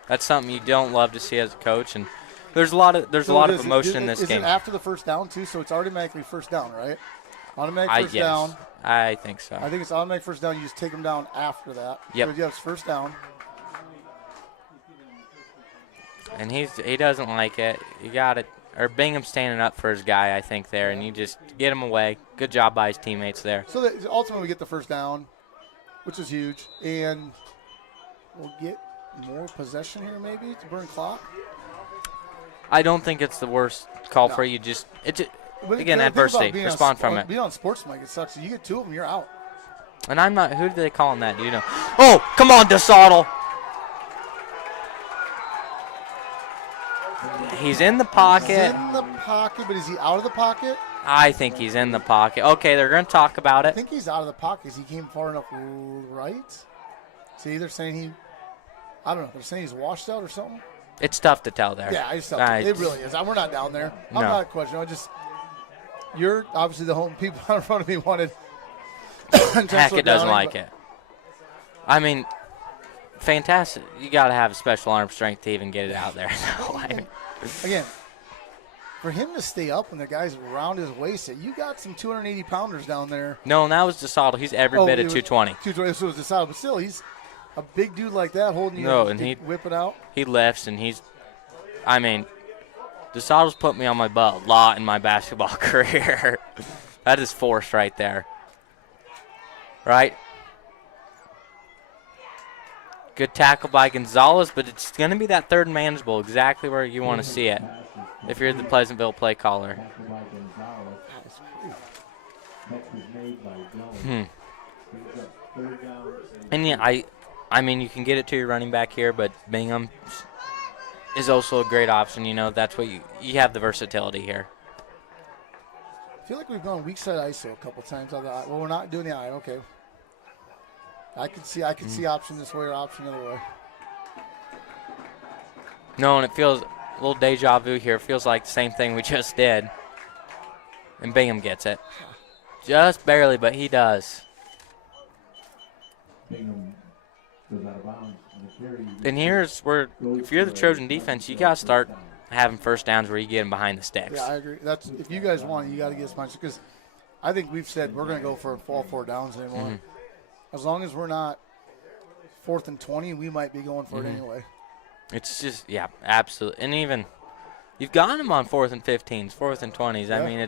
That's something you don't love to see as a coach, and there's a lot of emotion in this game. Is it after the first down, too? So it's automatically first down, right? Automatic first down. I think so. I think it's automatic first down. You just take them down after that. Yep. So, yeah, it's first down. And he doesn't like it. You got it. Or Bingham's standing up for his guy, I think, there, and you just get him away. Good job by his teammates there. So that ultimately we get the first down, which is huge, and we'll get more possession here maybe to burn clock. I don't think it's the worst call for you. Again, adversity. Respond from it. Being on Sportsmanlike, it sucks. You get two of them, you're out. And I'm not. Who do they call him that? Do you know? Oh, come on, DeSautel. He's in the pocket. He's in the pocket, but is he out of the pocket? I think he's in the pocket. Okay, they're going to talk about I it. think he's out of the pocket because he came far enough right. See, they're saying I don't know. They're saying he's washed out or something. It's tough to tell there. Yeah, it really is. We're not down there. I'm not questioning. You're obviously the home people in front of me wanted. Hackett doesn't like it. I mean, fantastic. You got to have a special arm strength to even get it out there. So, again, for him to stay up when the guy's around his waist, you got some 280-pounders down there. No, and that was DeSautel. He's every bit of 220. 220, so it was DeSautel. But still, he's a big dude like that holding you. No, and he whip it out. He lifts, and DeSautel's put me on my butt a lot in my basketball career. That is force right there. Right? Good tackle by Gonzalez, but it's going to be that third and manageable, exactly where you want to see it if you're the Pleasantville play caller. And yeah, I mean, you can get it to your running back here, but Bingham is also a great option. You know, that's what you have the versatility here. I feel like we've gone weak side ISO a couple times. Well, we're not doing the eye. Okay. I could see option this way or option the other way. No, and it feels a little deja vu here. It feels like the same thing we just did. And Bingham gets it. Just barely, but he does. And here's where, if you're the Trojan defense, you got to start having first downs where you get them behind the sticks. Yeah, I agree. That's if you guys want it, you got to get as much. Because I think we've said we're going to go for all 4 downs anymore. Mm-hmm. As long as we're not 4th and 20, we might be going for it anyway. It's just, yeah, absolutely. And even, you've gotten them on 4th and 15s, 4th and 20s. Yeah. I mean,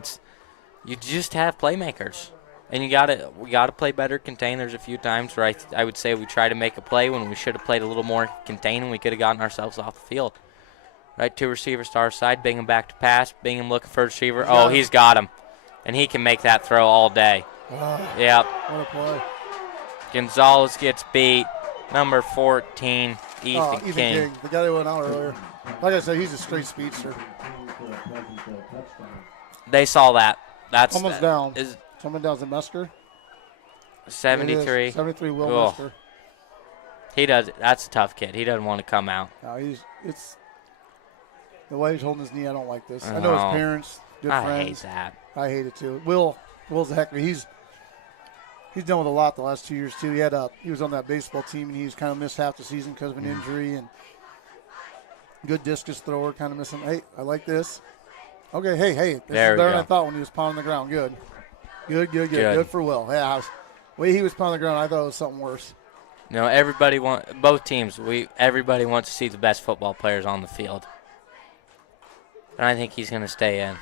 you just have playmakers. And we gotta play better contain. There's a few times where I would say we try to make a play when we should have played a little more contain and we could have gotten ourselves off the field. Right, 2 receivers to our side. Bingham back to pass. Bingham looking for a receiver. Oh, he's got him. And he can make that throw all day. Yep. What a play. Gonzalez gets beat. Number 14, Ethan King. The guy that went out earlier. Like I said, he's a straight speedster. They saw that. That's almost down. Someone down to Mesker. 73. 73 Will Mesker. He does. That's a tough kid. He doesn't want to come out. No, it's the way he's holding his knee. I don't like this. I know his parents, good friends. I hate that. I hate it too. Will's a hecker. He's done with a lot the last 2 years too. He was on that baseball team and he's kind of missed half the season because of an injury and good discus thrower, kind of missing. Hey, I like this. Okay, hey, this is better than I thought when he was pounding the ground. Good. Good for Will. Yeah, the way he was pounding the ground, I thought it was something worse. No, both teams, everybody wants to see the best football players on the field. And I think he's going to stay in.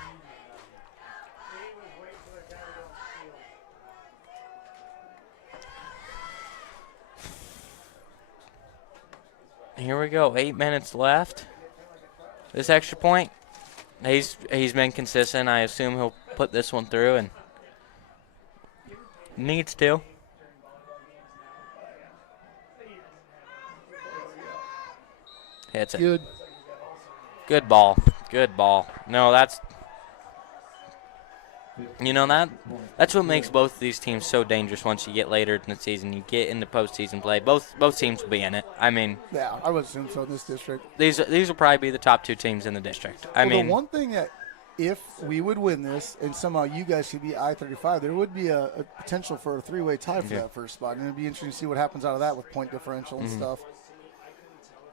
Here we go. 8 minutes left. This extra point, he's been consistent. I assume he'll put this one through and needs to. Hits it. Good ball. Good ball. No, that's what makes both of these teams so dangerous once you get later in the season. You get into postseason play. Both teams will be in it. I mean, yeah, I would assume so in this district. These will probably be the top 2 teams in the district. I mean, the one thing that if we would win this and somehow you guys should be I-35, there would be a potential for a 3-way tie for that first spot. And it would be interesting to see what happens out of that with point differential and stuff.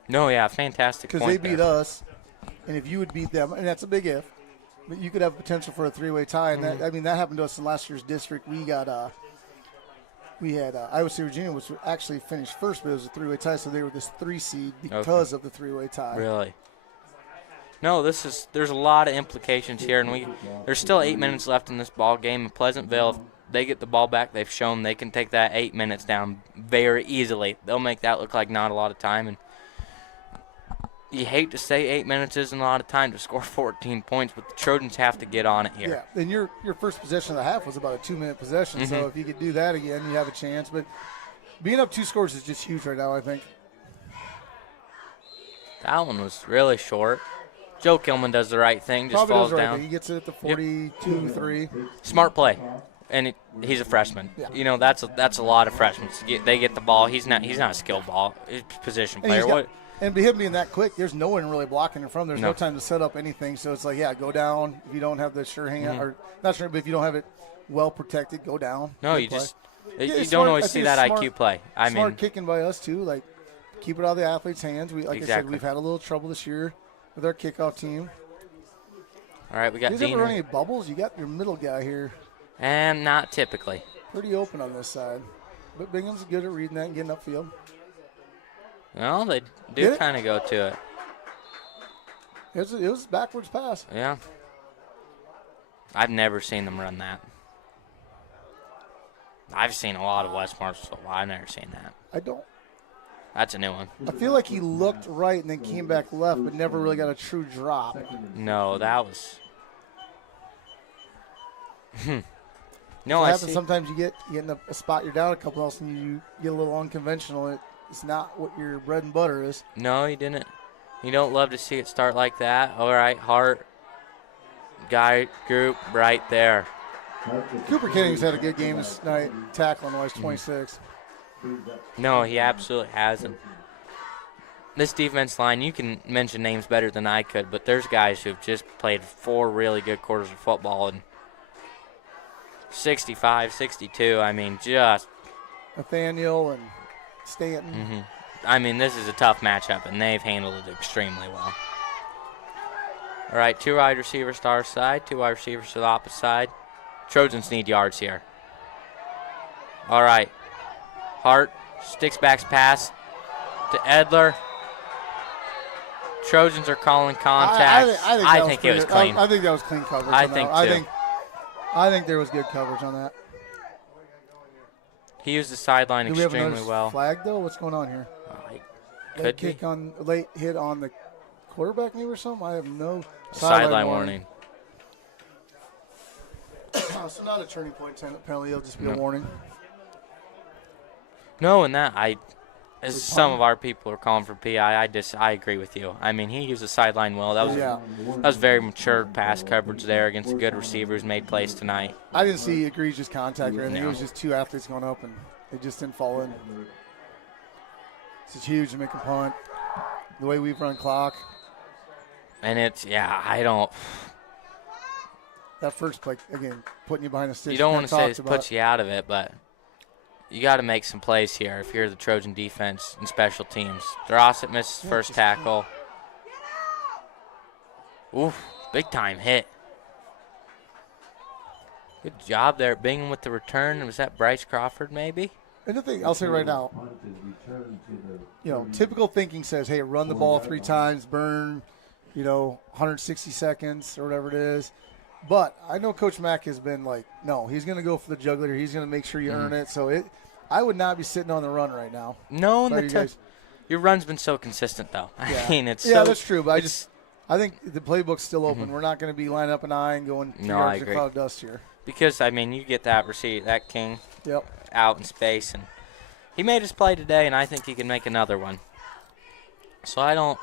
No, yeah, fantastic point. Because they beat us, and if you would beat them, and that's a big if, but you could have potential for a 3-way tie. And that happened to us in last year's district. We had Iowa State Virginia, which actually finished first, but it was a 3-way tie, so they were this 3 seed because of the 3-way tie. Really? No, there's a lot of implications here, and there's still 8 minutes left in this ball game. In Pleasantville, if they get the ball back, they've shown they can take that 8 minutes down very easily. They'll make that look like not a lot of time, and you hate to say 8 minutes isn't a lot of time to score 14 points, but the Trojans have to get on it here. Yeah, and your first possession of the half was about a 2-minute possession, so if you could do that again, you have a chance. But being up 2 scores is just huge right now, I think. That one was really short. Joe Kilman does the right thing, just Probably falls does the right down. thing. He gets it at the 42-3. Smart play. And he's a freshman. Yeah. That's a lot of freshmen. They get the ball. He's not a skill ball. He's a position player. And him being that quick, there's no one really blocking in front. There's no time to set up anything. So it's like, go down. If you don't have the sure hang or not sure, but if you don't have it well protected, go down. No, you don't always see that IQ play. Smart kicking by us too. Like, keep it out of the athlete's hands. I said, we've had a little trouble this year with our kickoff team. All right, we got Dean. You ever run any bubbles? You got your middle guy here. And not typically. Pretty open on this side. But Bingham's good at reading that and getting upfield. Well, they do kind of go to it. It was a backwards pass. Yeah. I've never seen them run that. I've seen a lot of West Marshall. I've never seen that. I don't. That's a new one. I feel like he looked right and then came back left, but never really got a true drop. No, that was. No, I see. Sometimes you get in a spot, you're down a couple else, and you get a little unconventional. It's not what your bread and butter is. No, he didn't. You don't love to see it start like that. All right, Hart, guy group right there. Cooper Kinnings had a good game this night, tackling-wise, 26. No, he absolutely hasn't. This defense line, you can mention names better than I could, but there's guys who've just played 4 really good quarters of football, and 65, 62, I mean, just. Nathaniel and Stanton. Mm-hmm. I mean, this is a tough matchup, and they've handled it extremely well. All right, 2 wide receivers to our side, 2 wide receivers to the opposite side. Trojans need yards here. All right. Hart sticks back pass to Edler. Trojans are calling contact. I think it was clean. I think that was clean coverage. I think too. I think there was good coverage on that. He used the sideline extremely well. Do we have another flag, though? What's going on here? Could be. Late hit on the quarterback maybe or something? I have no sideline warning. So not a turning point penalty. It'll just be a warning. No, and as some of our people are calling for PI, I agree with you. I mean, he used the sideline well. That was very mature pass coverage there against a good receiver who's made plays tonight. I didn't see egregious contact or anything. It was just 2 athletes going up, and they just didn't fall in. It's huge to make a punt. The way we've run clock. And I don't. That first play, again, putting you behind the sticks. You don't want to say it puts you out of it, but you got to make some plays here if you're the Trojan defense and special teams. Drossett misses first tackle. Oof, big time hit. Good job there, Bingham with the return. Was that Bryce Crawford maybe? And the thing, I'll say right now, typical thinking says, hey, run the ball 3 times, burn, 160 seconds or whatever it is. But I know Coach Mack has been like, no, he's going to go for the jugular. He's going to make sure you earn it. So I would not be sitting on the run right now. No, Your run's been so consistent, though. Yeah. I mean, it's that's true. But I think the playbook's still open. We're not going to be lining up an eye and going 3 yards in a cloud of dust here. Because, I mean, you get that receipt, that King Yep. out in space. And he made his play today, and I think he can make another one. So I don't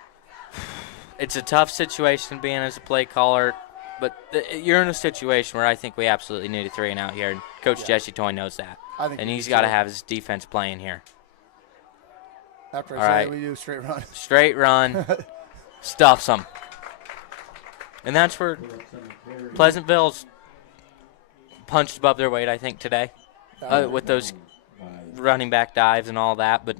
– it's a tough situation being as a play caller. But you're in a situation where I think we absolutely need a 3-and-out here. And Coach Jesse Toy knows that. And he's got to have his defense playing here. After I say we do straight run. Straight run. Stuffs them. And that's where Pleasantville's punched above their weight, I think, today. With those running back dives and all that. But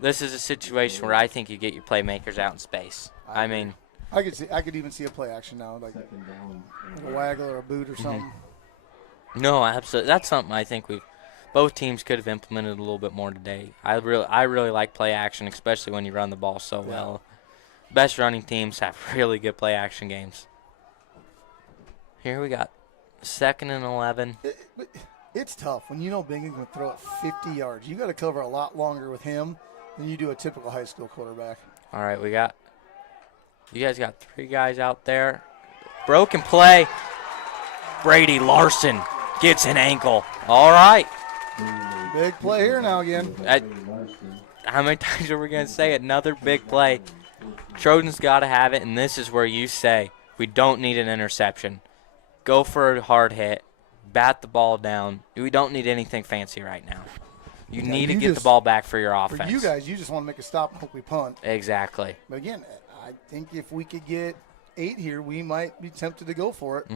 this is a situation where I think you get your playmakers out in space. I mean, I could even see a play action now, like a waggle or a boot or something. No, absolutely. That's something I think both teams could have implemented a little bit more today. I really like play action, especially when you run the ball so well. Best running teams have really good play action games. Here we got 2nd and 11. It's tough when you know Bingham can throw it 50 yards. You got to cover a lot longer with him than you do a typical high school quarterback. All right, you guys got 3 guys out there. Broken play. Brady Larson gets an ankle. All right. Big play here now again. How many times are we going to say it? Another big play. Trojan's got to have it, and this is where you say we don't need an interception. Go for a hard hit. Bat the ball down. We don't need anything fancy right now. You need to get the ball back for your offense. For you guys, you just want to make a stop and hope we punt. Exactly. But again, I think if we could get 8 here, we might be tempted to go for it.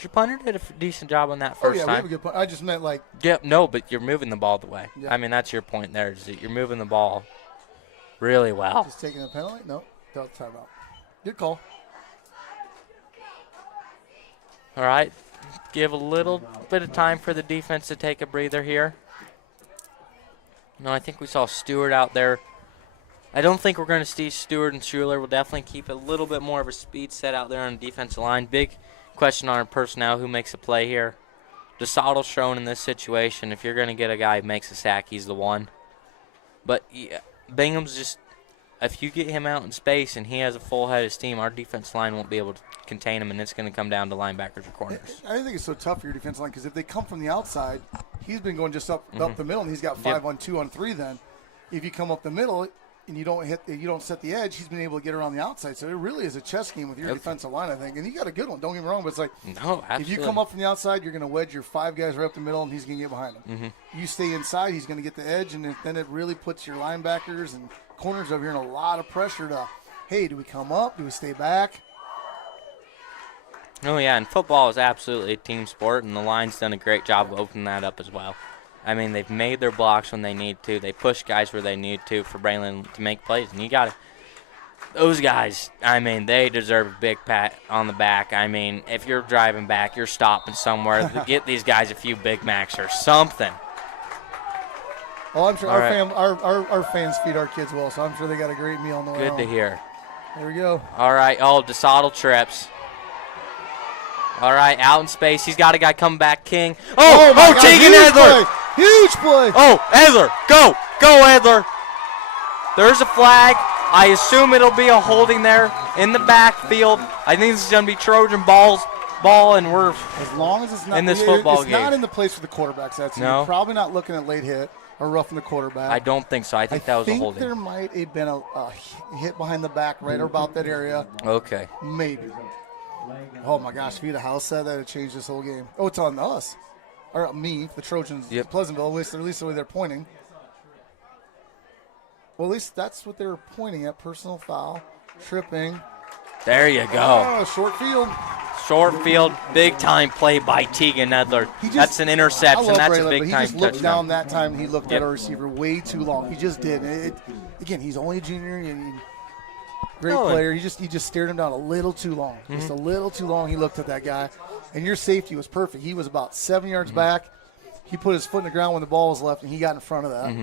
Your punter did a decent job on that first time. We have a good punt. I just meant like. Yep, no, but you're moving the ball the way. Yep. I mean, that's your point there. Is that you're moving the ball really well. Just taking a penalty? No, timeout. Good call. All right, give a little bit of time for the defense to take a breather here. No, I think we saw Stewart out there. I don't think we're going to see Stewart and Schuler. We'll definitely keep a little bit more of a speed set out there on the defensive line. Big question on our personnel, who makes a play here. DeSoto's shown in this situation. If you're going to get a guy who makes a sack, he's the one. But yeah, Bingham's just, if you get him out in space and he has a full head of steam, our defense line won't be able to contain him, and it's going to come down to linebackers or corners. I think it's so tough for your defense line because if they come from the outside, he's been going just up the middle, and he's got 5 on 2 on 3 then. If you come up the middle and you don't set the edge, he's been able to get around the outside. So it really is a chess game with your defensive line, I think. And you got a good one, don't get me wrong, but it's like if you come up from the outside, you're going to wedge your 5 guys right up the middle, and he's going to get behind them. You stay inside, he's going to get the edge, and then it really puts your linebackers and corners over here in a lot of pressure to, hey, do we come up? Do we stay back? Oh, yeah, and football is absolutely a team sport, and the line's done a great job of opening that up as well. I mean, they've made their blocks when they need to. They push guys where they need to for Braylon to make plays. And you got to – those guys, I mean, they deserve a big pat on the back. I mean, if you're driving back, you're stopping somewhere. Get these guys a few Big Macs or something. Well, I'm sure our fans feed our kids well, so I'm sure they got a great meal on the way Good home. to hear. There we go. All right. Oh, DeSoto trips. All right, out in space. He's got a guy coming back, King. Oh, Tegan Edler. Huge play. Oh, Edler. Go, Edler. There's a flag. I assume it'll be a holding there in the backfield. I think this is going to be Trojan ball, and we're as long as it's not in this football game. It's not in the place for the quarterbacks. You're probably not looking at late hit or roughing the quarterback. I don't think so. I think that was a holding. There might have been a hit behind the back right about that area. Okay. Maybe. Oh, my gosh. If you'd have said that, it changed this whole game. Oh, it's on us. Or me, the Trojans, Pleasantville, at least the way they're pointing. Well, at least that's what they were pointing at. Personal foul, tripping. There you go. Oh, short field. Short field, big-time play by Tegan Edler. That's an interception. That's a big-time touchdown. He just looked down that time, and he looked at our receiver way too long. He just did. Again, he's only a junior. Great player. He just stared him down a little too long. Just a little too long. He looked at that guy. And your safety was perfect. He was about 7 yards back. He put his foot in the ground when the ball was left, and he got in front of that.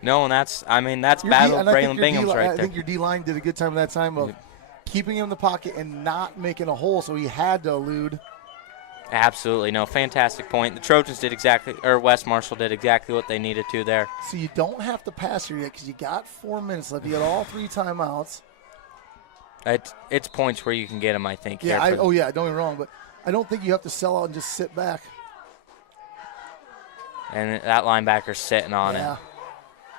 No, and that's battle of Braylon Bingham's right there. I think your D-line did a good time that time of keeping him in the pocket and not making a hole, so he had to elude. Absolutely. No, fantastic point. The Trojans did exactly, or West Marshall did exactly what they needed to there. So you don't have to pass here yet because you got 4 minutes left. You got all 3 timeouts. It's points where you can get them, I think. Yeah, here don't get me wrong, but I don't think you have to sell out and just sit back. And that linebacker's sitting on it.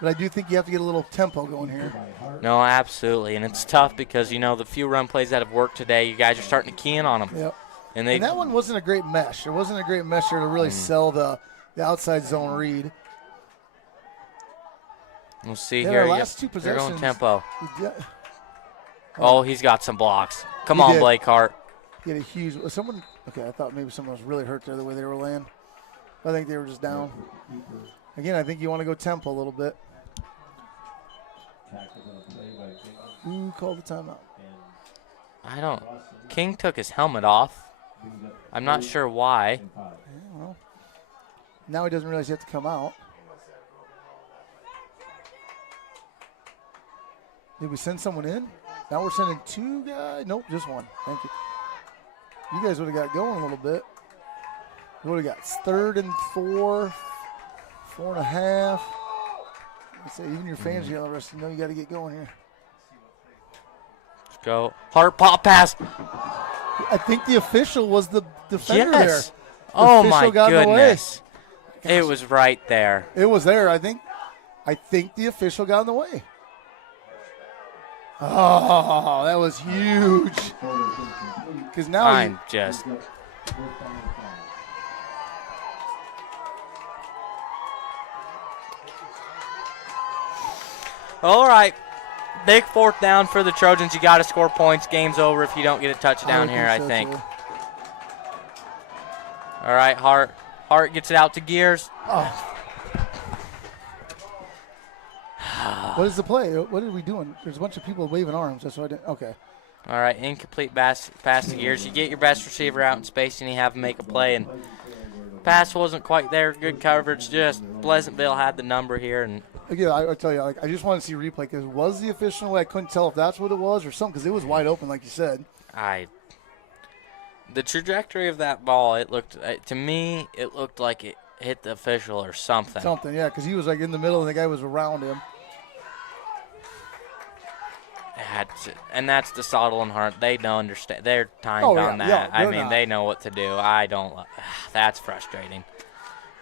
But I do think you have to get a little tempo going here. No, absolutely. And it's tough because, the few run plays that have worked today, you guys are starting to key in on them. Yep. And that one wasn't a great mesh. There wasn't a great mesh there to really sell the outside zone read. We'll see Yeah, here. our last 2 They're going possessions. tempo. Yeah. Oh, he's got some blocks. Come He on, did. Blake Hart. He had a huge – I thought maybe someone was really hurt there the way they were laying. I think they were just down. Again, I think you want to go tempo a little bit. Who called the timeout? King took his helmet off. I'm not sure why. Yeah, well, now he doesn't realize he has to come out. Did we send someone in? Now we're sending 2 guys. Nope, just 1. Thank you. You guys would have got going a little bit. What do we got? It's 3rd and 4, 4.5. Let's say even your fans yelling at us. You know you got to get going here. Let's go. Hart pop pass. I think the official was the defender there. Yes. Oh, my got in the way. goodness. It was right there. It was there. I think the official got in the way. Oh, that was huge. Because now I'm just. All right. Big 4th down for the Trojans. You got to score points. Game's over if you don't get a touchdown here, I think. So. All right, Hart. Hart gets it out to Gears. Oh. What is the play? What are we doing? There's a bunch of people waving arms. That's what I didn't. Okay. All right, incomplete pass to Gears. You get your best receiver out in space and you have him make a play. And pass wasn't quite there. Good coverage. Just Pleasantville had the number here. And again, I tell you, I just want to see a replay because was the official way? I couldn't tell if that's what it was or something because it was wide open, like you said. The trajectory of that ball, to me, it looked like it hit the official or something. Something, yeah, because he was like in the middle and the guy was around him. And that's the Sottle and Hart. They don't understand. They're timed on that. I mean, they know what to do. I don't. That's frustrating.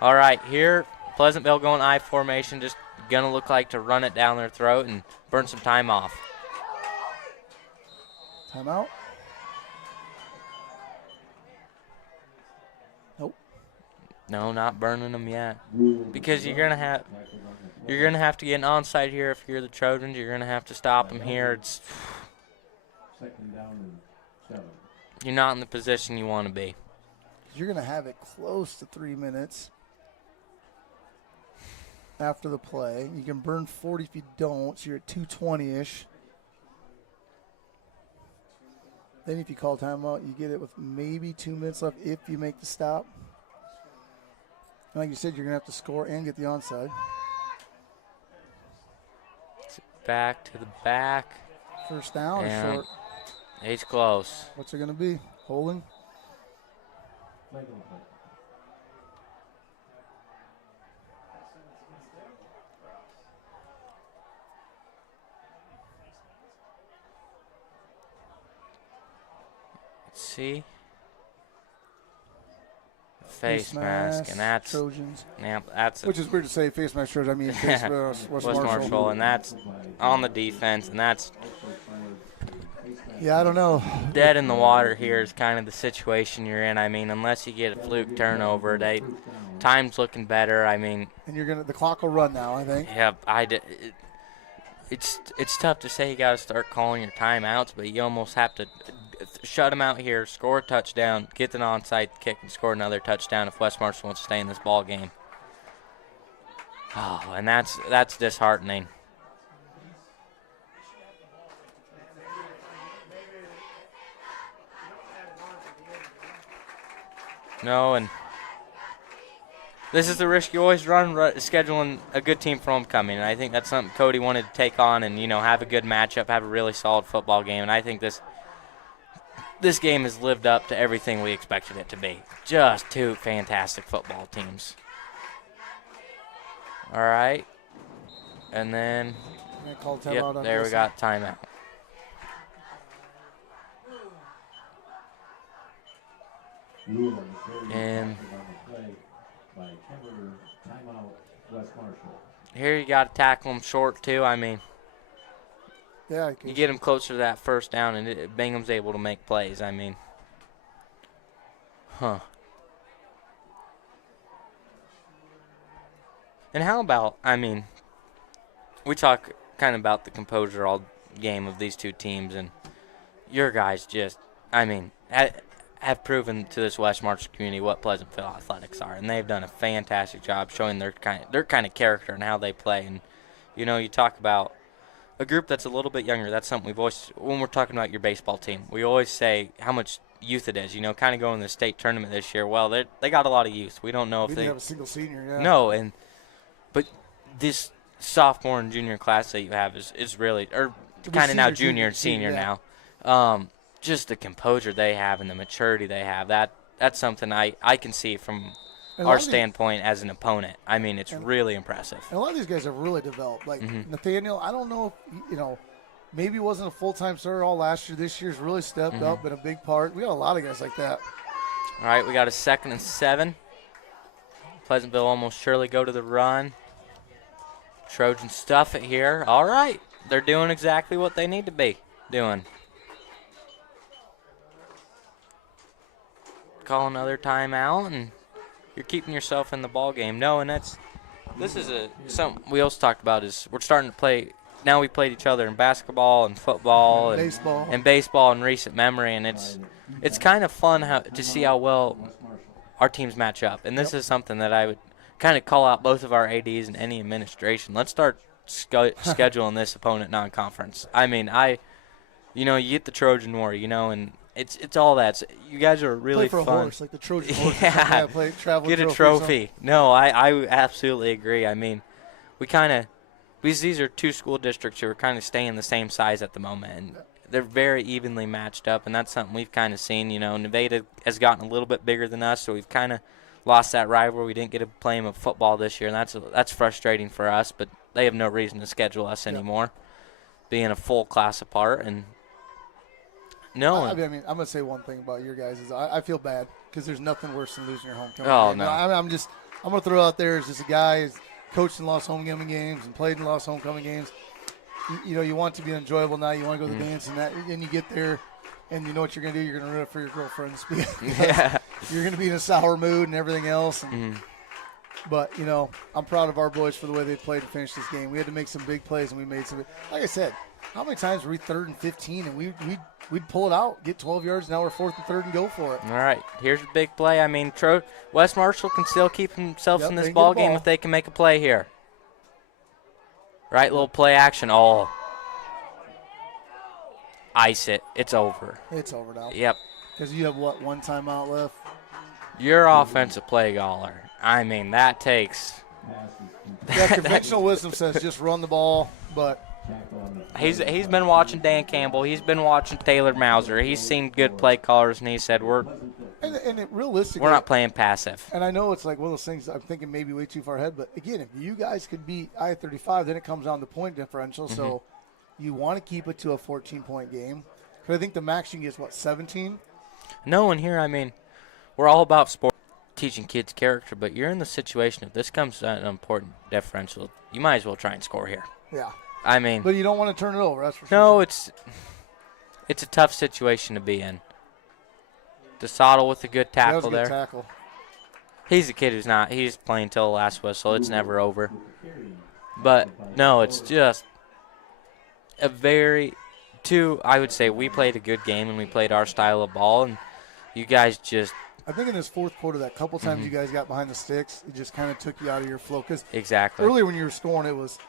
All right, here, Pleasantville going I formation, just going to look like to run it down their throat and burn some time off. Timeout. Nope. No, not burning them yet. Because you're gonna have to get an onside here if you're the Trojans. You're gonna have to stop them here. You're not in the position you want to be. You're gonna have it close to 3 minutes after the play. You can burn 40 if you don't, so you're at 2:20-ish. Then if you call timeout, you get it with maybe 2 minutes left if you make the stop. And like you said, you're going to have to score and get the onside. Back to the back. First down Yeah. or short? He's close. What's it going to be? Holding? Let's see. Face mask, and that's Trojans. Yeah, that's Which is weird to say face mask Trojans. I mean face West Marshall. and that's on the defense, and that's Yeah, I don't know. dead in the water here is kind of the situation you're in. I mean, unless you get a fluke turnover, time's looking better. I mean, And the clock will run now, I think. yeah, it's tough to say you got to start calling your timeouts, but you almost have to shut them out here, score a touchdown, get an onside kick, and score another touchdown if West Marshall wants to stay in this ball game. Oh, and that's disheartening. No, and this is the risk you always run, scheduling a good team for homecoming, and I think that's something Cody wanted to take on and, have a good matchup, have a really solid football game, and I think this this game has lived up to everything we expected it to be. Just two fantastic football teams. All right. And then, there we got timeout. And here you got to tackle them short, too. I mean, Yeah, you get them closer to that first down, and Bingham's able to make plays. I mean, And how about, I mean, we talk kind of about the composure all game of these two teams, and your guys just, I mean, have proven to this West Marshall community what Pleasantville athletics are, and they've done a fantastic job showing their kind of character and how they play. And you know, you talk about a group that's a little bit younger. That's something we've always, when we're talking about your baseball team, we always say how much youth it is. You know, kind of going to the state tournament this year. Well, they got a lot of youth. We don't know if we they didn't have a single senior. Yeah. No, but this sophomore and junior class that you have is really, or kind of now junior and senior yeah. now. Just the composure they have and the maturity they have, that's something I can see from our standpoint as an opponent. I mean, it's really impressive. And a lot of these guys have really developed. Like Nathaniel, I don't know if, maybe he wasn't a full-time starter all last year. This year's really stepped up, been a big part. We got a lot of guys like that. All right, we got a 2nd and 7. Pleasantville almost surely go to the run. Trojans stuff it here. All right, they're doing exactly what they need to be doing. Call another timeout, and you're keeping yourself in the ball game. No, and this is something we also talked about is we're starting to play. Now we played each other in basketball and football and baseball in recent memory, and it's kind of fun to see how well our teams match up. And this is something that I would kind of call out both of our ADs and any administration. Let's start scheduling this opponent non-conference. I mean, you get the Trojan War, and it's all that. You guys are really play for fun. A horse, like the Trojan horse. Yeah, play traveling get a trophy. No, I absolutely agree. I mean, because these are two school districts who are kind of staying the same size at the moment, and they're very evenly matched up, and that's something we've kind of seen. Nevada has gotten a little bit bigger than us, so we've kind of lost that rivalry. We didn't get to play them of football this year, and that's frustrating for us, but they have no reason to schedule us anymore, being a full class apart. And no, I mean, I'm gonna say one thing about your guys is I feel bad because there's nothing worse than losing your homecoming. Oh game. no, I'm gonna throw out there as just a guy who's coached and lost homecoming games and played and lost homecoming games. You want it to be an enjoyable night. You want to go to the dance and you get there, and you know what you're gonna do. You're gonna ruin it for your girlfriends. You're gonna be in a sour mood and everything else. But I'm proud of our boys for the way they played to finish this game. We had to make some big plays, and we made some. Like I said, how many times were we 3rd and 15, and we'd pull it out, get 12 yards. Now we're 4th and 3rd and go for it. All right, here's a big play. I mean, West Marshall can still keep themselves in this ball game if they can make a play here. Right, little play action. Oh, ice it. It's over. It's over now. Yep. Because you have one timeout left. Your offensive play caller. I mean, that takes. Yeah, conventional wisdom says just run the ball, but. He's been watching Dan Campbell. He's been watching Taylor Mauser. He's seen good play callers, and he said realistically, we're not playing passive. And I know it's like one of those things I'm thinking maybe way too far ahead, but again, if you guys could beat I-35, then it comes down to point differential. So you want to keep it to a 14-point game. Because I think the max you can get is 17? No, and here, I mean, we're all about sport, teaching kids character, but you're in the situation, if this comes to an important differential, you might as well try and score here. Yeah. I mean, but you don't want to turn it over. That's for sure. No, it's a tough situation to be in. DeSoto with a good tackle that was a there. good tackle. He's a kid he's playing till the last whistle. It's never over. But no, it's just I would say we played a good game and we played our style of ball, and you guys just. I think in this fourth quarter, that couple times you guys got behind the sticks, it just kind of took you out of your flow. Because earlier when you were scoring, it was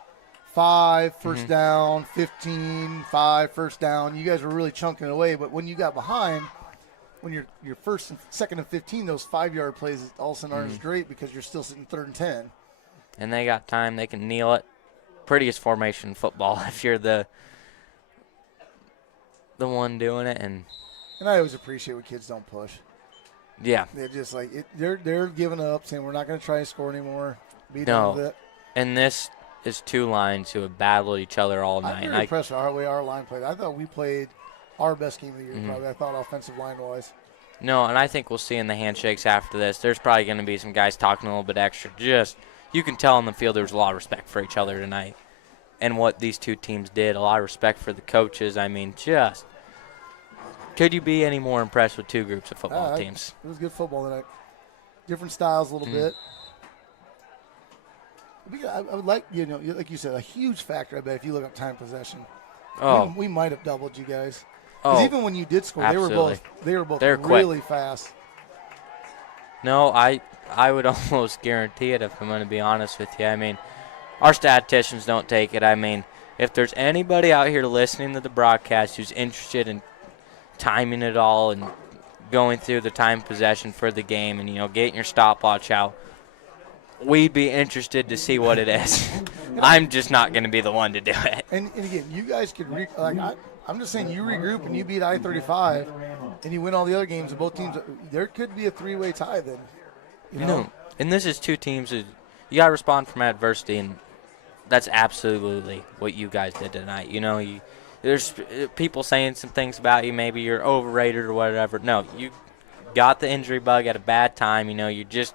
5 first down, 15, 5 first down. You guys were really chunking it away. But when you got behind, when you're first and second and 15, those 5-yard plays all of a sudden aren't as great because you're still sitting 3rd and 10. And they got time. They can kneel it. Prettiest formation in football if you're the one doing it. And And I always appreciate when kids don't push. Yeah. They're just like they're giving up, saying we're not going to try to score anymore. Be No. done with it. And this is two lines who have battled each other all night. I'm very impressed with the way our line played. I thought we played our best game of the year, Mm-hmm. probably. I thought offensive line-wise. No, and I think we'll see in the handshakes after this. There's probably going to be some guys talking a little bit extra. Just you can tell on the field there was a lot of respect for each other tonight, and what these two teams did. A lot of respect for the coaches. I mean, just could you be any more impressed with two groups of football teams? It was good football tonight. Different styles a little bit. I would like, like you said, a huge factor, I bet, if you look up time possession. Oh, We might have doubled you guys. oh, Because even when you did score, absolutely. they were both They're quick. really fast. No, I would almost guarantee it if I'm going to be honest with you. I mean, our statisticians don't take it. I mean, if there's anybody out here listening to the broadcast who's interested in timing it all and going through the time possession for the game and, getting your stopwatch out, we'd be interested to see what it is. I'm just not going to be the one to do it. And again, you guys could I'm just saying, you regroup and you beat I-35, and you win all the other games of both teams. There could be a three-way tie then. No, and this is two teams who you got to respond from adversity, and that's absolutely what you guys did tonight. There's people saying some things about you, maybe you're overrated or whatever. No, you got the injury bug at a bad time. You just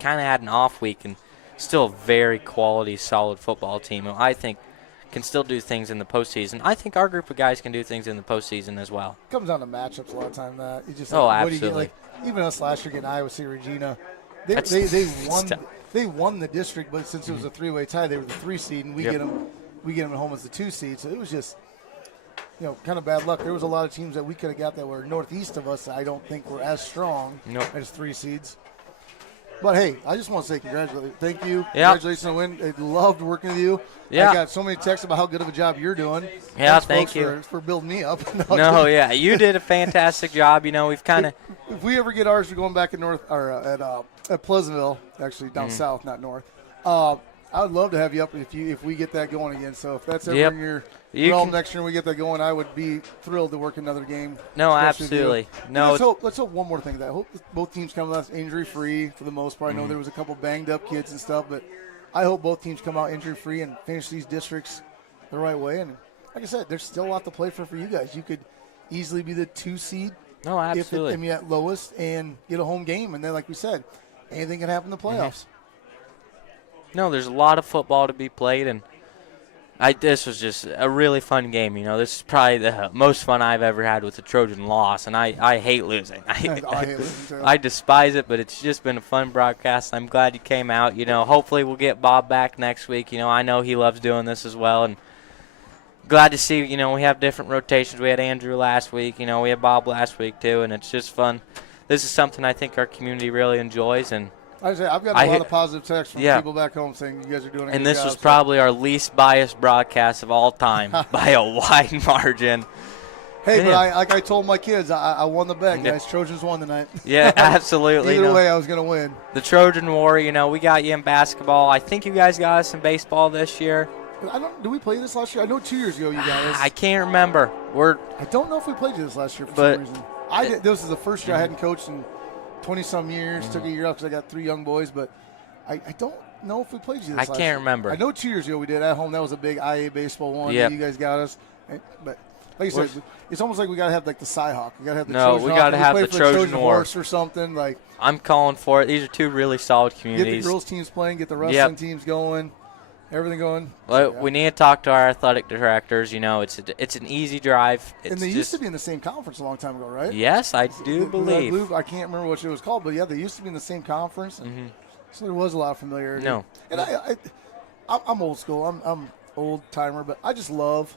kind of had an off week, and still a very quality, solid football team who I think can still do things in the postseason. I think our group of guys can do things in the postseason as well. It comes down to matchups a lot of time. That you just absolutely. What do you get? Even us last year getting Iowa City, Regina, they won. They won the district, but since it was a three-way tie, they were the 3 seed, and we get them at home as the 2 seed. So it was just kind of bad luck. There was a lot of teams that we could have got that were northeast of us that I don't think were as strong as 3 seeds. But, hey, I just want to say congratulations. Thank you. Yeah. Congratulations on the win. I loved working with you. Yeah. I got so many texts about how good of a job you're doing. Yeah, Thanks, thank folks, you. for building me up. Yeah, you did a fantastic job. We've kind of – If we ever get ours, we're going back at Pleasantville, actually down south, not north. I would love to have you up if we get that going again. So if that's ever in your realm next year and we get that going, I would be thrilled to work another game. No, absolutely. No, let's hope one more thing. I hope both teams come out injury-free for the most part. I know there was a couple banged-up kids and stuff, but I hope both teams come out injury-free and finish these districts the right way. And like I said, there's still a lot to play for you guys. You could easily be the 2 seed. No, absolutely. At lowest and get a home game. And then, like we said, anything can happen in the playoffs. No, there's a lot of football to be played, and this was just a really fun game. This is probably the most fun I've ever had with a Trojan loss, and I hate losing. I hate losing too. I despise it, but it's just been a fun broadcast. I'm glad you came out. Hopefully we'll get Bob back next week. I know he loves doing this as well, and glad to see, we have different rotations. We had Andrew last week, we had Bob last week too, and it's just fun. This is something I think our community really enjoys, and I've got a lot of positive texts from people back home saying you guys are doing a good job. And this was probably our least biased broadcast of all time by a wide margin. Hey, but like I told my kids, I won the bet, guys. Trojans won tonight. Yeah, absolutely. Either way, I was going to win. The Trojan War, we got you in basketball. I think you guys got us in baseball this year. Did we play this last year? I know 2 years ago you got us. I can't remember. I don't know if we played you this last year for some reason. This is the first year I hadn't coached in 20-some years. Took a year off because I got 3 young boys, but I don't know if we played you this last year. I can't remember. I know 2 years ago we did at home. That was a big IA baseball one. That you guys got us. But like you said, it's almost like we got to have like the Cyhawk. We got to have the Trojan. We got to have the Trojan War horse or something. Like I'm calling for it. These are 2 really solid communities. Get the girls teams playing. Get the wrestling teams going. Everything going. Well, we need to talk to our athletic directors. It's an easy drive. And they used to be in the same conference a long time ago, right? Yes, I do believe. I can't remember what it was called, but yeah, they used to be in the same conference. So there was a lot of familiarity. No. And I'm old school. I'm old timer, but I just love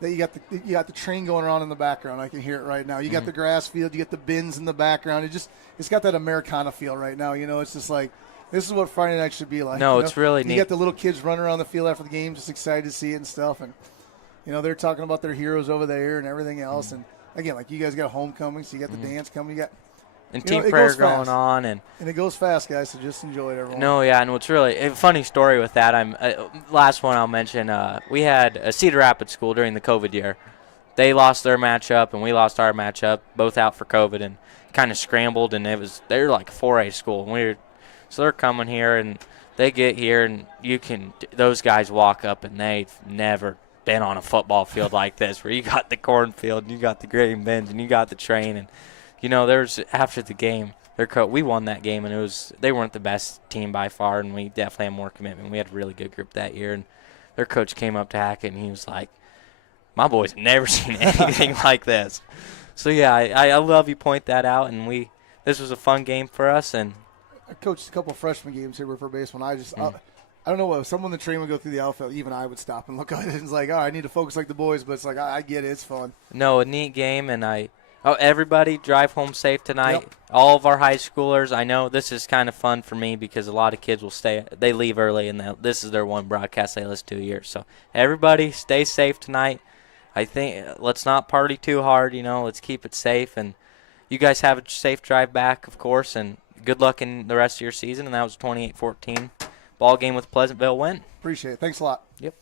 that you got the train going around in the background. I can hear it right now. You got the grass field. You get the bins in the background. It's got that Americana feel right now. It's just like. This is what Friday night should be like. No, it's really neat. You got the little kids running around the field after the game, just excited to see it and stuff. And, they're talking about their heroes over there and everything else. And, again, like you guys got homecoming, so you got the dance coming. You got and team prayer going on. And it goes fast, guys, so just enjoy it, everyone. No, yeah, and what's really a funny story with that, last one I'll mention, we had a Cedar Rapids school during the COVID year they lost their matchup and we lost our matchup, both out for COVID, and kind of scrambled. And they're like a 4A school, and so they're coming here and they get here, and those guys walk up and they've never been on a football field like this, where you got the cornfield and you got the grain bins and you got the train. And there's after the game, we won that game, and they weren't the best team by far, and we definitely had more commitment. We had a really good group that year, and their coach came up to Hackett and he was like, my boys have never seen anything like this. So yeah, I love you point that out, and this was a fun game for us. And I coached a couple freshman games here for baseball. And I don't know what, if someone in the train would go through the outfield, even I would stop and look at it. It's like, oh, I need to focus like the boys, but it's like, I get it. It's fun. No, a neat game, and everybody drive home safe tonight. Yep. All of our high schoolers, I know this is kind of fun for me because a lot of kids will they leave early, and this is their one broadcast they listen to a year. So everybody stay safe tonight. I think let's not party too hard, let's keep it safe. And you guys have a safe drive back, of course, and good luck in the rest of your season. And that was a 28-14 ball game with Pleasantville win. Appreciate it. Thanks a lot. Yep.